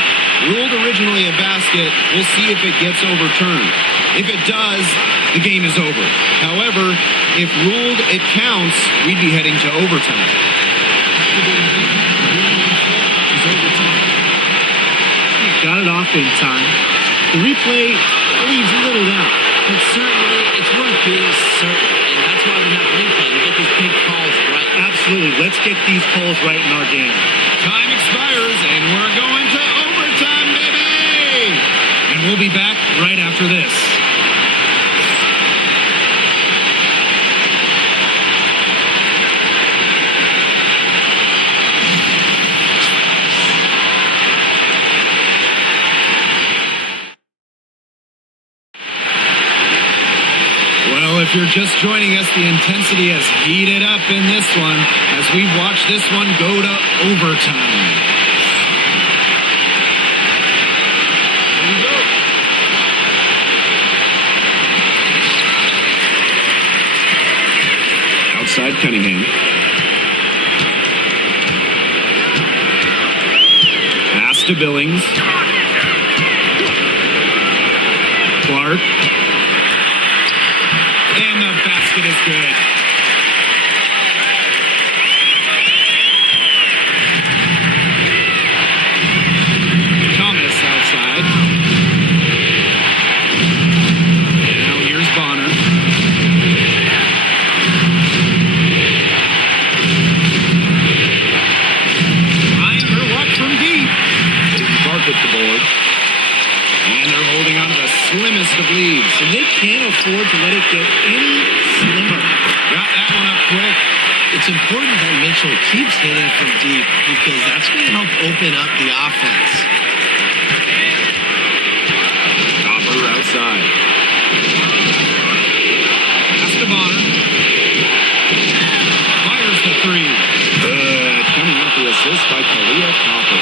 Ruled originally a basket. We'll see if it gets overturned. If it does, the game is over. However, if ruled it counts, we'd be heading to overtime. Got it off in time. The replay leaves a little doubt. But certainly, it's worth being certain. And that's why we have replay to get these big calls right. Absolutely. Let's get these calls right in our game. Time expires, and we're going to overtime, baby! And we'll be back right after this. If you're just joining us, the intensity has heated up in this one as we've watched this one go to overtime. Here we go. Outside Cunningham. Pass to Billings. Clark. And the basket is good. Thomas outside. Now here's Bonner. Ryan Herluck from deep. Clark with the board. And they're holding on to the slimmest of leads. And they can't afford to let it get any slimmer. Got that one up quick. It's important that Mitchell keeps hitting from deep because that's going to help open up the offense. Copper outside. Pass to Bonner. Fires the 3. Good. Coming up the assist by Kalia Copper.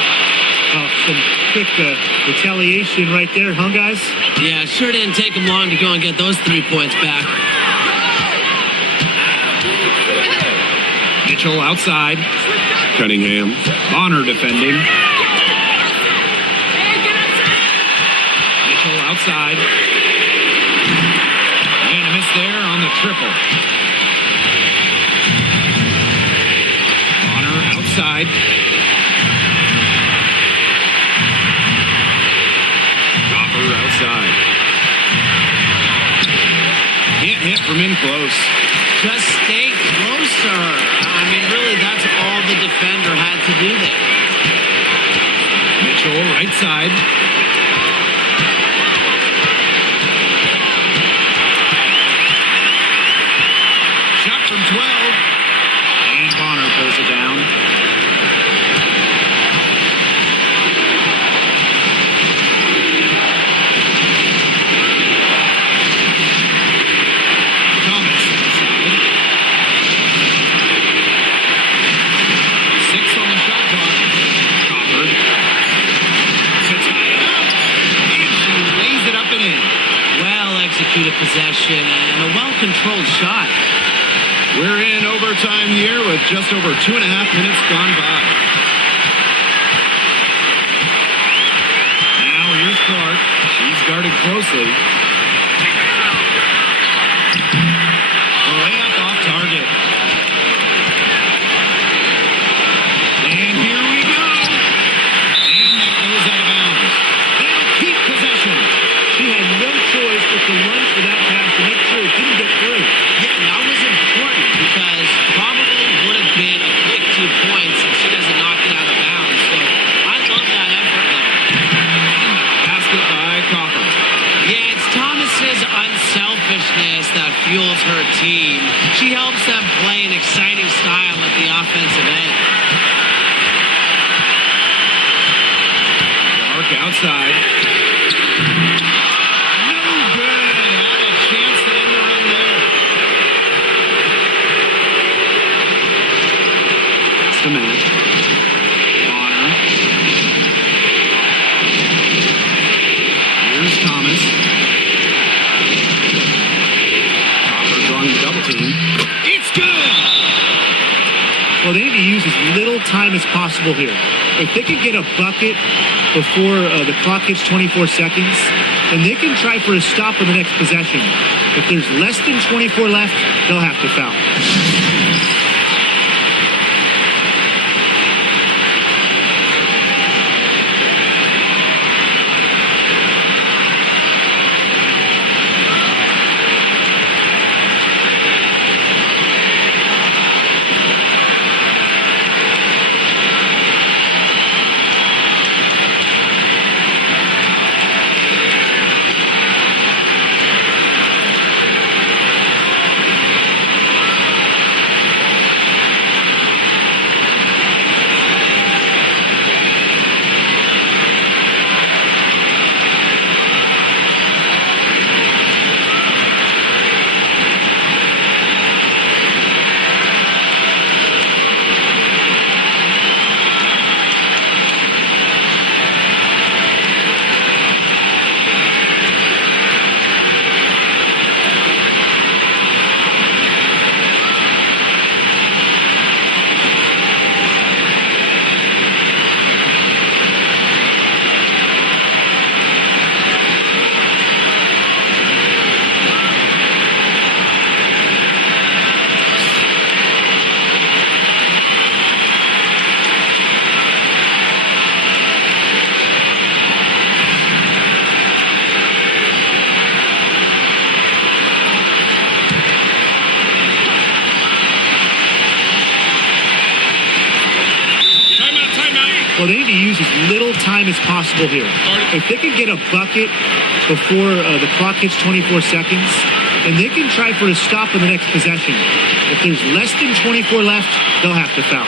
Some quick retaliation right there, huh, guys? Yeah, sure didn't take them long to go and get those 3 points back. Mitchell outside. Cunningham. Bonner defending. Mitchell outside. And a miss there on the triple. Bonner outside. Copper outside. from in close. Just stay close to her. I mean, really, that's all the defender had to do there. Mitchell, right side. Shot from 12. And Bonner pulls it down. Thomas inside. 6 on the shot clock. Copper. To tie it up. And she lays it up and in. Well-executed possession and a well-controlled shot. We're in overtime here with just over 2.5 minutes gone by. Now here's Clark. She's guarded closely. The layup off target. And here we go. And that goes out of bounds. They'll keep possession. She had no choice but to run for that pass to make sure it didn't get through. Yeah, that was important because probably would have been a quick 2 points if she doesn't knock it out of bounds. So I love that effort level. Basket by Copper. Yeah, it's Thomas's unselfishness that fuels her team. She helps them play an exciting style at the offensive end. Clark outside. No good. Had a chance to end the run there. It's to Matt. Bonner. Here's Thomas. Copper drawing the double team. It's good. Well, they need to use as little time as possible here. If they can get a bucket before the clock hits 24 seconds, then they can try for a stop on the next possession. If there's less than 24 left, they'll have to foul. Well, they need to use as little time as possible here. If they can get a bucket before the clock hits 24 seconds, then they can try for a stop on the next possession. If there's less than 24 left, they'll have to foul.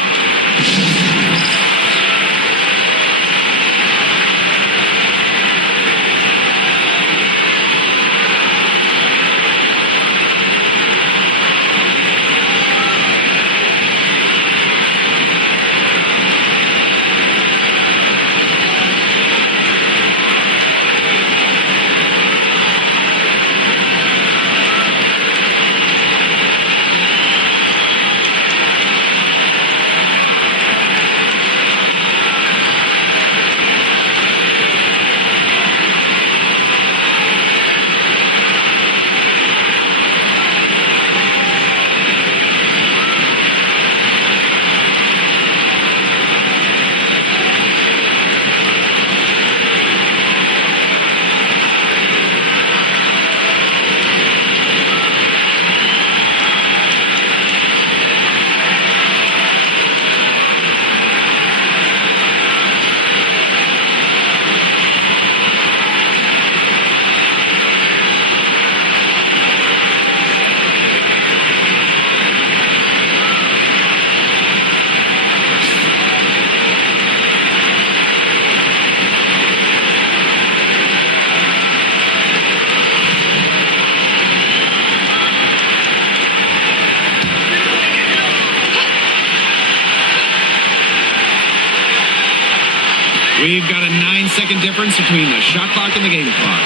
We've got a 9-second difference between the shot clock and the game clock.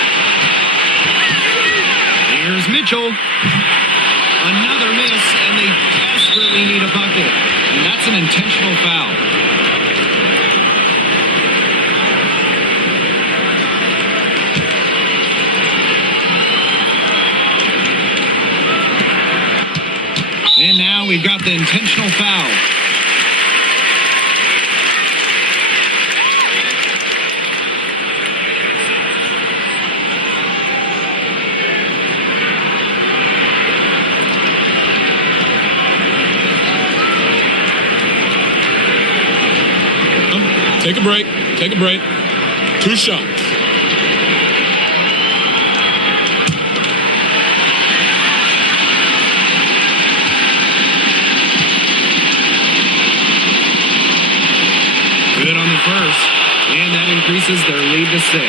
Here's Mitchell. Another miss, and they desperately need a bucket. And that's an intentional foul. And now we've got the intentional foul. Take a break. Take a break. 2 shots. Good on the first, and that increases their lead to 6.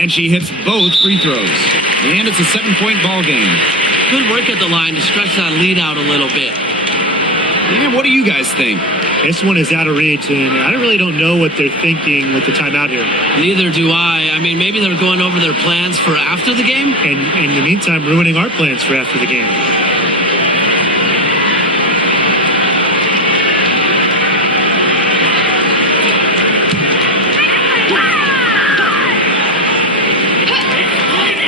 And she hits both free throws. And it's a 7-point ball game. Good work at the line to stretch that lead out a little bit. And what do you guys think? This one is out of reach, and I really don't know what they're thinking with the timeout here. Neither do I. I mean, maybe they're going over their plans for after the game. And in the meantime, ruining our plans for after the game.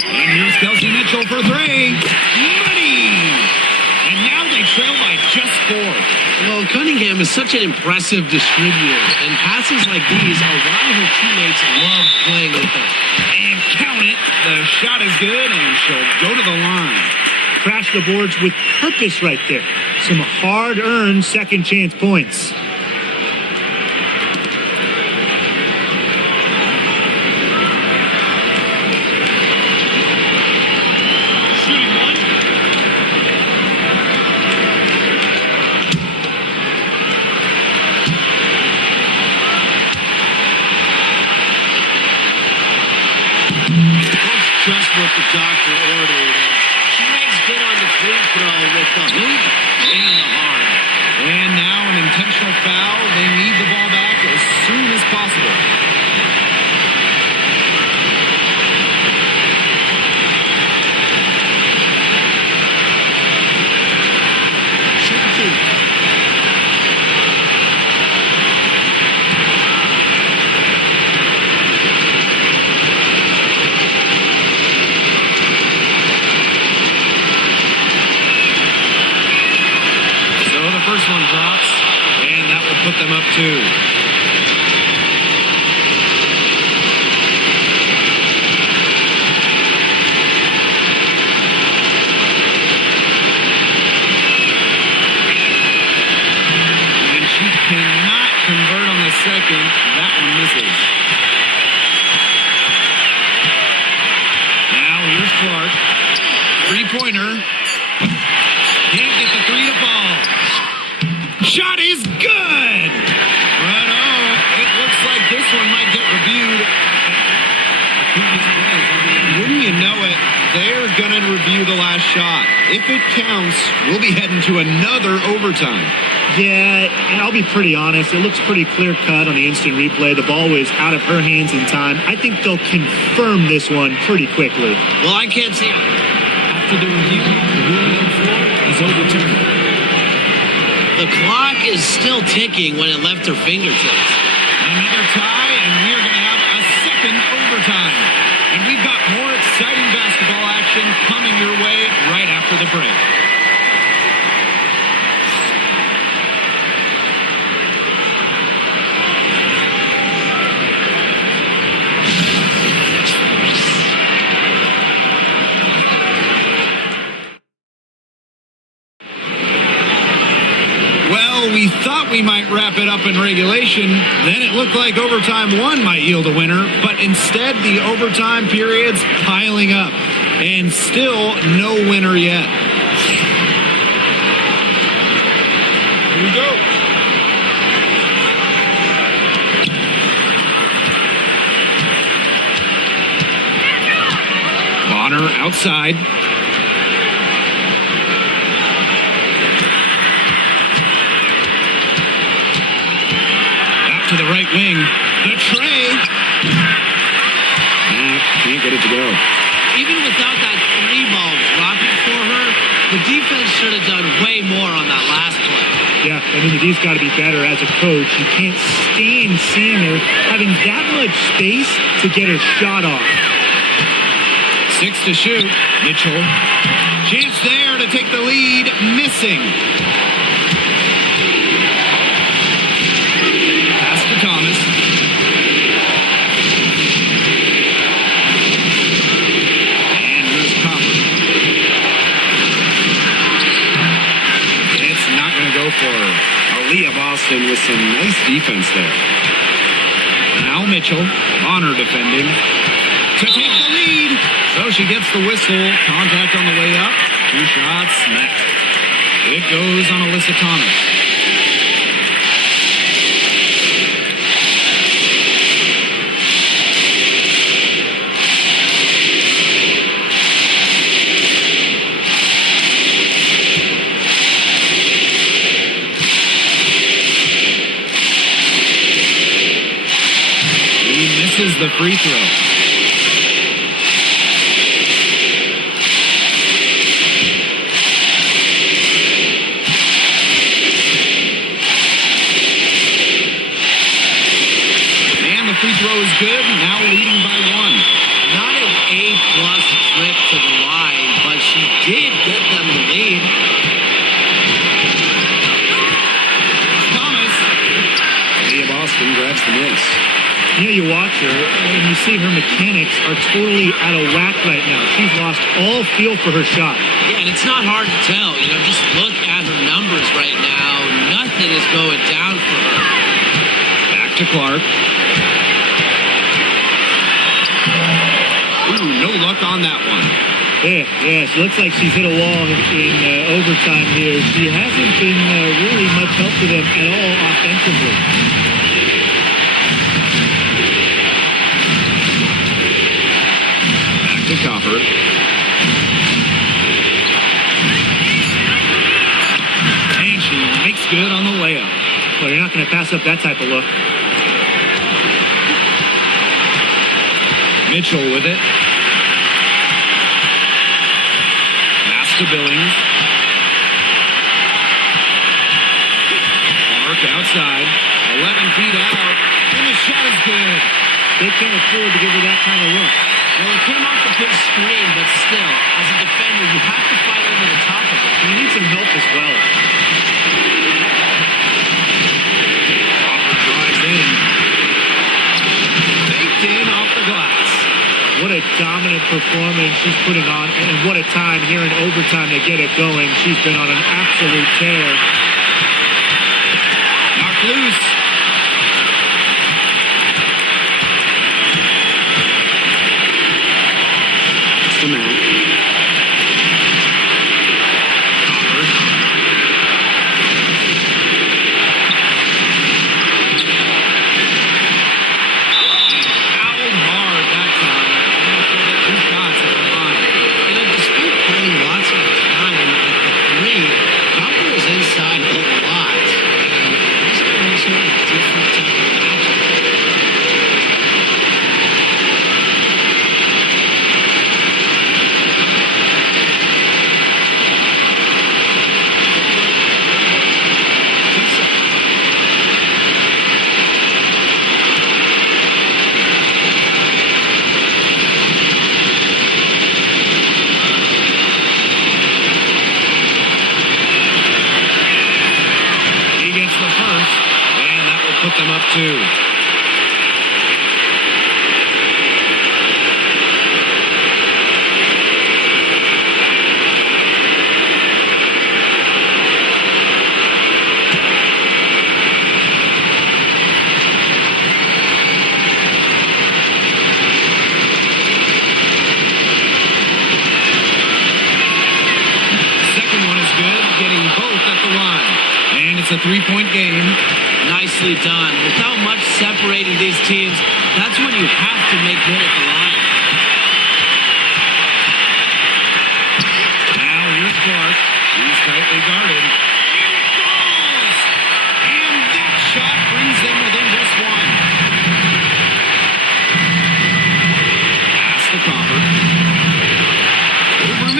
And here's Kelsey Mitchell for 3. Money! And now they trail by just 4. Well, Cunningham is such an impressive distributor, and passes like these are why her teammates love playing with her. And count it. The shot is good, and she'll go to the line. Crash the boards with purpose right there. Some hard-earned second chance points. Just what the doctor ordered. She makes good on the free throw with the hoop and the arm. And now an intentional foul. They need the ball back as soon as possible. First one drops, and that will put them up 2. And she cannot convert on the second. That one misses. Now here's Clark. 3-pointer. Can't get the 3 to fall. Shot is good! But it looks like this one might get reviewed. Wouldn't you know it, they're going to review the last shot. If it counts, we'll be heading to another overtime. Yeah, and I'll be pretty honest. It looks pretty clear-cut on the instant replay. The ball was out of her hands in time. I think they'll confirm this one pretty quickly. Well, I can't see. After the review, the ruling on the floor is overturned. The clock is still ticking when it left her fingertips. Another tie, and we're going to have a second overtime. And we've got more exciting basketball action coming your way right after the break. We thought we might wrap it up in regulation. Then it looked like overtime 1 might yield a winner, but instead the overtime period's piling up, and still no winner yet. Here we go. Bonner outside. to the right wing. The tray. Can't get it to go. Even without that 3-ball dropping for her, the defense should have done way more on that last play. Yeah, I mean, the D's got to be better as a coach. You can't stand seeing her having that much space to get her shot off. 6 to shoot. Mitchell. Chance there to take the lead. Missing. Pass to Thomas. And here's Copper. It's not going to go for Aaliyah Boston with some nice defense there. now Mitchell. Honor defending. To take the lead. So she gets the whistle. Contact on the way up. 2 shots. Net. It goes on Alyssa Thomas. He misses the free throw. Free throw is good, now leading by 1. Not an A-plus trip to the line, but she did get them the lead. Thomas. Aaliyah Boston grabs the miss. You know, you watch her, and you see her mechanics are totally out of whack right now. She's lost all feel for her shot. Yeah, and it's not hard to tell. You know, just look at her numbers right now. Nothing is going down for her. Back to Clark. Ooh, no luck on that one. Yeah, she looks like she's hit a wall in overtime here. She hasn't been really much help to them at all offensively. Back to Copper. And she makes good on the layup. Well, you're not going to pass up that type of look. Mitchell with it. Pass to Billings. Clark outside. 11 feet out. And the shot is good. They can't afford to give her that kind of look. Well, it came off a good screen, but still, as a defender, you have to fight over the top of it. You need some help as well. Copper drives in. Faked in off the glass. What a dominant performance she's putting on, and what a time here in overtime to get it going. She's been on an absolute tear. Knocked loose. It's the Mac. Copper. Fouled hard that time. She'll get 2 shots at the line. You know, despite playing lots of time at the 3, Copper is inside a lot. And this makes her a different type of matchup. He gets the first, and that will put them up 2. Second one is good, getting both at the line. And it's a 3-point game. Nicely done. Without much separating these teams, that's when you have to make good at the line. Now here's Clark. He's tightly guarded. Here it goes! And that shot brings them within just 1.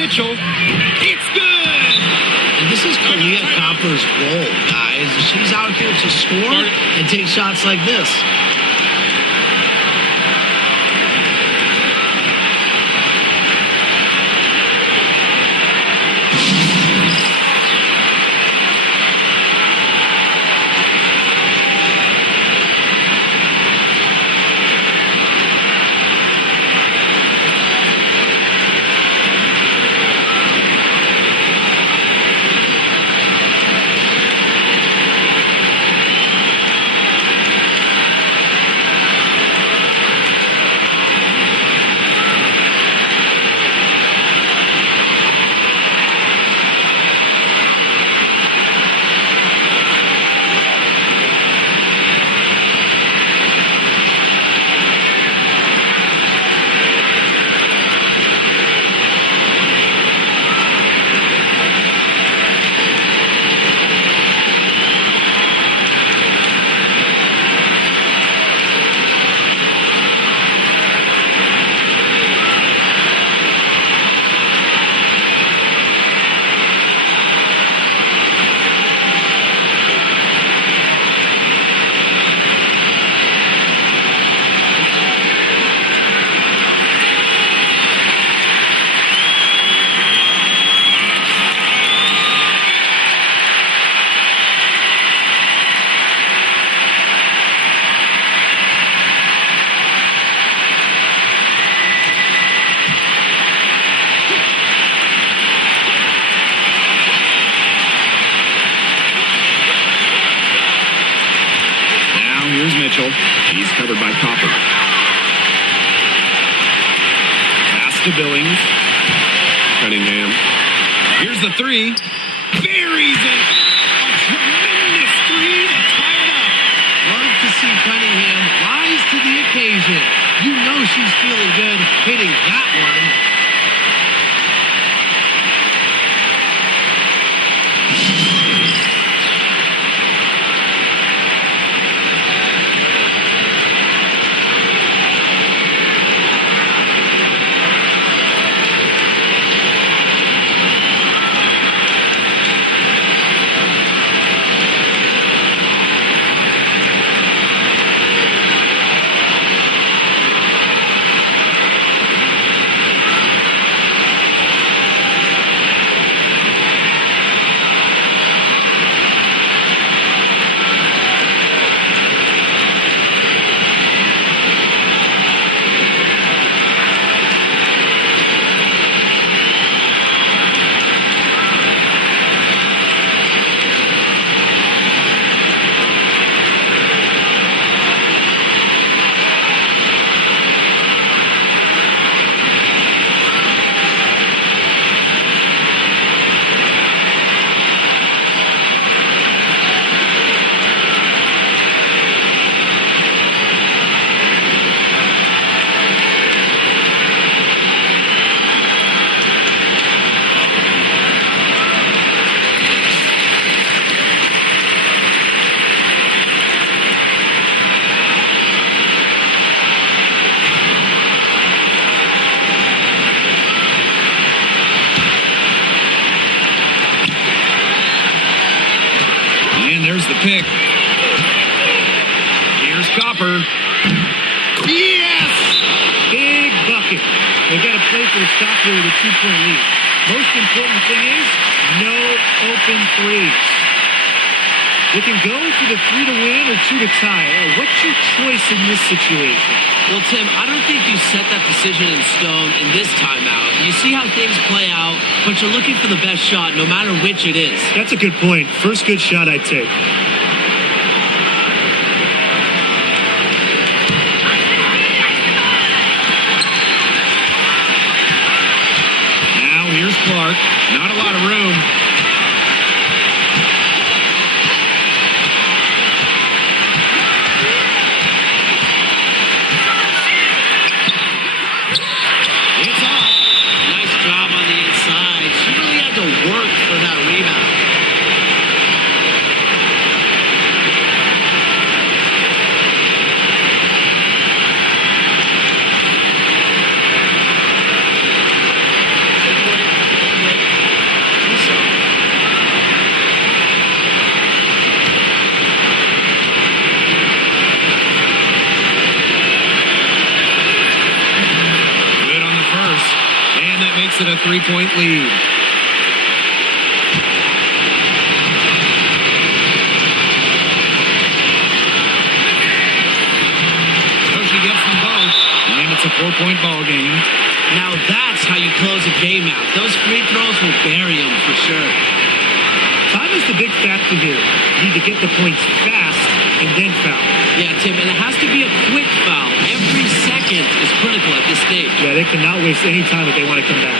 Mitchell. It's good. And this is Kalia Copper's role, guys. She's out here to score and take shots like this. Mitchell. He's covered by Copper. Pass to Billings. Cunningham. Here's the three. Buries it. A tremendous three to tie it up. Love to see Cunningham rise to the occasion. You know she's feeling good hitting that one. There's the pick. Here's Copper. Yes! Big bucket. They got to play for a stop here with a 2-point lead. Most important thing is no open threes. They can go for the 3 to win or 2 to tie. What's your choice in this situation? Well, Tim, I don't think you set that decision in stone in this timeout. You see how things play out, but you're looking for the best shot no matter which it is. That's a good point. First good shot I'd take. Now here's Clark. Not a lot of room. 3-point lead. So she gets them both, and it's a 4-point ball game. Now that's how you close a game out. Those free throws will bury them for sure. Time is the big factor here. You need to get the points fast and then foul. Yeah, Tim, and it has to be a quick foul. Every second is critical at this stage. Yeah, they cannot waste any time if they want to come back.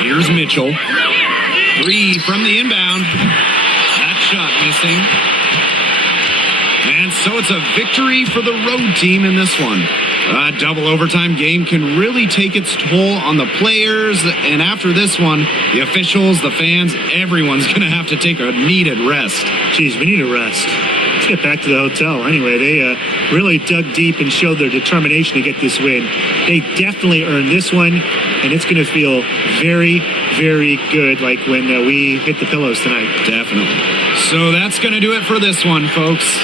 Here's Mitchell. 3 from the inbound. That shot missing. And so it's a victory for the road team in this one. A double overtime game can really take its toll on the players. And after this one, the officials, the fans, everyone's going to have to take a needed rest. Geez, we need a rest. Let's get back to the hotel. Anyway, they really dug deep and showed their determination to get this win. They definitely earned this one, and it's going to feel very, very good like when we hit the pillows tonight. Definitely. So that's going to do it for this one, folks.